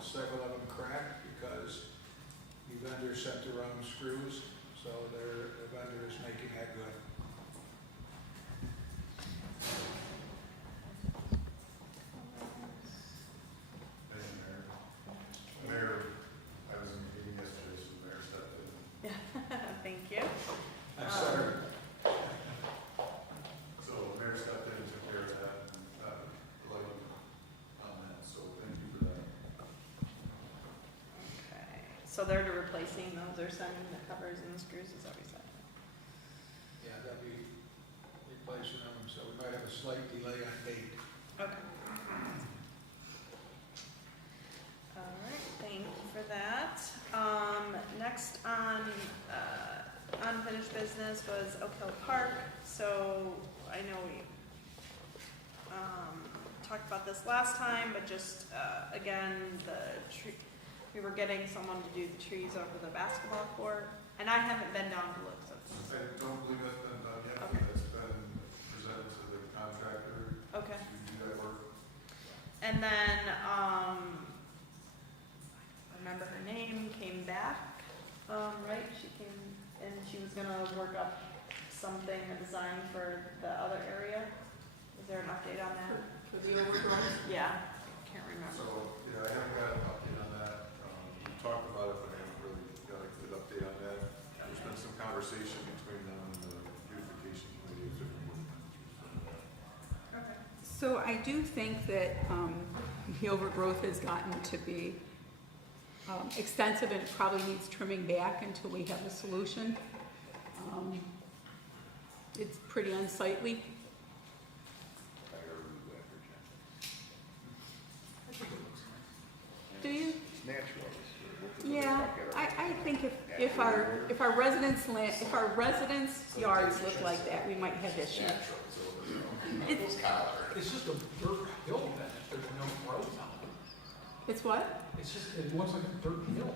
Several of them cracked because the vendor sent the wrong screws, so the vendor is making that good. Thank you, Mayor. Mayor, I was in a meeting yesterday, so the mayor stepped in. Thank you. I'm sorry. So the mayor stepped in and took care of that, and, lighting on that, so thank you for that. Okay, so they're replacing those, they're sending the covers and the screws, is that what you said? Yeah, they'll be replacing them, so we might have a slight delay on date. Okay. All right, thank you for that. Next on, unfinished business was Oak Hill Park. So I know we, talked about this last time, but just, again, we were getting someone to do the trees over the basketball court, and I haven't been down to look since. I don't believe that's been done yet. Okay. It's been presented to the contractor Okay. to do that work. And then, I remember her name, came back, right? She came, and she was gonna work up something, a design for the other area. Is there an update on that? For the overgrowth? Yeah, can't remember. So, yeah, I haven't got an update on that. We talked about it, but I haven't really got a good update on that. There's been some conversation between them and the beautification committee of different board members. Okay. So I do think that the overgrowth has gotten to be extensive and probably needs trimming back until we have a solution. It's pretty unsightly. Do you? Natural. Yeah, I think if our residents' yards look like that, we might have issues. It's, It's just a dirt hill then, if there's no growth on it. it's what? It's just, it looks like a dirt hill,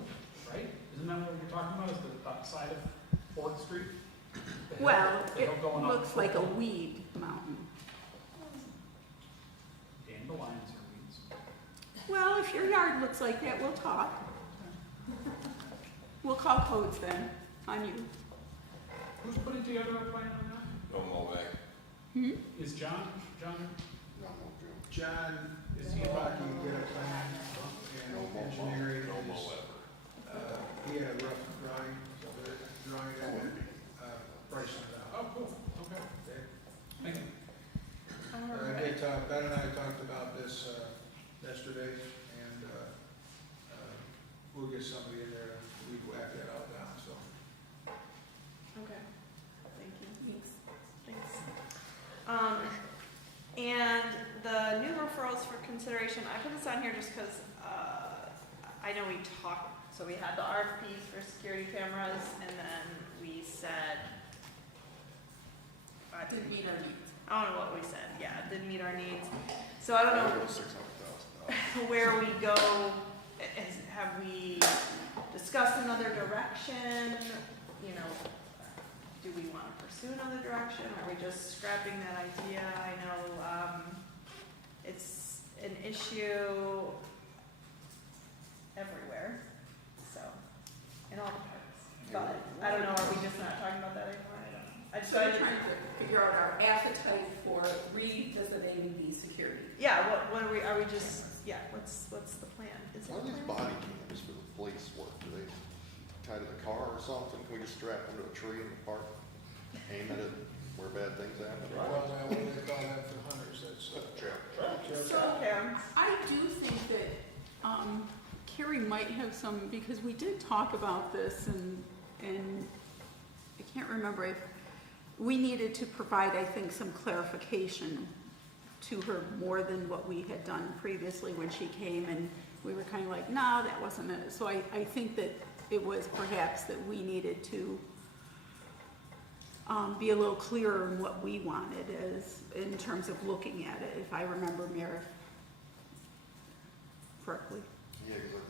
right? Isn't that what you're talking about, is the side of 4th Street? The hill- Well, the it hill going up looks like a Fourth Hill? weed mountain. Dandelions are weeds. Well, if your yard looks like that, we'll talk. We'll call codes then, on you. Who's putting together a plan on that? Don't know that. Is John? John is lucky to get a plan and engineering is, he had a rough drawing, so they're drawing it and pricing it out. Oh, cool, okay, Okay. thank you. I did talk, Ben and I talked about this yesterday, and we'll get somebody in there, we whack that out down, so. Okay, thank you. Thanks. And the new referrals for consideration, I put this on here just because, I know we talked, so we had the RFPs for security cameras, and then we said, Didn't meet our needs. I don't know what we said, yeah, didn't meet our needs. So I don't know $600,000. where we go, have we discussed another direction? You know, do we want to pursue another direction? Are we just scrapping that idea? I know, it's an issue everywhere, so, in all the parts. But, I don't know, are we just not talking about that anymore? I don't know. I just, So I'm trying to figure out our appetite for redesignating the security. yeah, what are we just, yeah, what's the plan? Is What are there a these plan? body cams for the police work? Do they tie to the car or something? Can we just strap them to a tree in the park? Aim at it where bad things happen? Well, now, what do they call that for hunters, that's. So, I do think that Carrie might have some, because we did talk about this, and I can't remember if we needed to provide, I think, some clarification to her more than what we had done previously when she came, and we were kind of like, no, that wasn't it. So I think that it was perhaps that we needed to be a little clearer in what we wanted as, in terms of looking at it, if I remember Mayor correctly. Yeah, because I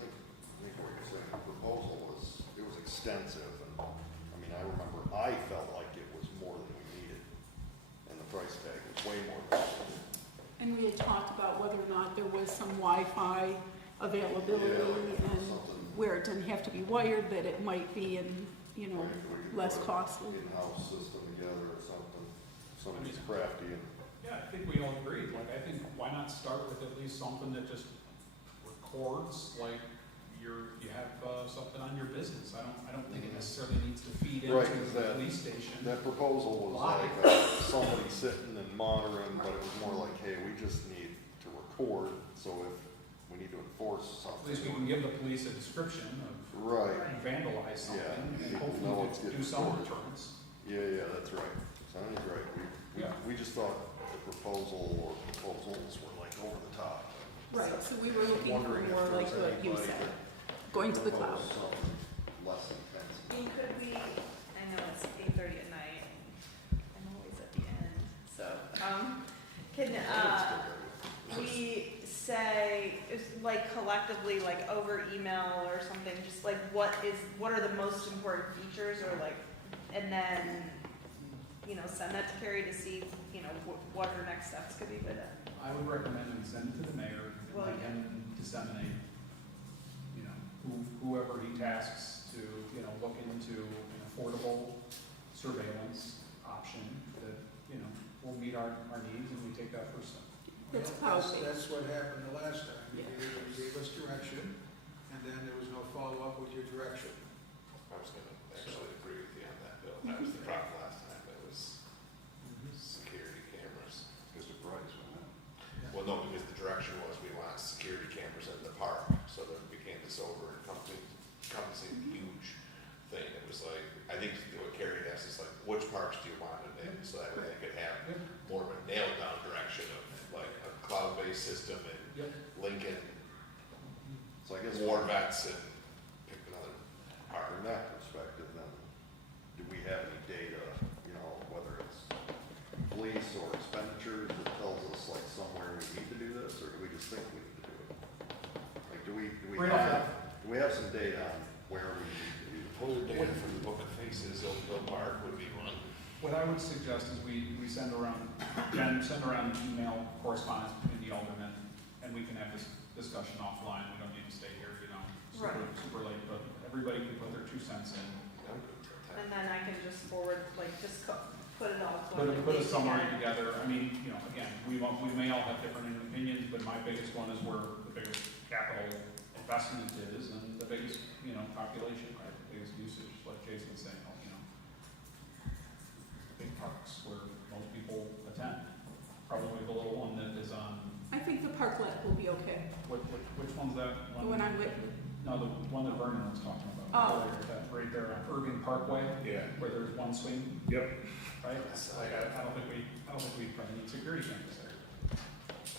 think what you're saying, the proposal was, it was extensive, and, I mean, I remember I felt like it was more than we needed, and the price tag was way more than we needed. And we had talked about whether or not there was some Wi-Fi availability, Yeah, and something. where it didn't have to be wired, that it might be in, you know, Right, we could less put costly. an in-house system together or something, somebody's crafty and. Yeah, I think we all agreed, like, I think, why not start with at least something that just records, like, you have something on your business. I don't think it necessarily needs to feed into Right, 'cause the police station. That proposal was Live. like somebody sitting and monitoring, but it was more like, hey, we just need to record, so if we need to enforce At something. least we can give the police a description of Right, vandalize something, Yeah, and people know hopefully it's do getting some recorded. deterrence. yeah, that's right, Sonny's right, Yeah. we just thought the proposal or proposals were like over the top. Right, so we were looking for Wondering if more there like was what you anybody said, that going to the cloud. proposed something less intense. could we, I know it's 8:30 at night, I'm always at the end, so, can, we say, it's like collectively, like over email or something, just like what are the most important features, or like, and then, you know, send that to Carrie to see, you know, what her next steps could be with it. I would recommend we send it to the mayor, and Well, let him disseminate, you know, whoever he tasks to, you know, look into an affordable surveillance option that, you know, will meet our needs, and we take that first step. That's Well, probably- That's what happened the last time. You Yeah. gave us direction, and then there was no follow-up with your direction. I was gonna actually agree with you on that, Bill. That was the problem last time, it was security cameras. Because the price went up. Well, no, because the direction was we want security cameras in the park, so that became this encompassing huge thing. It was like, I think what Carrie asked is like, which parks do you want it in, so that way they could have more of a nailed down direction of like a cloud-based system in Yep. Lincoln, So I guess war vets, and pick another park. from that perspective, then, do we have any data, you know, whether it's police or expenditures that tells us like somewhere we need to do this, or do we just think we need to do it? Like, do Right off we have some data on where we need to do it? Pull the data from the Book of Faces, Oakville Park would be one. What I would suggest is we send around email correspondence between the aldermen, and we can have this discussion offline. We don't need to stay here, you know, super late, but everybody can put their 2 cents in. And then I can just forward, like, just put it all. Put a summary together. I mean, you know, again, we may all have different opinions, but my biggest one is where the biggest capital investment is, and the biggest, you know, population, right, the biggest usage, like Jason's saying, you know. Big parks where most people attend, probably the little one that is on. I think the parklet will be okay. Which one's that? The one on Whitney. No, the one that Vernon was talking about. Oh. Earlier, that right there on Irving Parkway. Yeah. Where there's one swing, Yep. right? Like, I don't think we probably need security cameras there.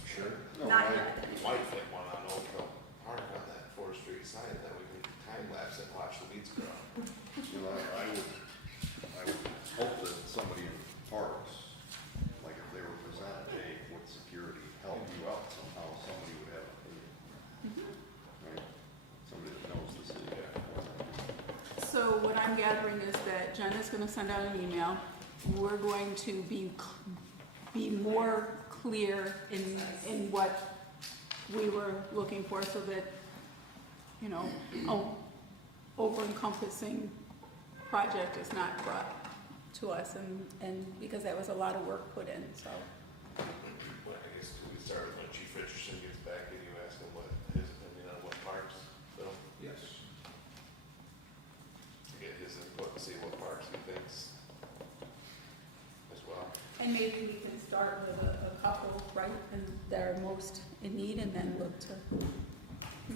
Sure. Not yet. We might fit one on Oakville Park on that Forest Street side that we can time lapse and watch the weeds grow. You know, I would hope that somebody in parks, like if they were presented, hey, with security, help you out somehow, somebody would have a, right? Somebody that knows the city. So what I'm gathering is that Jen is gonna send out an email. We're going to be more clear in what we were looking for so that, you know, over-encompassing project is not brought to us and because that was a lot of work put in, so. Well, I guess we start when Chief Richardson gets back and you ask him what his opinion on what parks, Bill, Yes. to get his input and see what parks he thinks as well. And maybe we can start with a couple, right, and that are most in need and then look to.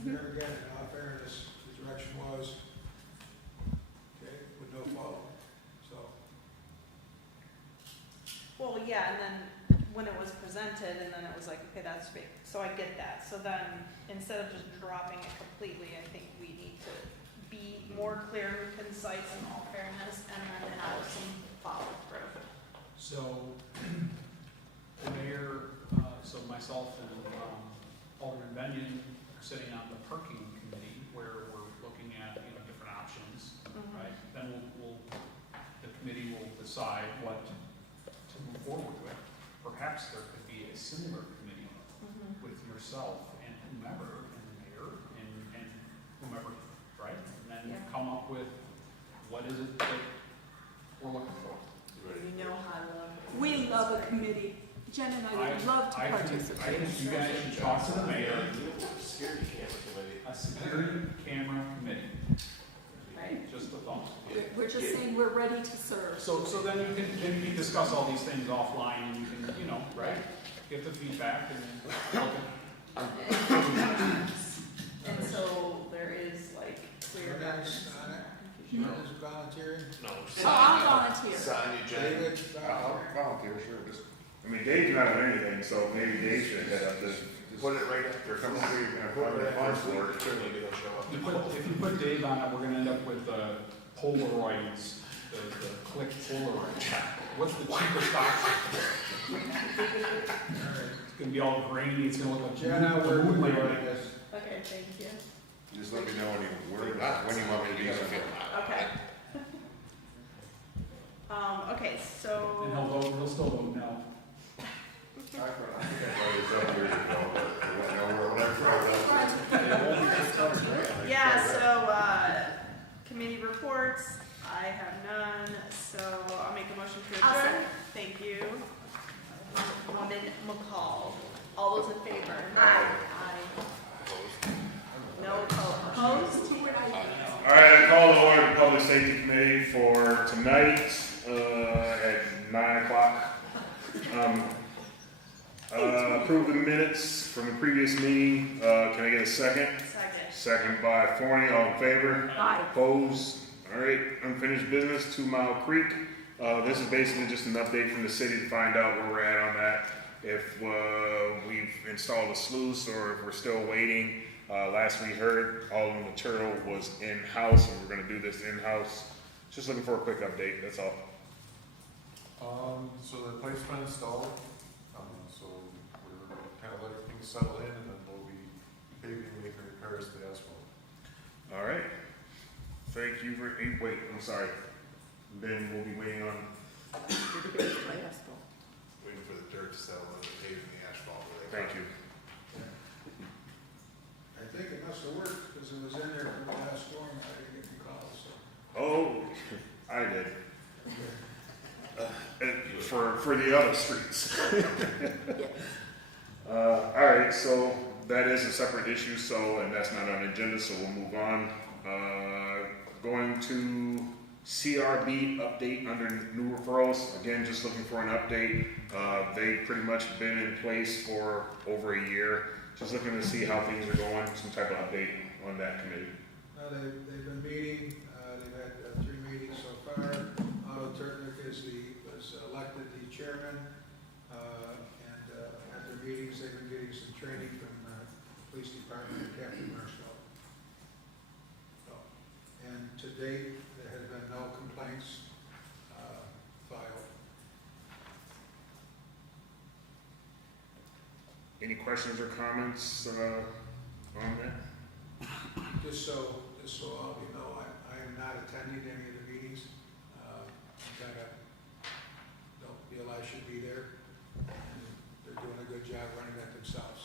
There again, in all fairness, the direction was, okay, with no follow, so. Well, yeah, and then when it was presented, and then it was like, okay, that's big, so I get that. So then, instead of just dropping it completely, I think we need to be more clear and concise in all fairness, and then have some follow through. So, the mayor, so myself and Alderman Benyon are sitting on the parking committee where we're looking at, you know, different options, right? Then the committee will decide what to move forward with. Perhaps there could be a similar committee with yourself and whomever, and the mayor and whomever, right? And then come up with what is it that we're looking for. We know how to. We love a committee. Jen and I would love to I participate. think you guys should talk to the mayor, Security camera committee. a security camera committee, Right. just a thought. We're just saying we're ready to serve. So then you can discuss all these things offline and you can, you know, right, get the feedback and look at. And so there is like clear. Your next on it, John is volunteering, No. So I'll volunteer. Sign you, Jen. David, I'll volunteer, sure, just, I mean, Dave's not on anything, so maybe Dave should head up this. Put it right after. Come over here, you're Put gonna it find right a fund for it. after. Certainly gonna show up. If you put Dave on it, we're gonna end up with Polaroids, the click Polaroid. What's the cheapest option? It's gonna be all grainy, it's gonna look like. Jen, I'll work with you on this. Okay, thank you. Just let me know when you want me to use it. Okay. Okay, And so, he'll still vote no. yeah, so, committee reports, I have none, so I'll make a motion to I'll adjourn. second. Thank you. Woman McCall, all those in favor? Aye. Aye. No opposed? All right, I call the order of the Public Safety Committee for tonight, at 9 o'clock. Approve the minutes from the previous meeting, can I get a second? Second. Second by Forney, all in favor? Aye. Opposed? All right, unfinished business, 2 Mile Creek. This is basically just an update from the city to find out where we're at on that. If we've installed a sluice or if we're still waiting. Last we heard, all the material was in-house and we're gonna do this in-house. Just looking for a quick update, that's all. So the pipe's been installed, so we're kind of letting things settle in and then we'll be paving, making repairs to the asphalt. All right. Thank you for, wait, I'm sorry. Then we'll be waiting on, Waiting for the dirt to settle and then paving the asphalt. where they thank you. I think it must have worked, because it was in there for the last storm, I didn't get the call, so. Oh, I did. For the other streets. All right, so that is a separate issue, so, and that's not on the agenda, so we'll move on. Going to CRB update under new referrals, again, just looking for an update. They've pretty much been in place for over a year. Just looking to see how things are going, some type of update on that committee. They've been meeting, they've had 3 meetings so far. Otto Turtnick was elected the chairman, and at their meetings, they've been getting some training from police department and Captain Marshall. And to date, there has been no complaints filed. Any questions or comments on that? Just so all of you know, I am not attending any of the meetings. Kind of don't feel I should be there. And they're doing a good job running that themselves.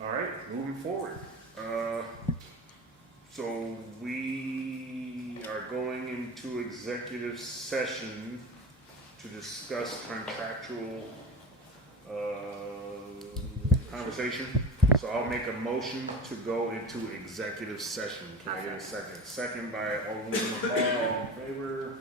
All right, moving forward. So we are going into executive session to discuss contractual conversation. So I'll make a motion to go into executive session. Can I get a second? Second by Alderman McCall, all in favor?